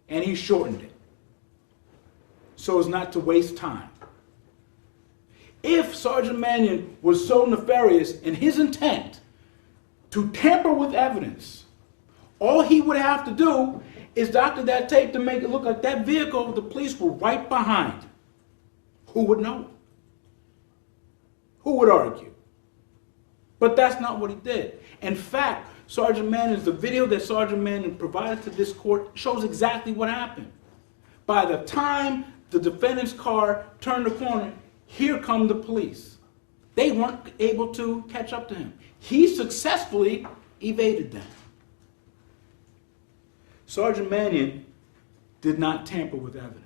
And he shortened it so as not to waste time. If Sergeant Mannion was so nefarious in his intent to tamper with evidence, all he would have to do is doctor that tape to make it look like that vehicle the police were right behind. Who would know? Who would argue? But that's not what he did. In fact, the video that Sergeant Mannion provided to this court shows exactly what happened. By the time the defendant's car turned the corner, here come the police. They weren't able to catch up to him. He successfully evaded them. Sergeant Mannion did not tamper with evidence.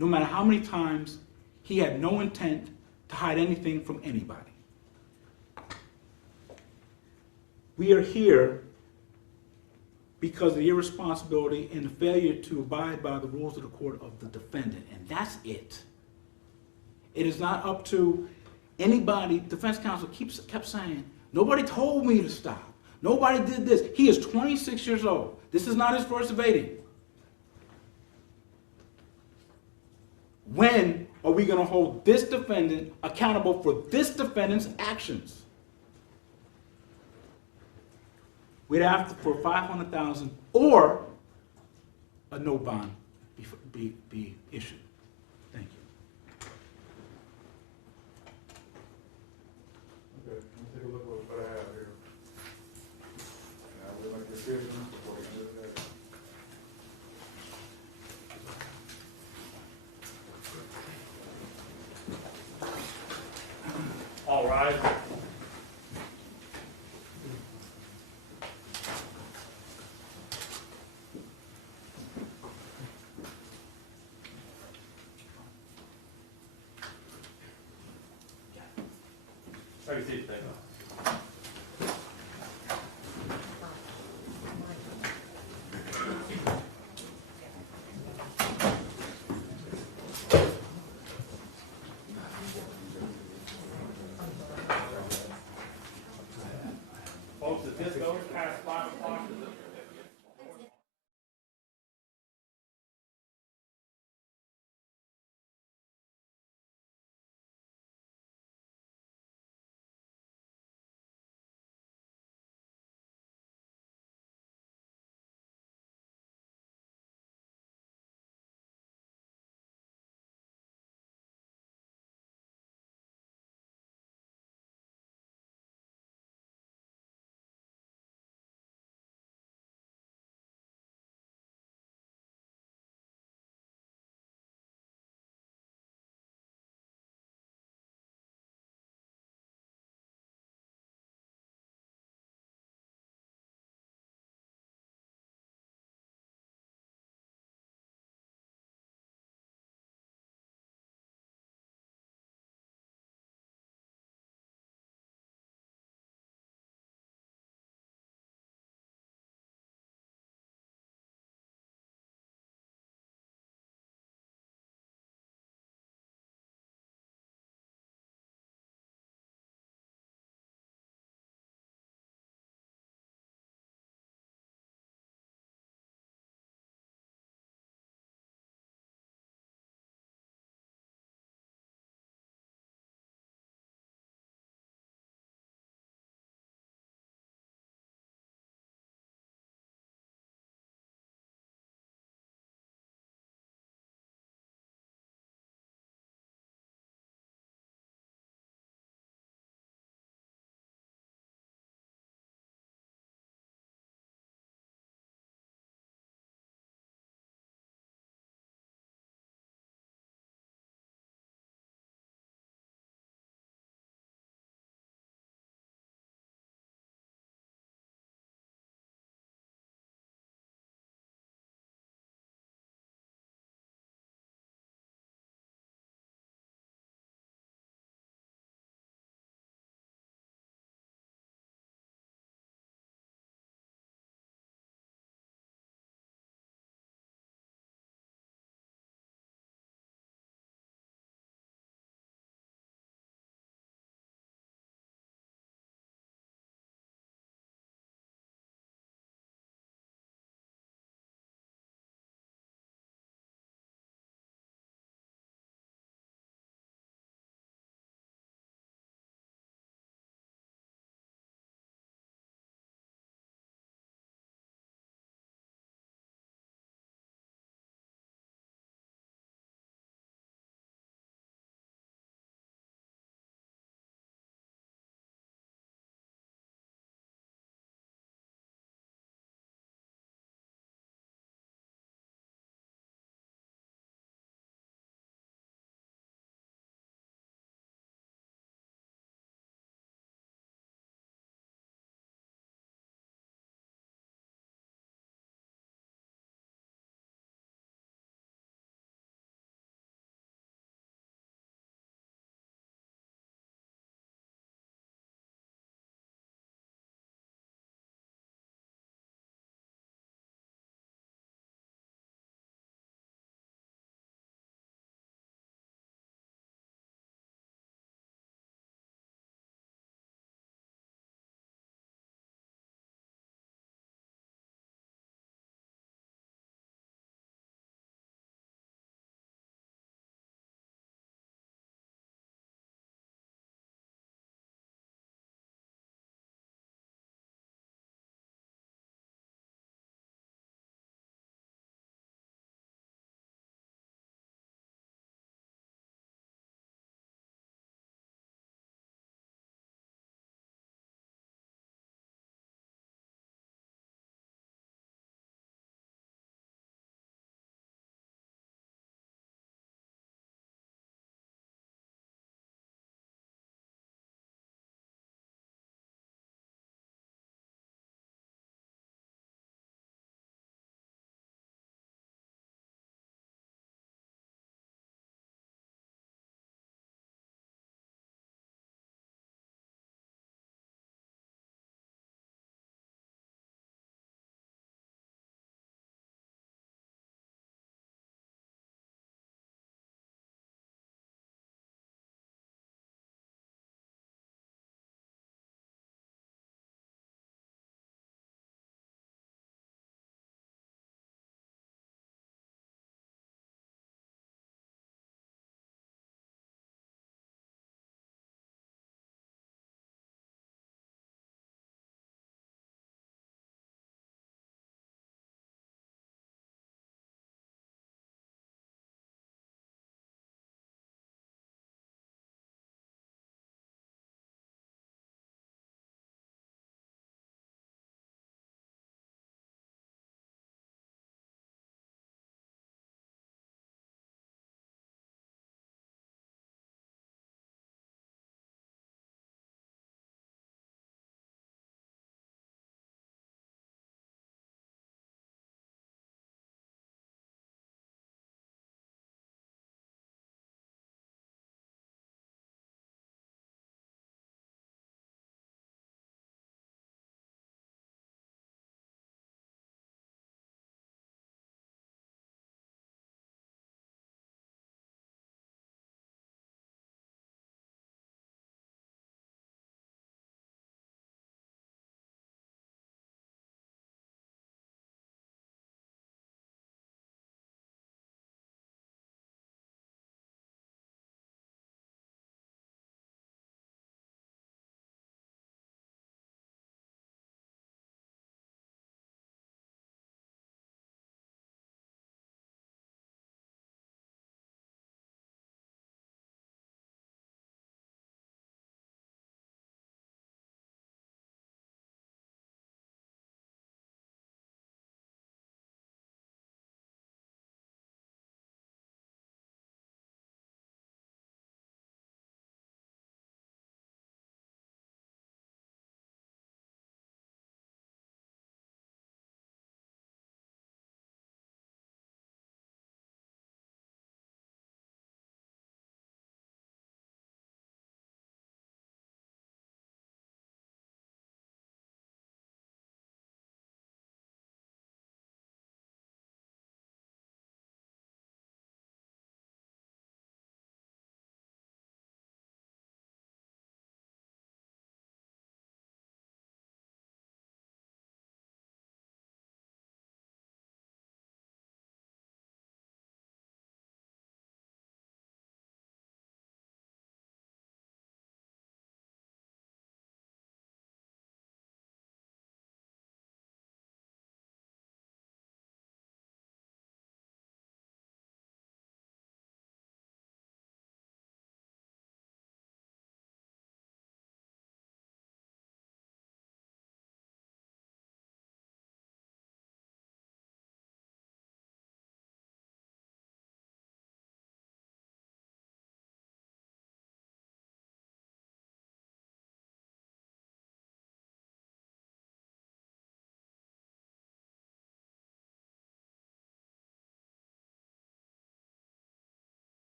No matter how many times, he had no intent to hide anything from anybody. We are here because of the irresponsibility and the failure to abide by the rules of the court of the defendant, and that's it. It is not up to anybody. Defense counsel kept saying, nobody told me to stop. Nobody did this. He is 26 years old. This is not his first evading. When are we going to hold this defendant accountable for this defendant's actions? We'd have for $500,000 or a no bond be issued. Thank you. Okay, let me take a look at what I have here. And I will make a decision before we do that. All right. Have a seat, thank you.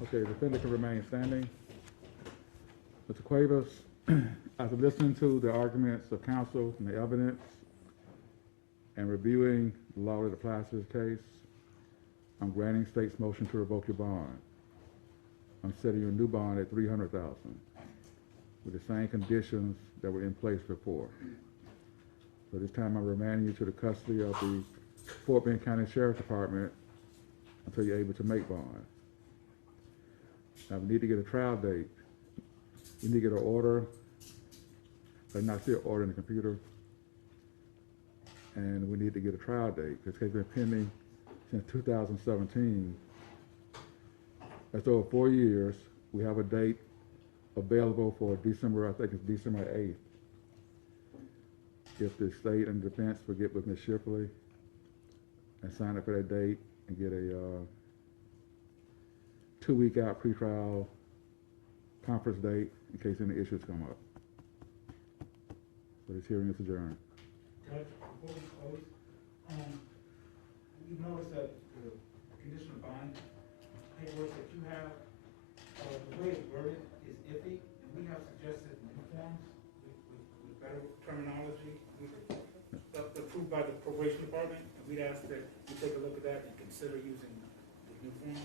Okay, defendant can remain standing. Mr. Cuevas, after listening to the arguments of counsel and the evidence and reviewing the law that applies to this case, I'm granting state's motion to revoke your bond. I'm setting your new bond at $300,000 with the same conditions that were in place before. So this time I'm remanding you to the custody of the Fort Bend County Sheriff's Department until you're able to make bond. Now we need to get a trial date. We need to get an order. I not see an order in the computer. And we need to get a trial date. This case has been pending since 2017. That's over 4 years. We have a date available for December, I think it's December 8th. If the state and defense will get with Ms. Shipley and sign up for that date and get a 2-week out pretrial conference date in case any issues come up. So this hearing is adjourned. Judge, before we close, you notice that the condition of bond paperwork that you have, the way it's worded is iffy, and we have suggested new forms with better terminology, approved by the probation department, and we'd ask that you take a look at that and consider using the new forms.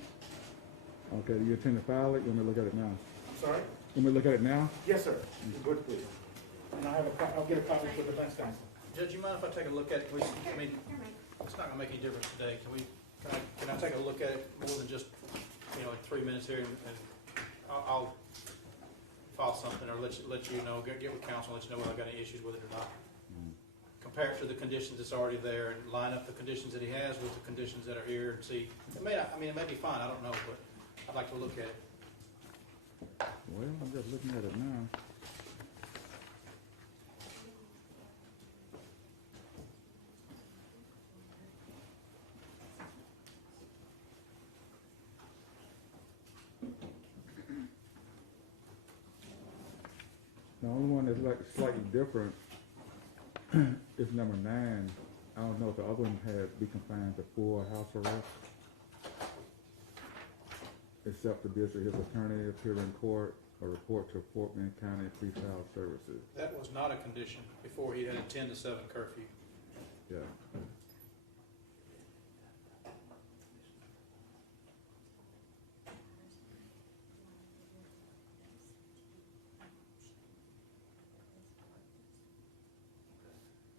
Okay, do you intend to file it? You want me to look at it now? I'm sorry? You want me to look at it now? Yes, sir. Good, please. And I'll get a copy for the defense counsel. Judge, you mind if I take a look at it? I mean, it's not gonna make any difference today. Can I take a look at it more than just, like 3 minutes here, and I'll file something or let you know, get with counsel, let you know whether I've got any issues with it or not. Compare it to the conditions that's already there and line up the conditions that he has with the conditions that are here and see. It may not, it may be fine, I don't know, but I'd like to look at it. Well, I'm just looking at it now. The only one that's like slightly different is number 9. I don't know if the other one had be confined to full house arrest, except to visit his attorney, appear in court, or report to Fort Bend County Pretrial Services. That was not a condition before he had a 10 to 7 curfew. Yeah.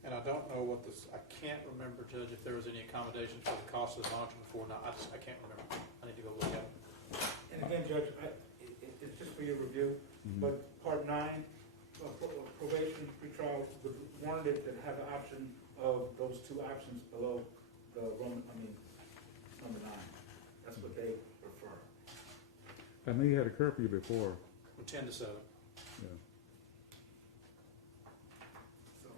And I don't know what this, I can't remember, Judge, if there was any accommodations for the cost of the monitor before. No, I can't remember. I need to go look at it. And again, Judge, it's just for your review, but Part 9, probation, pretrial, wanted to have an option of those 2 options below the number 9. That's what they prefer. I knew you had a curfew before. 10 to 7. Yeah. So,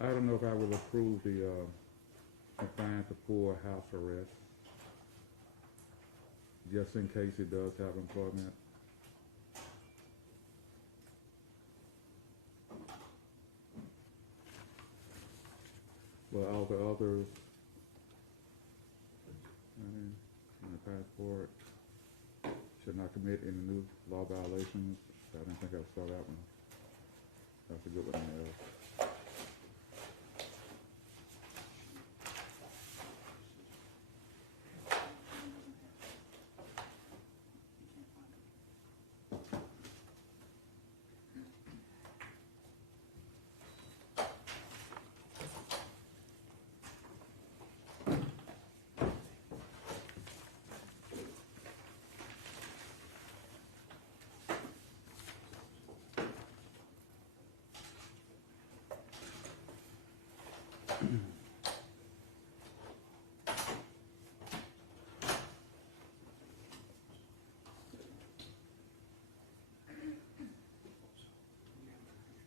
I don't know if I would approve the confined to full house arrest, just in case he does have employment. Well, all the others, in the passport, should not commit any new law violations. I don't think I saw that one. That's a good one there.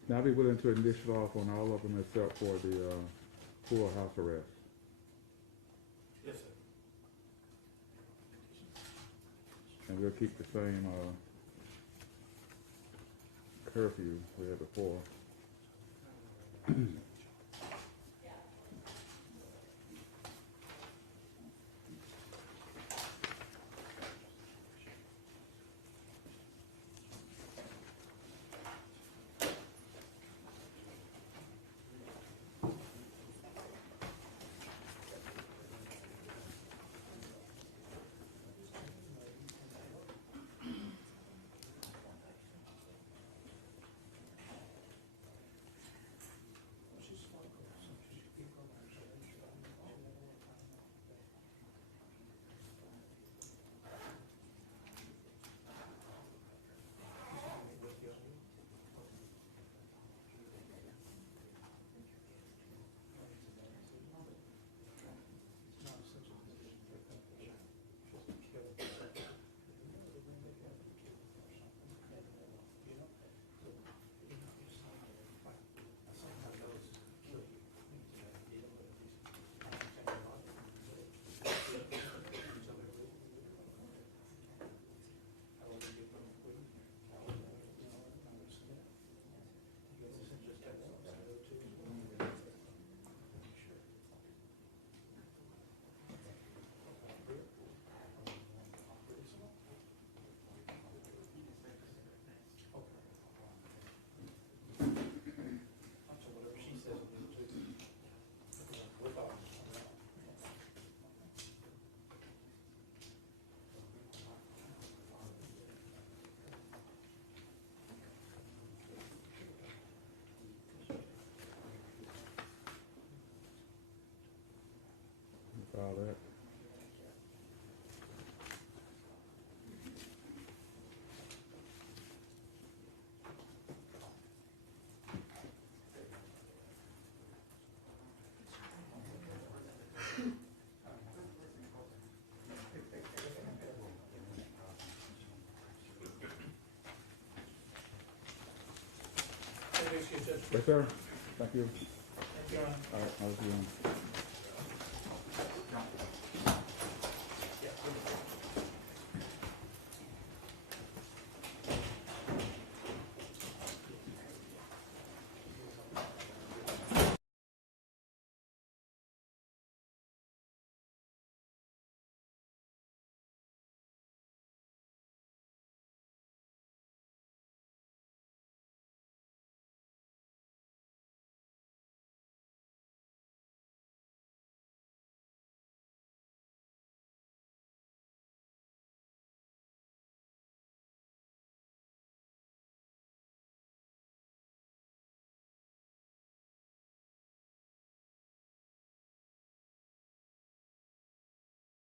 Now, I'll be willing to initial off on all of them except for the full house arrest. yes, sir. And we'll keep the same curfew we had before. Judge. Yes, sir. Thank you. Thank you, Your Honor. All right, I'll see you.